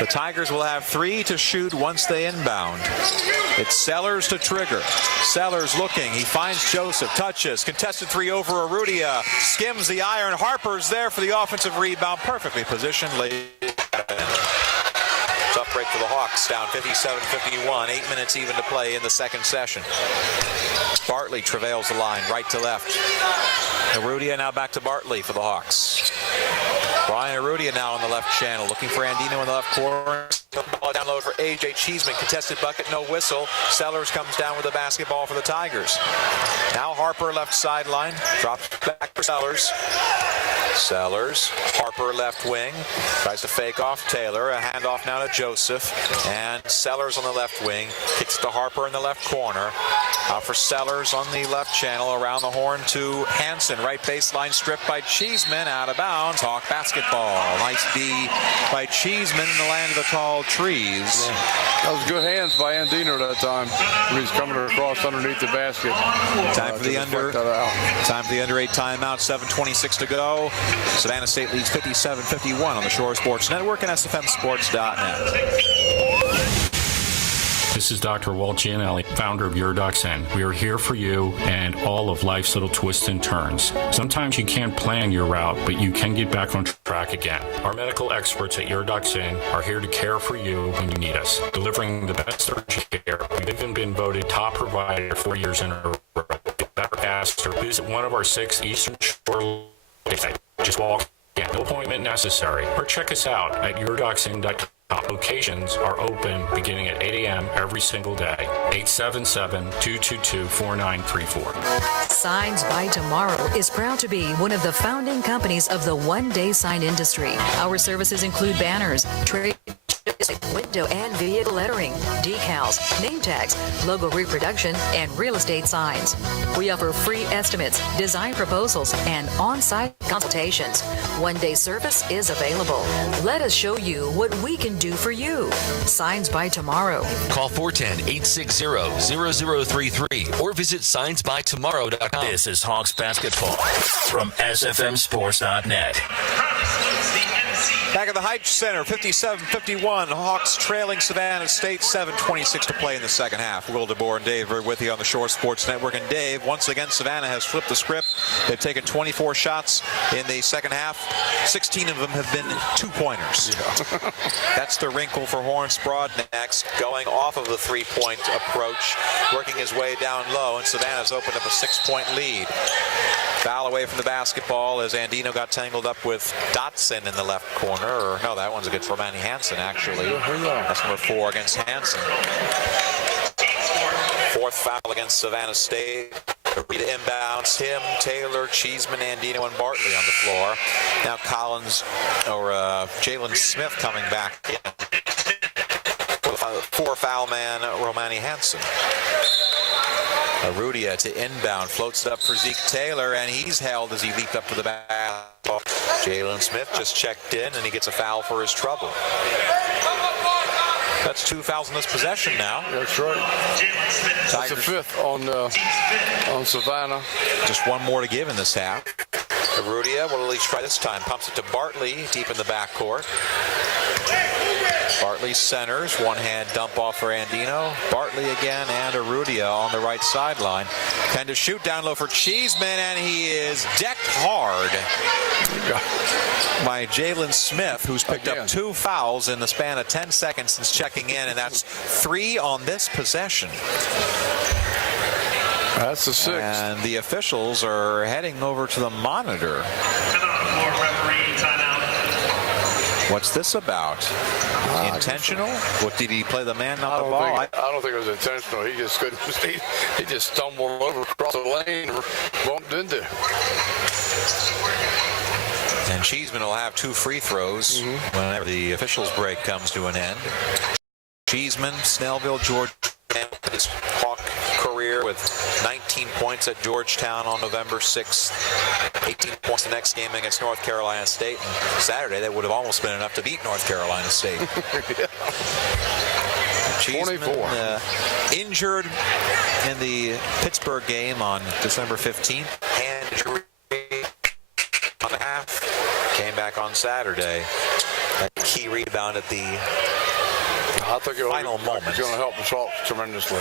The Tigers will have 3 to shoot once they inbound. It's Sellers to trigger. Sellers looking. He finds Joseph. Touches. Contested 3 over Arrudia. Skims the iron. Harper's there for the offensive rebound. Perfectly positioned. Tough break for the Hawks. Down 57-51. 8 minutes even to play in the second session. Bartley travails the line right to left. Arrudia now back to Bartley for the Hawks. Brian Arrudia now on the left channel, looking for Andino in the left corner. Ball down low for A.J. Cheeseman. Contested bucket, no whistle. Sellers comes down with the basketball for the Tigers. Now Harper left sideline. Drops back for Sellers. Sellers. Harper left wing. Tries to fake off Taylor. A handoff now to Joseph. And Sellers on the left wing. Kicks to Harper in the left corner. Out for Sellers on the left channel. Around the horn to Hanson. Right baseline stripped by Cheeseman. Out of bounds. Hawk basketball. Nice D by Cheeseman in the land of the tall trees. That was good hands by Andino that time when he's coming across underneath the basket. Time for the under 8 timeout. 7:26 to go. Savannah State leads 57-51 on the Shore Sports Network and SFMSports.net. This is Dr. Walt Gianelli, founder of UrDoc-Zen. We are here for you and all of life's little twists and turns. Sometimes you can't plan your route, but you can get back on track again. Our medical experts at UrDoc-Zen are here to care for you when you need us, delivering the best urgent care. We've even been voted top provider 4 years in a row. Better, faster. Visit one of our 6 Eastern Shore locations. Just walk in. No appointment necessary. Or check us out at UrDoc-Zen.com. Locations are open beginning at 8 a.m. every single day. 877-222-4934. Signs by Tomorrow is proud to be one of the founding companies of the one-day sign industry. Our services include banners, trade, window and vehicle lettering, decals, name tags, logo reproduction, and real estate signs. We offer free estimates, design proposals, and on-site consultations. One-day service is available. Let us show you what we can do for you. Signs by Tomorrow. Call 410-860-0033 or visit signsbytomorrow.com. This is Hawks basketball from SFMSports.net. Back at the Heights Center, 57-51. Hawks trailing Savannah State, 7:26 to play in the second half. Will DeBoer and Dave are with you on the Shore Sports Network. And Dave, once again, Savannah has flipped the script. They've taken 24 shots in the second half. 16 of them have been two-pointers. Yeah. That's the wrinkle for Horns Broadnex, going off of the three-point approach, working his way down low, and Savannah's opened up a 6-point lead. Foul away from the basketball as Andino got tangled up with Dotson in the left corner. Or no, that one's against Romani Hanson, actually. That's number 4 against Hanson. 4th foul against Savannah State. Rita inbounds him, Taylor, Cheeseman, Andino, and Bartley on the floor. Now Collins or Jalen Smith coming back in. 4-foul man, Romani Hanson. Arrudia to inbound, floats it up for Zeke Taylor, and he's held as he leaped up to the basketball. Jalen Smith just checked in, and he gets a foul for his trouble. That's 2 fouls in this possession now. That's right. That's the 5th on Savannah. Just 1 more to give in this half. Arrudia will at least try this time. Pumps it to Bartley, deep in the backcourt. Bartley centers, one-hand dump off for Andino. Bartley again and Arrudia on the right sideline. Kind of shoot down low for Cheeseman, and he is decked hard by Jalen Smith, who's picked up 2 fouls in the span of 10 seconds since checking in, and that's 3 on this possession. That's the 6th. And the officials are heading over to the monitor. What's this about? Intentional? What, did he play the man, not the ball? I don't think it was intentional. He just couldn't. He just stumbled over across the lane or bumped into. And Cheeseman will have 2 free throws whenever the officials' break comes to an end. Cheeseman, Snellville, Georgia, his Hawk career with 19 points at Georgetown on November 6th. 18 points the next game against North Carolina State. And Saturday, that would have almost been enough to beat North Carolina State. Cheeseman, 24. Injured in the Pittsburgh game on December 15th. Hand injury on the half. Came back on Saturday. A key rebound at the final moment. It's going to help the Hawks tremendously.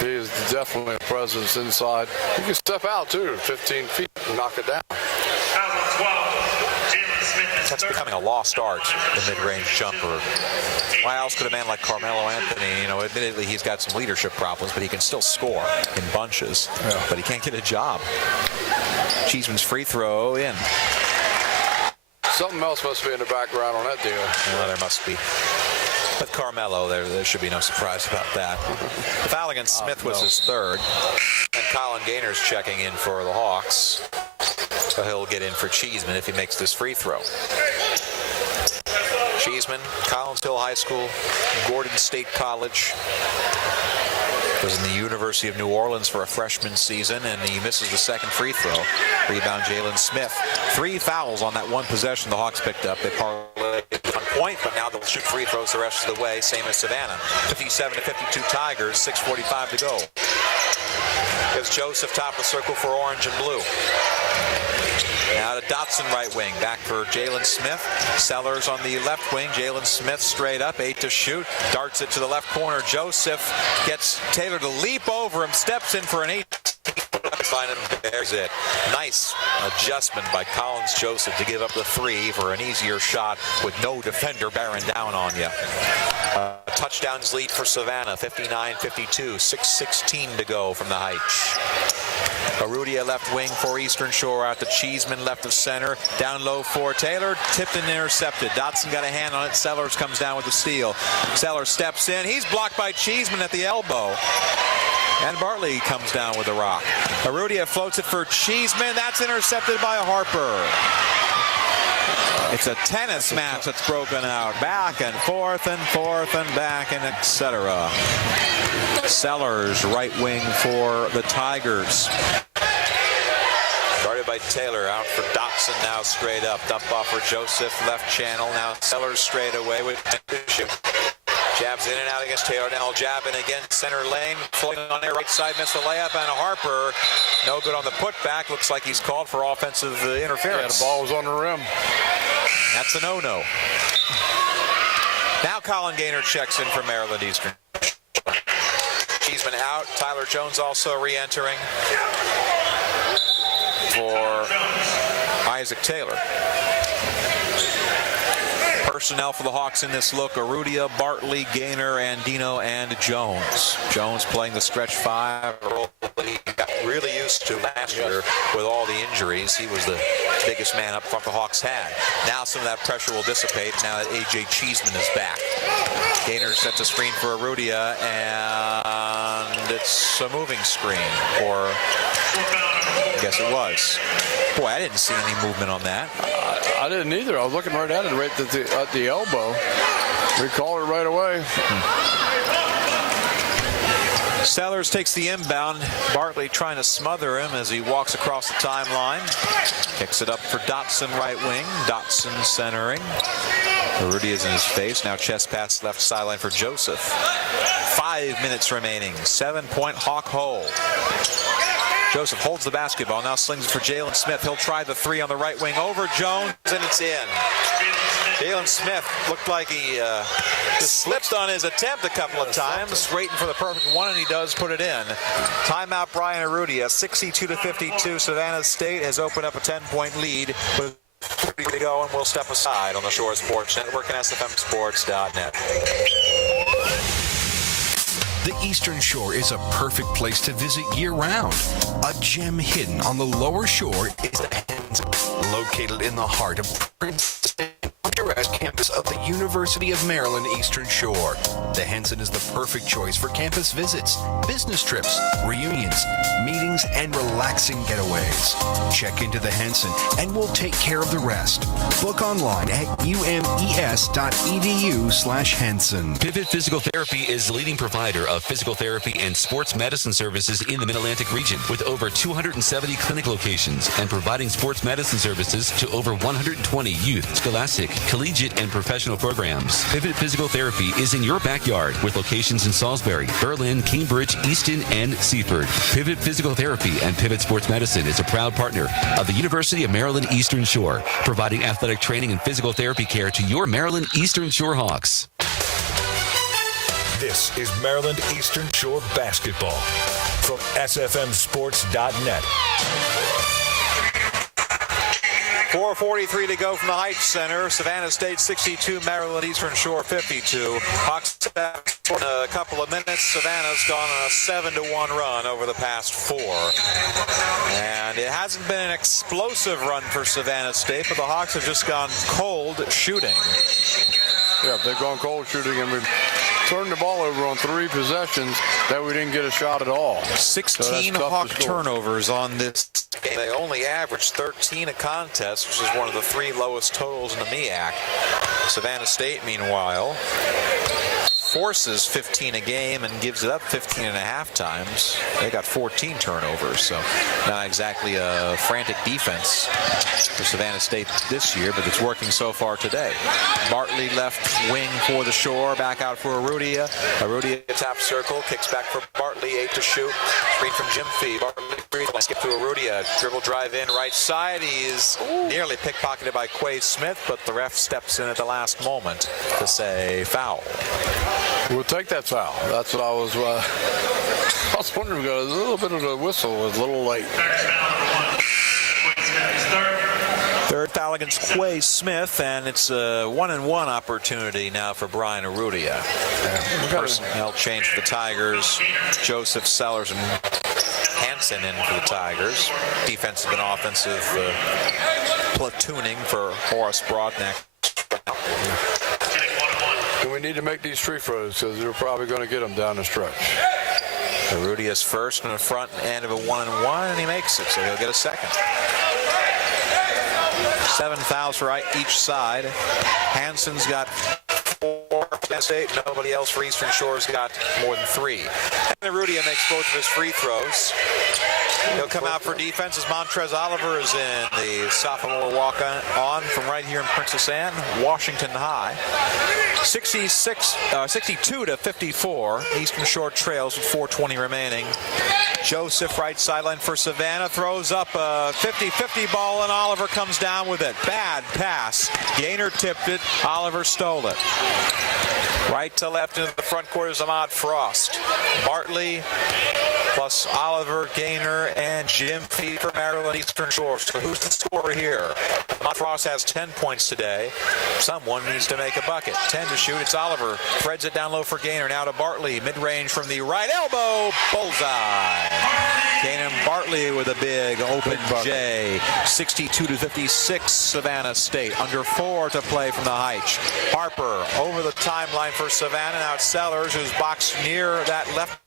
He is definitely a presence inside. He can step out, too, 15 feet and knock it down. That's becoming a lost art, the mid-range jumper. Why else could a man like Carmelo Anthony, admittedly he's got some leadership problems, but he can still score in bunches. Yeah. But he can't get a job. Cheeseman's free throw in. Something else must be in the background on that deal. Well, there must be. With Carmelo, there should be no surprise about that. The foul against Smith was his 3rd. And Colin Gaynor's checking in for the Hawks. So he'll get in for Cheeseman if he makes this free throw. Cheeseman, Collinsville High School, Gordon State College. Was in the University of New Orleans for a freshman season, and he misses the 2nd free throw. Rebound, Jalen Smith. 3 fouls on that one possession the Hawks picked up. They parlayed on point, but now they'll shoot free throws the rest of the way, same as Savannah. 57-52 Tigers, 6:45 to go. Here's Joseph top of the circle for orange and blue. Now to Dotson right wing, back for Jalen Smith. Sellers on the left wing. Jalen Smith straight up, 8 to shoot. Darts it to the left corner. Joseph gets Taylor to leap over him, steps in for an 8. There's it. Nice adjustment by Collins Joseph to give up the 3 for an easier shot with no defender bearing down on you. Touchdowns lead for Savannah, 59-52, 6:16 to go from the Heights. Arudia left wing for Eastern Shore out to Cheeseman left of center. Down low for Taylor. Tipped and intercepted. Dotson got a hand on it. Sellers comes down with the steal. Sellers steps in. He's blocked by Cheeseman at the elbow. And Bartley comes down with the rock. Arudia floats it for Cheeseman. That's intercepted by Harper. It's a tennis match that's broken out. Back and forth and back and etc. Sellers right wing for the Tigers. Started by Taylor, out for Dotson now straight up. Dump off for Joseph, left channel. Now Sellers straight away with shoot. Jabs in and out against Taylor. Now jab in again, center lane. Floating on their right side, missed the layup. And Harper, no good on the putback. Looks like he's called for offensive interference. Yeah, the ball was on the rim. That's a no-no. Now Colin Gaynor checks in for Maryland Eastern. Cheeseman out. Tyler Jones also re-entering for Isaac Taylor. Personnel for the Hawks in this look: Arudia, Bartley, Gaynor, Andino, and Jones. Jones playing the stretch 5 role he got really used to last year with all the injuries. He was the biggest man up front the Hawks had. Now some of that pressure will dissipate now that A.J. Cheeseman is back. Gaynor sets a screen for Arudia, and it's a moving screen, or I guess it was. Boy, I didn't see any movement on that. I didn't either. I was looking right at it, right at the elbow. We called it right away. Sellers takes the inbound. Bartley trying to smother him as he walks across the timeline. Kicks it up for Dotson right wing. Dotson centering. Arudia is in his face. Now chest pass left sideline for Joseph. 5 minutes remaining. 7-point Hawk hole. Joseph holds the basketball. Now slings it for Jalen Smith. He'll try the 3 on the right wing over Jones, and it's in. Jalen Smith looked like he just slipped on his attempt a couple of times, waiting for the perfect one, and he does put it in. Timeout, Brian Arudia. 62-52. Savannah State has opened up a 10-point lead with 3 to go, and we'll step aside on the Shore Sports Network and SFMSports.net. The Eastern Shore is a perfect place to visit year-round. A gem hidden on the lower shore is the Henson, located in the heart of Princeton. picturesque campus of the University of Maryland Eastern Shore. The Henson is the perfect choice for campus visits, business trips, reunions, meetings, and relaxing getaways. Check into the Henson and we'll take care of the rest. Book online at umes.edu/Henson. Pivot Physical Therapy is the leading provider of physical therapy and sports medicine services in the Mid-Atlantic region with over 270 clinic locations and providing sports medicine services to over 120 youth, scholastic, collegiate, and professional programs. Pivot Physical Therapy is in your backyard with locations in Salisbury, Berlin, Cambridge, Easton, and Seaford. Pivot Physical Therapy and Pivot Sports Medicine is a proud partner of the University of Maryland Eastern Shore, providing athletic training and physical therapy care to your Maryland Eastern Shore Hawks. This is Maryland Eastern Shore basketball from SFMSports.net. 4:43 to go from the Heights Center. Savannah State 62, Maryland Eastern Shore 52. Hawks have in a couple of minutes. Savannah's gone on a 7-1 run over the past 4. And it hasn't been an explosive run for Savannah State, but the Hawks have just gone cold shooting. Yeah, they've gone cold shooting, and we've turned the ball over on 3 possessions that we didn't get a shot at all. 16 Hawk turnovers on this game. They only averaged 13 a contest, which is one of the 3 lowest totals in the MEAC. Savannah State, meanwhile, forces 15 a game and gives it up 15.5 times. They got 14 turnovers, so not exactly a frantic defense for Savannah State this year, but it's working so far today. Bartley left wing for the Shore, back out for Arudia. Arudia top circle, kicks back for Bartley, 8 to shoot. Screen from Jim Fee. Bartley skip to Arudia, dribble drive in right side. He is nearly pickpocketed by Quay Smith, but the ref steps in at the last moment to say foul. We'll take that foul. That's what I was wondering. A little bit of a whistle was a little late. Third foul against Quay Smith, and it's a 1-and-1 opportunity now for Brian Arudia. Personnel change for the Tigers. Joseph, Sellers, and Hansen in for the Tigers. Defensive and offensive platooning for Horace Broadneck. And we need to make these free throws because they're probably going to get them down the stretch. Arudia's first on the front end of a 1-and-1, and he makes it, so he'll get a second. 7 fouls for each side. Hansen's got 4, State. Nobody else for Eastern Shore's got more than 3. And Arudia makes both of his free throws. He'll come out for defense as Montrez Oliver is in, the sophomore walk-on from right here in Princess Anne, Washington High. 62 to 54. Eastern Shore trails with 4:20 remaining. Joseph, right sideline for Savannah, throws up a 50-50 ball, and Oliver comes down with it. Bad pass. Gaynor tipped it. Oliver stole it. Right to left into the front court is Ahmad Frost. Bartley plus Oliver, Gaynor, and Jim Fee for Maryland Eastern Shore. So who's the scorer here? Ahmad Frost has 10 points today. Someone needs to make a bucket. 10 to shoot. It's Oliver. Threads it down low for Gaynor. Now to Bartley. Mid-range from the right elbow. Bullseye. Gaynor Bartley with a big open J. 62 to 56. Savannah State. Under 4 to play from the Heights. Harper over the timeline for Savannah. Now it's Sellers, who's boxed near that left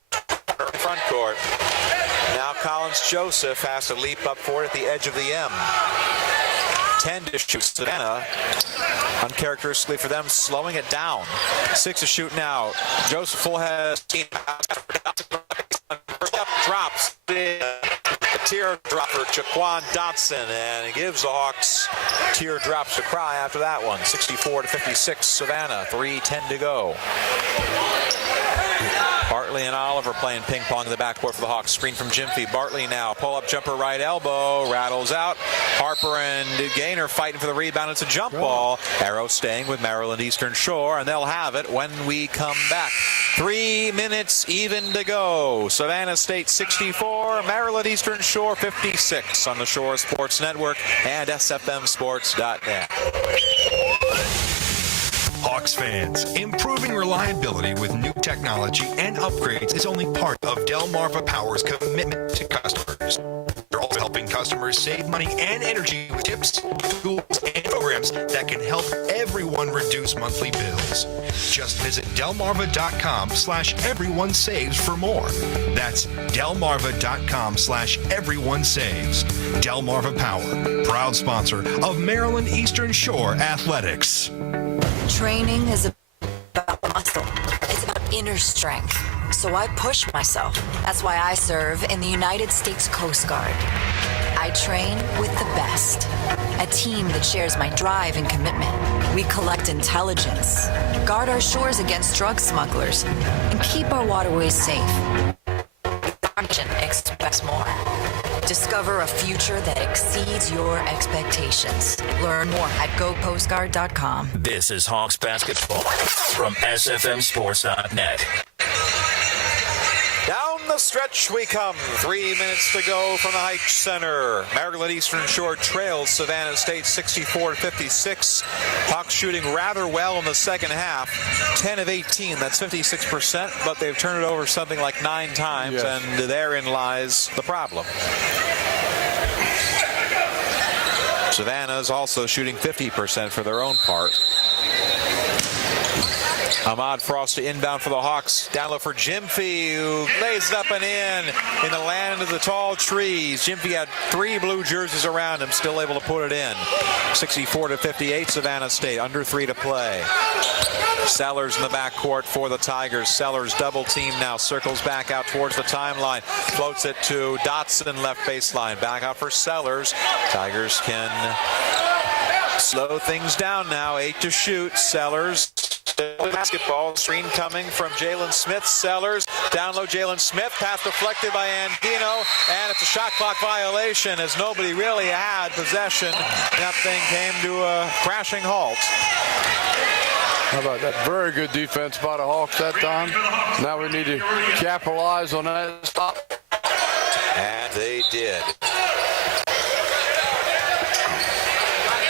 front court. Now Collins Joseph has to leap up for it at the edge of the M. 10 to shoot. Savannah, uncharacteristically for them, slowing it down. 6 to shoot now. Joseph full head. Drops. A teardrop for Jaquan Dotson, and he gives the Hawks teardrops to cry after that one. 64 to 56. Savannah. 3:10 to go. Bartley and Oliver playing ping pong in the backcourt for the Hawks. Screen from Jim Fee. Bartley now. Pull-up jumper right elbow. Rattles out. Harper and Gaynor fighting for the rebound. It's a jump ball. Arrow staying with Maryland Eastern Shore, and they'll have it when we come back. 3 minutes even to go. Savannah State 64, Maryland Eastern Shore 56 on the Shore Sports Network and SFMSports.net. Hawks fans, improving reliability with new technology and upgrades is only part of Delmarva Power's commitment to customers. They're also helping customers customers save money and energy with tips, tools, and programs that can help everyone reduce monthly bills. Just visit delmarva.com/everyonesaves for more. That's delmarva.com/everyonesaves. Delmarva Power, proud sponsor of Maryland Eastern Shore Athletics. Training is about muscle. It's about inner strength. So I push myself. That's why I serve in the United States Coast Guard. I train with the best. A team that shares my drive and commitment. We collect intelligence, guard our shores against drug smugglers, and keep our waterways safe. Our mission expects more. Discover a future that exceeds your expectations. Learn more at gocoastguard.com. This is Hawks basketball from SFMSports.net. Down the stretch we come. 3 minutes to go from the Heights Center. Maryland Eastern Shore trails Savannah State 64-56. Hawks shooting rather well in the second half. 10 of 18. That's 56%, but they've turned it over something like 9 times, Yes. and therein lies the problem. Savannah's also shooting 50% for their own part. Ahmad Frost to inbound for the Hawks. Down low for Gyamfi, who lays it up and in the land of the tall trees. Gyamfi had 3 blue jerseys around him, still able to put it in. 64-58, Savannah State, under 3 to play. Sellers in the backcourt for the Tigers. Sellers double team now, circles back out towards the timeline. Floats it to Dotson, left baseline. Back out for Sellers. Tigers can slow things down now. 8 to shoot. Sellers. Basketball screen coming from Jalen Smith. Sellers down low. Jalen Smith, pass deflected by Andino, and it's a shot clock violation as nobody really had possession. That thing came to a crashing halt. How about that? Very good defense by the Hawks that time. Now we need to capitalize on that stop. And they did.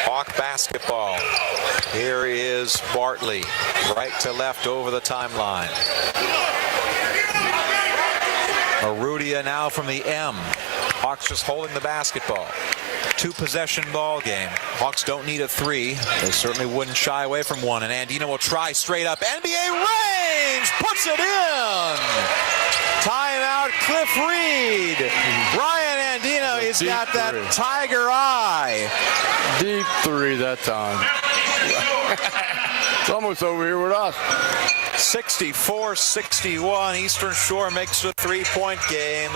Hawk basketball. Here is Bartley, right to left over the timeline. Arudia now from the M. Hawks just holding the basketball. 2-possession ball game. Hawks don't need a 3. They certainly wouldn't shy away from one. And Andino will try straight up. NBA range! Puts it in! Timeout, Cliff Reed. Ryan Andino, he's got that tiger eye. Deep 3 that time. It's almost over here with us. 64-61. Eastern Shore makes a 3-point game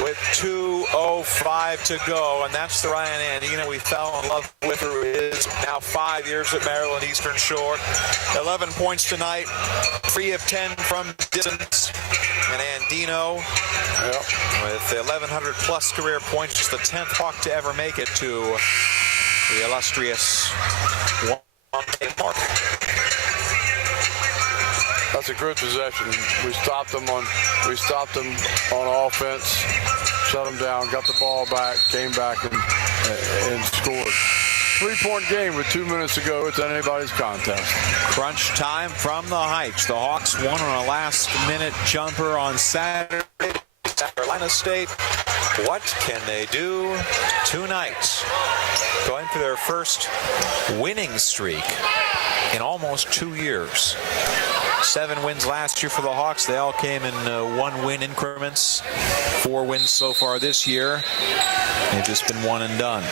with 2:05 to go, and that's the Ryan Andino we fell in love with, who is now 5 years at Maryland Eastern Shore. 11 points tonight, 3 of 10 from distance, and Andino with 1,100 plus career points, just the 10th Hawk to ever make it to the illustrious one-day mark. That's a good possession. We stopped them on offense, shut them down, got the ball back, came back and scored. 3-point game with 2 minutes to go. It's anybody's contest. Crunch time from the Heights. The Hawks won on a last-minute jumper on Saturday. Carolina State. What can they do tonight? Going for their first winning streak in almost 2 years. 7 wins last year for the Hawks. They all came in 1-win increments. 4 wins so far this year. They've just been one and done.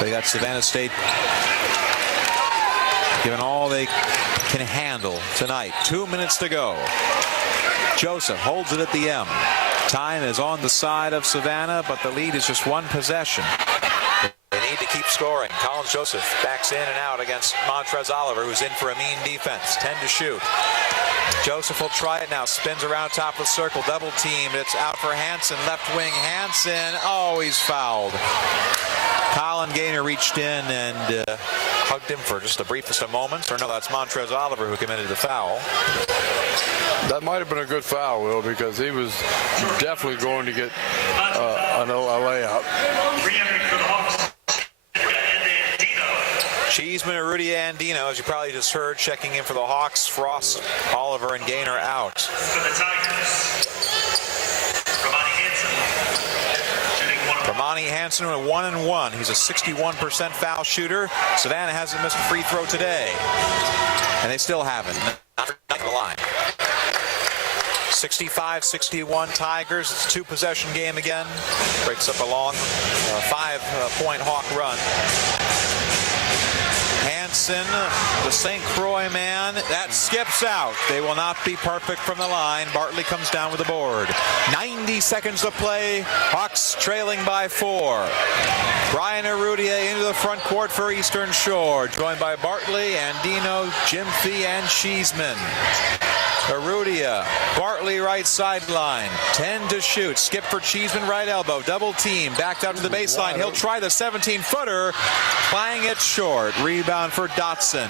They got Savannah State giving all they can handle tonight. 2 minutes to go. Joseph holds it at the M. Time is on the side of Savannah, but the lead is just 1 possession. They need to keep scoring. Collins Joseph backs in and out against Montrez Oliver, who's in for a mean defense. 10 to shoot. Joseph will try it now. Spins around top of the circle. Double teamed. It's out for Hansen. Left wing Hansen. Oh, he's fouled. Colin Gaynor reached in and hugged him for just the briefest of moments. Or no, that's Montrez Oliver who committed the foul. That might have been a good foul, Will, because he was definitely going to get a layup. Cheeseman and Rudy Andino, as you probably just heard, checking in for the Hawks. Frost, Oliver, and Gaynor out. Romani Hansen with 1-1. He's a 61% foul shooter. Savannah hasn't missed a free throw today. And they still haven't. Not on the line. 65-61 Tigers. It's a two-possession game again. Breaks up a long 5-point Hawk run. Hansen, the St. Croix man, that skips out. They will not be perfect from the line. Bartley comes down with the board. 90 seconds to play. Hawks trailing by 4. Brian Arrudier into the front court for Eastern Shore, joined by Bartley, Andino, Jimfy, and Cheeseman. Arrudia, Bartley right sideline, 10 to shoot, skip for Cheeseman right elbow, double team, backed out to the baseline. He'll try the 17-footer, playing it short. Rebound for Dotson.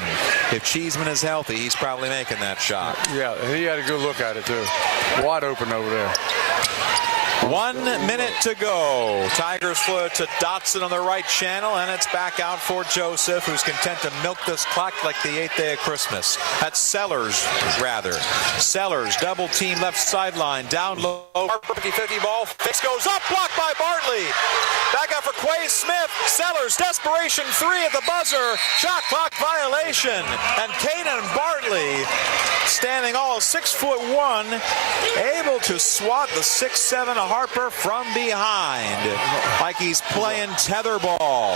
If Cheeseman is healthy, he's probably making that shot. Yeah, he had a good look at it too. Wide open over there. 1 minute to go. Tigers float to Dotson on the right channel, and it's back out for Joseph, who's content to milk this clock like the 8th day of Christmas. That's Sellers, rather. Sellers, double team left sideline, down low, 50-50 ball. Fix goes up, blocked by Bartley. Back out for Quay Smith. Sellers, desperation 3 at the buzzer. Shot clock violation. And Caden Bartley, standing all 6'1", able to swat the 6'7" Harper from behind, like he's playing tetherball.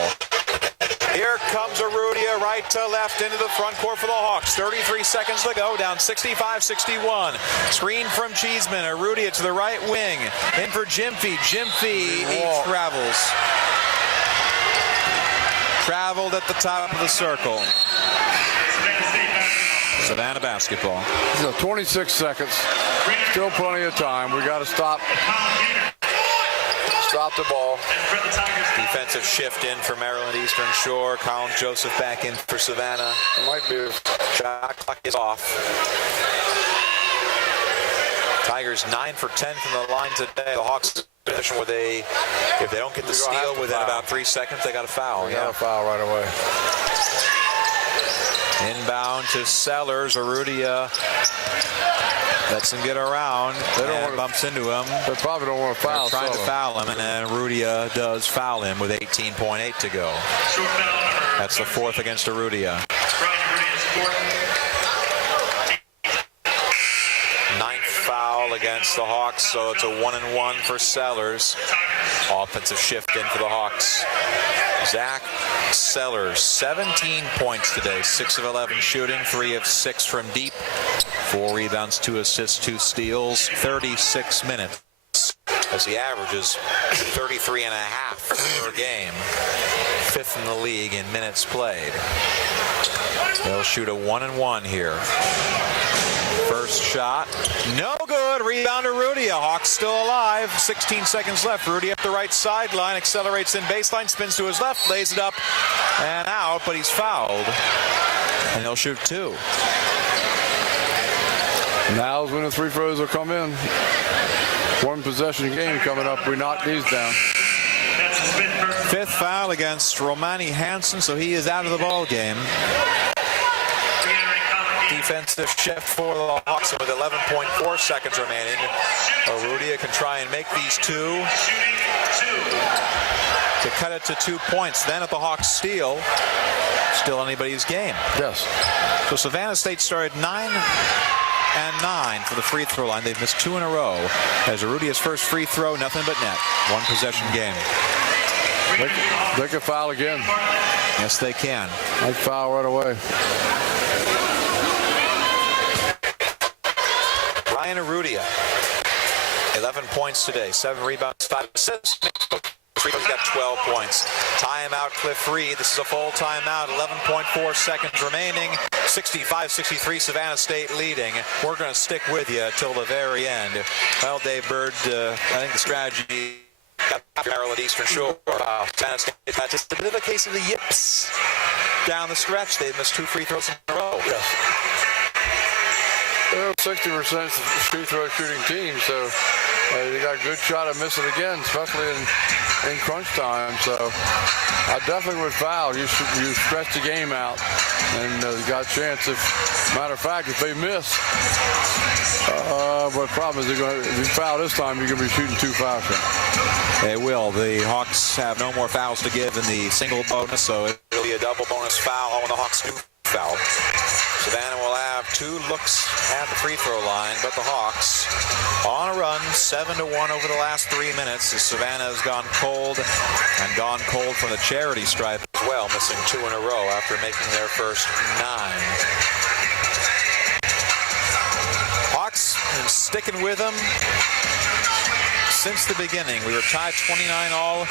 Here comes Arrudia, right to left into the front court for the Hawks. 33 seconds to go, down 65-61. Screen from Cheeseman. Arrudia to the right wing. In for Jimfy. Jimfy, he travels. Traveled at the top of the circle. Savannah basketball. So 26 seconds. Still plenty of time. We got to stop the ball. Defensive shift in for Maryland Eastern Shore. Colin Joseph back in for Savannah. It might be. Shot clock is off. Tigers 9 for 10 from the line today. The Hawks position where if they don't get the steal within about 3 seconds, they got a foul. They got a foul right away. Inbound to Sellers. Arrudia lets him get around. They don't want bumps into him. They probably don't want to foul. They're trying to foul him, and then Arrudia does foul him with 18.8 to go. That's the 4th against Arrudia. 9th foul against the Hawks, so it's a 1-1 for Sellers. Offensive shift in for the Hawks. Zach Sellers, 17 points today, 6 of 11 shooting, 3 of 6 from deep, 4 rebounds, 2 assists, 2 steals, 36 minutes as he averages 33 and a half per game, 5th in the league in minutes played. They'll shoot a 1-1 here. First shot, no good. Rebound to Arrudia. Hawks still alive. 16 seconds left. Arrudia up the right sideline, accelerates in baseline, spins to his left, lays it up and out, but he's fouled. And he'll shoot 2. Now's when the free throws will come in. 1 possession game coming up. We knock these down. 5th foul against Romani Hansen, so he is out of the ball game. Defensive shift for the Hawks with 11.4 seconds remaining. Arrudia can try and make these 2 to cut it to 2 points. Then at the Hawks steal, still anybody's game. Yes. So Savannah State started 9-9 for the free throw line. They've missed 2 in a row. As Arrudia's first free throw, nothing but net. 1 possession game. They can foul again. Yes, they can. They foul right away. Ryan Arrudia, 11 points today, 7 rebounds, 5 assists. He's got 12 points. Timeout, Cliff Reed. This is a full timeout. 11.4 seconds remaining. 65-63, Savannah State leading. We're going to stick with you till the very end. Well, Dave Bird, I think the strategy got Maryland Eastern Shore. Savannah State had just a bit of a case of the yips down the stretch. They've missed 2 free throws in a row. Yes. They're a 60% free throw shooting team, so they got a good shot at missing again, especially in crunch time. So I definitely would foul. You stretch the game out, and you got a chance. Matter of fact, if they miss, but the problem is if you foul this time, you're going to be shooting 2 foul shots. They will. The Hawks have no more fouls to give in the single bonus, so it'll be a double bonus foul when the Hawks do foul. Savannah will have 2 looks at the free throw line, but the Hawks on a run, 7-1 over the last 3 minutes, as Savannah has gone cold and gone cold from the charity stripe as well, missing 2 in a row after making their first 9. Hawks been sticking with them since the beginning. We were tied 29-all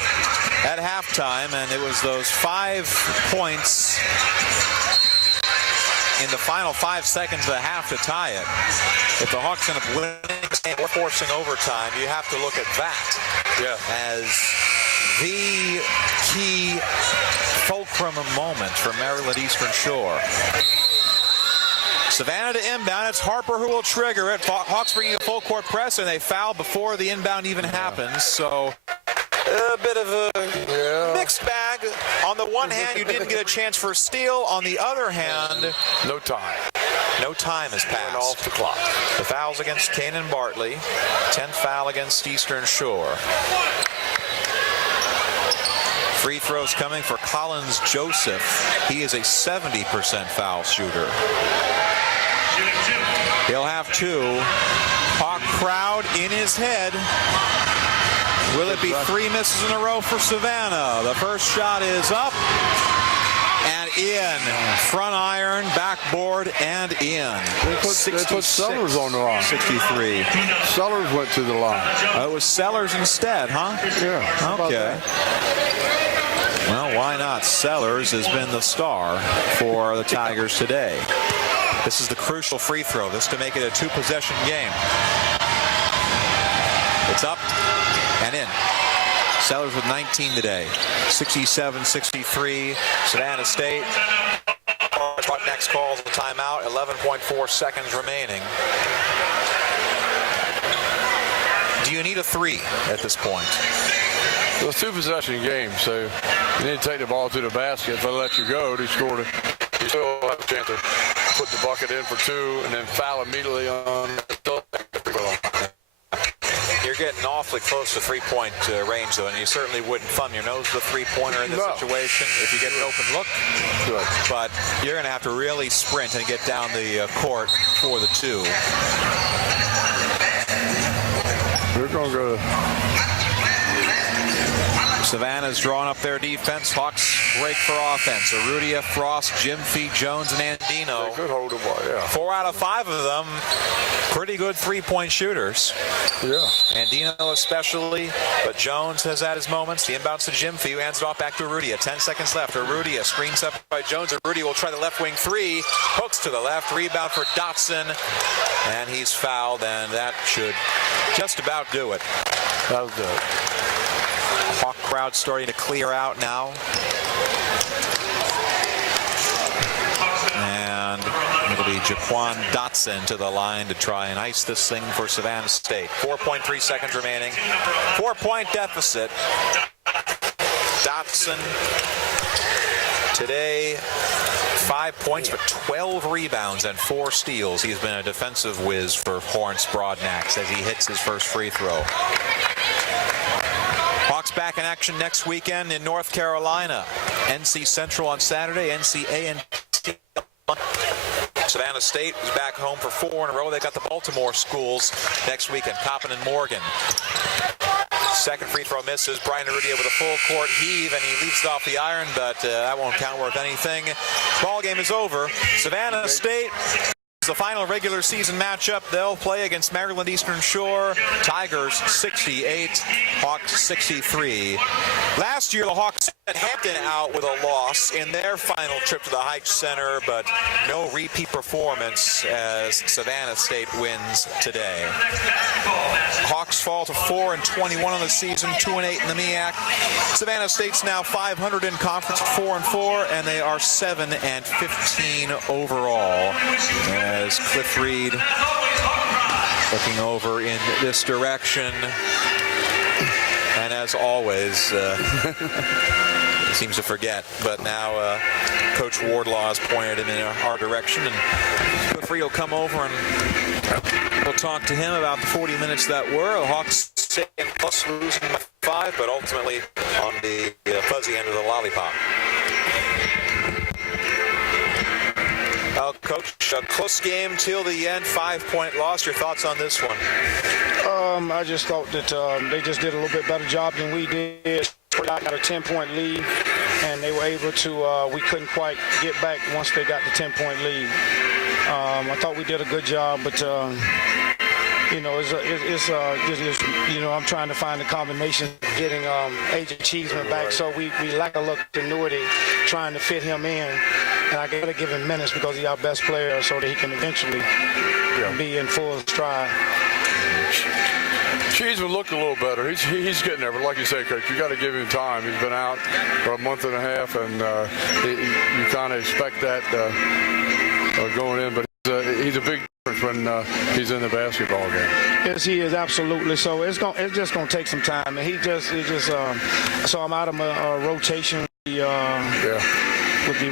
at halftime, and it was those 5 points in the final 5 seconds of the half to tie it. If the Hawks end up winning or forcing overtime, you have to look at that as the key fulcrum moment for Maryland Eastern Shore. Savannah to inbound. It's Harper who will trigger it. Hawks bringing a full court press, and they foul before the inbound even happens. So a bit of a mixed bag. On the one hand, you didn't get a chance for a steal. On the other hand, no time. No time has passed. Off the clock. The fouls against Kanan Bartley. 10th foul against Eastern Shore. Free throws coming for Collins Joseph. He is a 70% foul shooter. He'll have 2. Hawk crowd in his head. Will it be 3 misses in a row for Savannah? The first shot is up and in. Front iron, backboard, and in. They put Sellers on the line. 63. Sellers went to the line. It was Sellers instead, huh? Yeah. Okay. Well, why not? Sellers has been the star for the Tigers today. This is the crucial free throw. This to make it a 2-possession game. It's up and in. Sellers with 19 today. 67-63. Savannah State. Next calls the timeout. 11.4 seconds remaining. Do you need a 3 at this point? Well, it's a 2-possession game, so you need to take the ball to the basket. If they let you go, they scored it. You still have a chance to put the bucket in for 2 and then foul immediately on. You're getting awfully close to 3-point range, though, and you certainly wouldn't thumb your nose with a 3-pointer in this situation if you get an open look. Good. But you're going to have to really sprint and get down the court for the 2. We're going to go to... Savannah's drawing up their defense. Hawks break for offense. Arudia, Frost, Jim Fee, Jones, and Andino. They could hold the ball, yeah. 4 out of 5 of them pretty good 3-point shooters. Yeah. Andino especially, but Jones has had his moments. The inbounds to Jim Fee, who hands it off back to Arudia. 10 seconds left. Arudia screens up by Jones. Arudia will try the left wing 3. Hooks to the left. Rebound for Dotson. And he's fouled, and that should just about do it. That was good. Hawk crowd starting to clear out now. And it'll be Jaquan Dotson to the line to try and ice this thing for Savannah State. 4.3 seconds remaining. 4-point deficit. Dotson today, 5 points, but 12 rebounds and 4 steals. He's been a defensive whiz for Horns Broadnax as he hits his first free throw. Hawks back in action next weekend in North Carolina. NC Central on Saturday, NC A&T. Savannah State is back home for 4 in a row. They got the Baltimore schools next weekend, Coppin and Morgan. Second free throw misses. Brian Arudia with a full court heave, and he leaves it off the iron, but that won't count worth anything. Ball game is over. Savannah State, the final regular season matchup. They'll play against Maryland Eastern Shore. Tigers 68, Hawks 63. Last year, the Hawks had Hampton out with a loss in their final trip to the Heights Center, but no repeat performance as Savannah State wins today. Hawks fall to 4-21 on the season, 2-8 in the MEAC. Savannah State's now 500 in conference, 4-4, and they are 7-15 overall. As Cliff Reed looking over in this direction, and as always, he seems to forget. But now Coach Wardlaw has pointed him in our direction, and Cliff Reed will come over and we'll talk to him about the 40 minutes that were. The Hawks staying plus, losing by 5, but ultimately on the fuzzy end of the lollipop. Coach, a close game till the end, 5-point loss. Your thoughts on this one? I just thought that they just did a little bit better job than we did. We got a 10-point lead, and they were able to, we couldn't quite get back once they got the 10-point lead. I thought we did a good job, but I'm trying to find a combination of getting A.J. Cheeseman back, so we lack a little continuity trying to fit him in, and I got to give him minutes because he's our best player so that he can eventually be in full stride. Cheeseman looked a little better. He's getting there, but like you say, Coach, you got to give him time. He's been out for a month and a half, and you kind of expect that going in, but he's a big difference when he's in the basketball game. Yes, he is, absolutely. So it's just gonna take some time, and he just so I'm out of my rotation.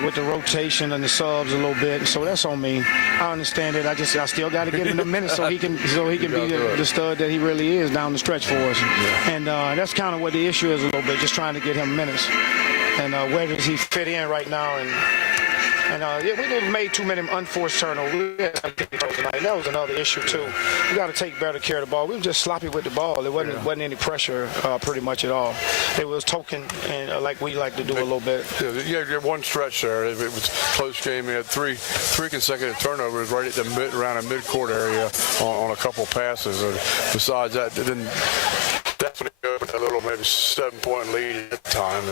With the rotation and the subs a little bit, so that's on me. I understand it. I still got to get him a minute so he can be the stud that he really is down the stretch for us. And that's kind of what the issue is a little bit, just trying to get him minutes. And where does he fit in right now? And we didn't made too many unforced turnovers. That was another issue too. We got to take better care of the ball. We were just sloppy with the ball. There wasn't any pressure pretty much at all. It was token and like we like to do a little bit. Yeah, one stretch there. It was a close game. We had three consecutive turnovers right at the around the midcourt area on a couple passes. And besides that, it didn't definitely go with a little maybe 7-point lead at the time.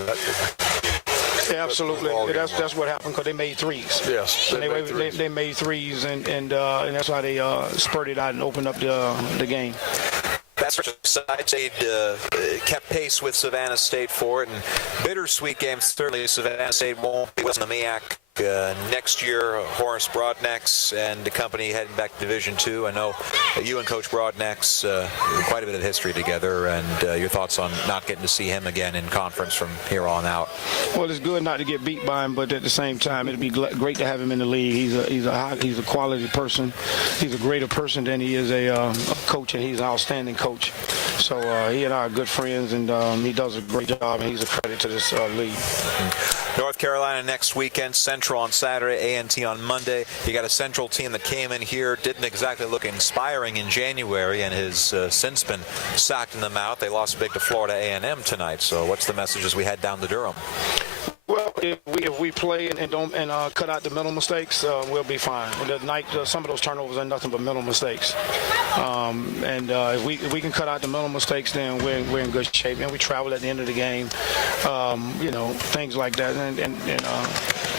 Yeah, absolutely. That's what happened because they made threes. Yes, they made threes, and that's why they spurted out and opened up the game. That's Savannah State kept pace with Savannah State for it, and bittersweet game. Certainly, Savannah State won't be in the MEAC next year. Horace Broadneck's and the company heading back to Division II. I know you and Coach Broadneck's quite a bit of history together, and your thoughts on not getting to see him again in conference from here on out. Well, it's good not to get beat by him, but at the same time, it'd be great to have him in the league. He's a quality person. He's a greater person than he is a coach, and he's an outstanding coach. So he and I are good friends, and he does a great job, and he's a credit to this league. North Carolina next weekend, Central on Saturday, A&T on Monday. You got a Central team that came in here, didn't exactly look inspiring in January, and has since been sacked in the mouth. They lost big to Florida A&M tonight. So what's the message as we head down to Durham? Well, if we play and don't cut out the mental mistakes, we'll be fine. Some of those turnovers are nothing but mental mistakes. If we can cut out the mental mistakes, then we're in good shape. And we travel at the end of the game, things like that.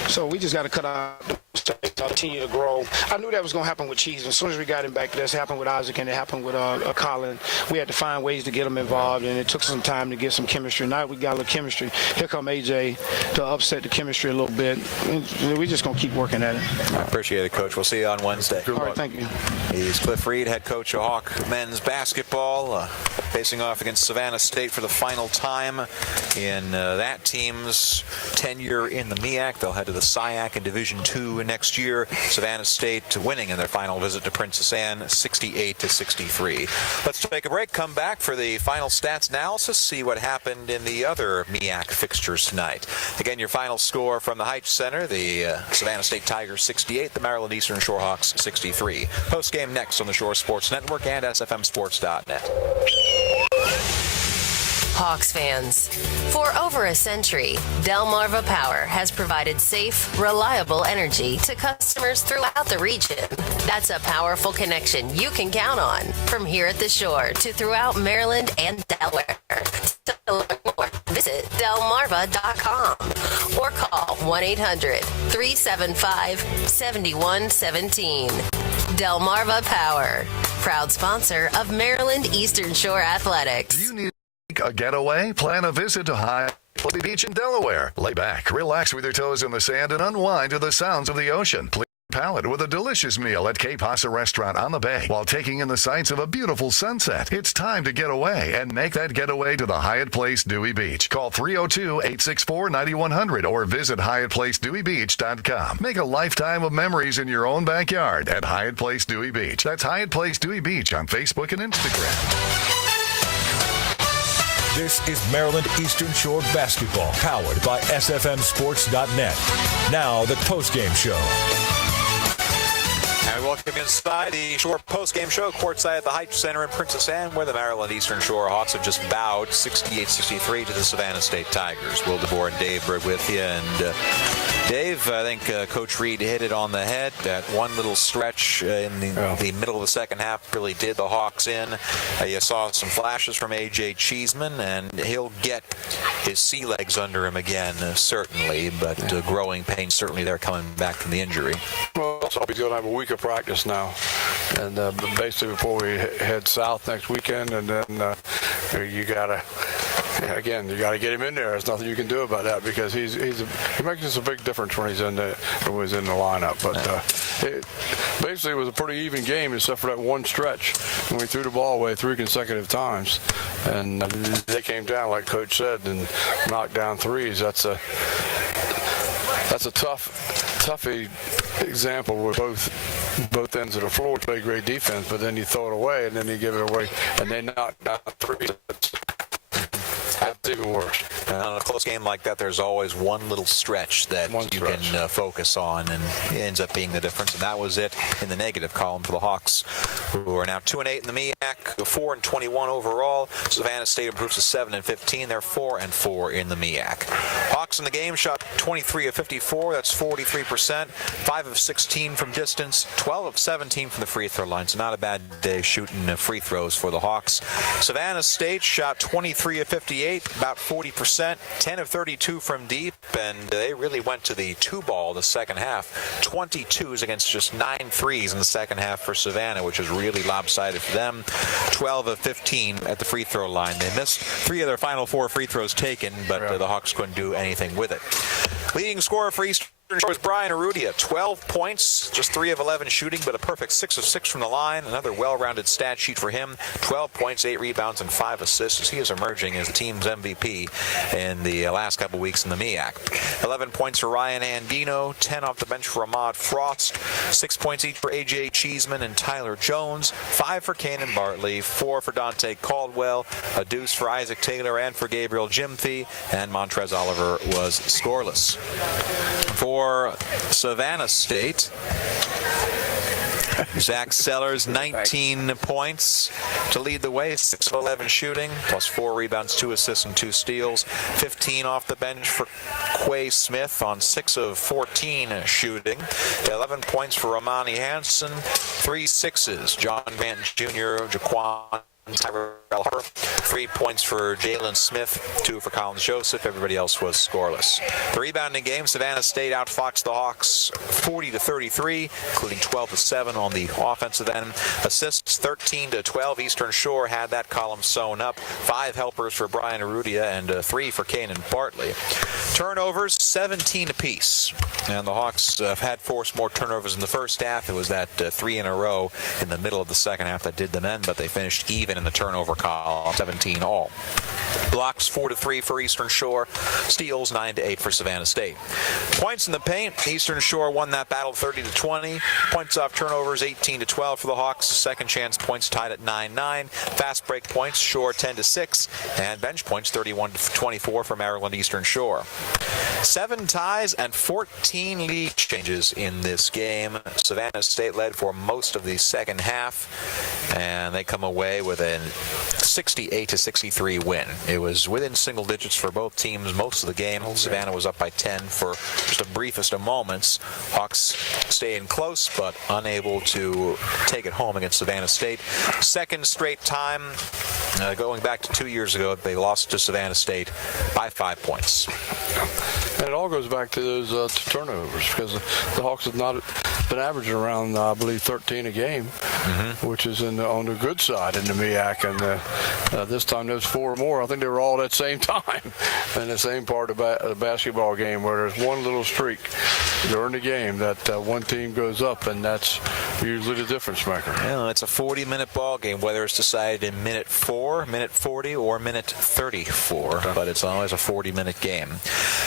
So we just got to cut out the mistakes, continue to grow. I knew that was going to happen with Cheese. As soon as we got him back, this happened with Isaac and it happened with Colin. We had to find ways to get them involved, and it took some time to get some chemistry. Now we got a little chemistry. Here come AJ to upset the chemistry a little bit. We're just going to keep working at it. I appreciate it, Coach. We'll see you on Wednesday. All right, thank you. He's Cliff Reed, head coach of Hawk men's basketball, facing off against Savannah State for the final time in that team's tenure in the MEAC. They'll head to the SIAC in Division II next year. Savannah State winning in their final visit to Princess Anne, 68-63. Let's take a break, come back for the final stats analysis, see what happened in the other MEAC fixtures tonight. Again, your final score from the Heights Center, the Savannah State Tigers 68, the Maryland Eastern Shore Hawks 63. Post-game next on the Shore Sports Network and SFMSports.net. Hawks fans, for over a century, Delmarva Power has provided safe, reliable energy to customers throughout the region. That's a powerful connection you can count on from here at the shore to throughout Maryland and Delaware. To learn more, visit delmarva.com or call 1-800-375-7117. Delmarva Power, proud sponsor of Maryland Eastern Shore Athletics. Do you need a getaway? Plan a visit to High Beach in Delaware. Lay back, relax with your toes in the sand, and unwind to the sounds of the ocean. Please palate with a delicious meal at Cape Hossa Restaurant on the Bay while taking in the sights of a beautiful sunset. It's time to get away and make that getaway to the Hyatt Place Dewey Beach. Call 302-864-9100 or visit HyattPlaceDeweyBeach.com. Make a lifetime of memories in your own backyard at Hyatt Place Dewey Beach. That's Hyatt Place Dewey Beach on Facebook and Instagram. This is Maryland Eastern Shore basketball, powered by SFMSports.net. Now the postgame show. And welcome inside the Shore postgame show, courtside at the Heights Center in Princess Anne, where the Maryland Eastern Shore Hawks have just bowed 68-63 to the Savannah State Tigers. Will DeBoer and Dave Bird with you. And Dave, I think Coach Reed hit it on the head. That one little stretch in the middle of the second half really did the Hawks in. You saw some flashes from A.J. Cheeseman, and he'll get his sea legs under him again, certainly. But growing pains certainly there coming back from the injury. Well, so he's going to have a week of practice now, and basically before we head south next weekend, and then you gotta get him in there. There's nothing you can do about that because he makes us a big difference when he's in the lineup. But it basically was a pretty even game except for that one stretch when we threw the ball away 3 consecutive times, and they came down like Coach said and knocked down threes. That's a tough example where both ends of the floor play great defense, but then you throw it away and then you give it away and they knock down threes. That's even worse. And on a close game like that, there's always one little stretch that you can focus on, and it ends up being the difference. And that was it in the negative column for the Hawks, who are now 2-8 in the MEAC, 4-21 overall. Savannah State improves to 7-15. They're 4-4 in the MEAC. Hawks in the game shot 23 of 54. That's 43%. 5 of 16 from distance. 12 of 17 from the free throw line. So not a bad day shooting free throws for the Hawks. Savannah State shot 23 of 58. About 40%, 10 of 32 from deep, and they really went to the 2-ball the second half. 22s against just 9 threes in the second half for Savannah, which is really lopsided for them. 12 of 15 at the free throw line. They missed 3 of their final 4 free throws taken, but the Hawks couldn't do anything with it. Leading scorer for Eastern Shore is Brian Arudia, 12 points, just 3 of 11 shooting, but a perfect 6 of 6 from the line. Another well-rounded stat sheet for him. 12 points, 8 rebounds, and 5 assists as he is emerging as the team's MVP in the last couple weeks in the MEAC. 11 points for Ryan Andino, 10 off the bench for Ahmad Frost, 6 points each for A.J. Cheeseman and Tyler Jones, 5 for Kanan Bartley, 4 for Dante Caldwell, a deuce for Isaac Taylor and for Gabriel Jimthy, and Montrez Oliver was scoreless. For Savannah State, Zach Sellers, 19 points to lead the way, 6 of 11 shooting, plus 4 rebounds, 2 assists, and 2 steals. 15 off the bench for Quay Smith on 6 of 14 shooting. 11 points for Romani Hansen, 3 sixes. John Grant Jr., Jaquan Tyrell Harper, 3 points for Jalen Smith, 2 for Collins Joseph. Everybody else was scoreless. The rebounding game, Savannah State outfoxed the Hawks 40-33, including 12-7 on the offensive end. Assists 13-12. Eastern Shore had that column sewn up. 5 helpers for Brian Arudia and 3 for Kanan Bartley. Turnovers 17 apiece, and the Hawks have had forced more turnovers in the first half. It was that 3 in a row in the middle of the second half that did them in, but they finished even in the turnover column, 17 all. Blocks 4-3 for Eastern Shore. Steals 9-8 for Savannah State. Points in the paint. Eastern Shore won that battle 30-20. Points off turnovers 18-12 for the Hawks. Second chance points tied at 9-9. Fast break points Shore 10-6, and bench points 31-24 for Maryland Eastern Shore. 7 ties and 14 lead changes in this game. Savannah State led for most of the second half, and they come away with a 68-63 win. It was within single digits for both teams most of the game. Savannah was up by 10 for just the briefest of moments. Hawks staying close, but unable to take it home against Savannah State. Second straight time, going back to 2 years ago, they lost to Savannah State by 5 points. And it all goes back to those turnovers, because the Hawks have not been averaging around, I believe, 13 a game, which is on the good side in the MEAC. And this time there's 4 more. I think they were all at the same time in the same part of the basketball game, where there's one little streak during the game that one team goes up, and that's usually the difference maker. Yeah, it's a 40-minute ball game, whether it's decided in minute 4, minute 40, or minute 34, but it's always a 40-minute game.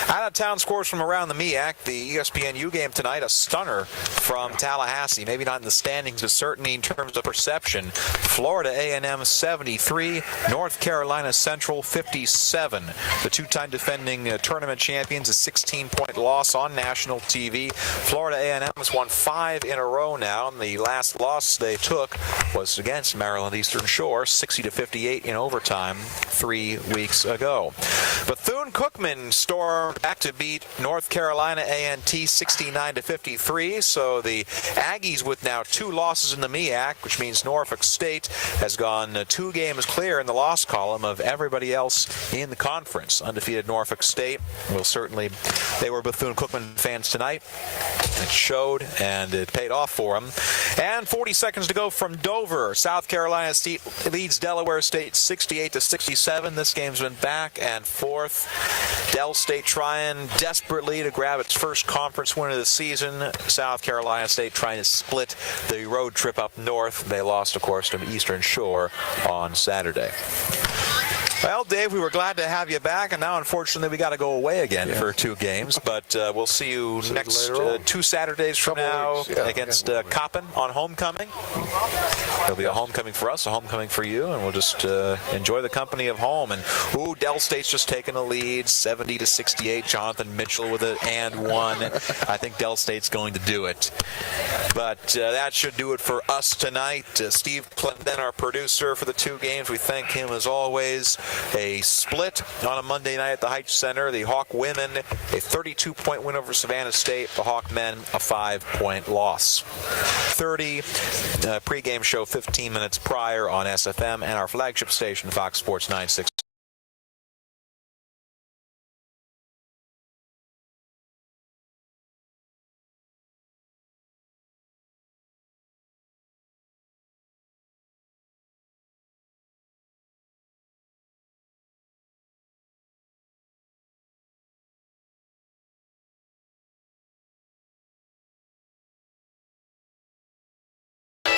Out-of-town scores from around the MEAC. The ESPNU game tonight, a stunner from Tallahassee. Maybe not in the standings, but certainly in terms of perception. Florida A&M 73, North Carolina Central 57. The two-time defending tournament champions, a 16-point loss on national TV. Florida A&M has won 5 in a row now, and the last loss they took was against Maryland Eastern Shore, 60-58 in overtime 3 weeks ago. Bethune-Cookman stormed back to beat North Carolina A&T 69-53, so the Aggies with now 2 losses in the MEAC, which means Norfolk State has gone 2 games clear in the loss column of everybody else in the conference. Undefeated Norfolk State will certainly, they were Bethune-Cookman fans tonight. It showed, and it paid off for them. And 40 seconds to go from Dover. South Carolina State leads Delaware State 68-67. This game's been back and forth. Del State trying desperately to grab its first conference win of the season. South Carolina State trying to split the road trip up north. They lost, of course, to Eastern Shore on Saturday. Well, Dave, we were glad to have you back, and now, unfortunately, we got to go away again for 2 games. But we'll see you next 2 Saturdays from now against Coppin on homecoming. There'll be a homecoming for us, a homecoming for you, and we'll just enjoy the company of home. And Del State's just taken a lead, 70-68. Jonathan Mitchell with an and one. I think Del State's going to do it. But that should do it for us tonight. Steve Clinton, our producer for the 2 games, we thank him as always. A split on a Monday night at the Heights Center. The Hawk women, a 32-point win over Savannah State. The Hawk men, a 5-point loss. 30 pregame show 15 minutes prior on SFM and our flagship station, Fox Sports 96.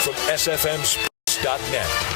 From SFMSports.net.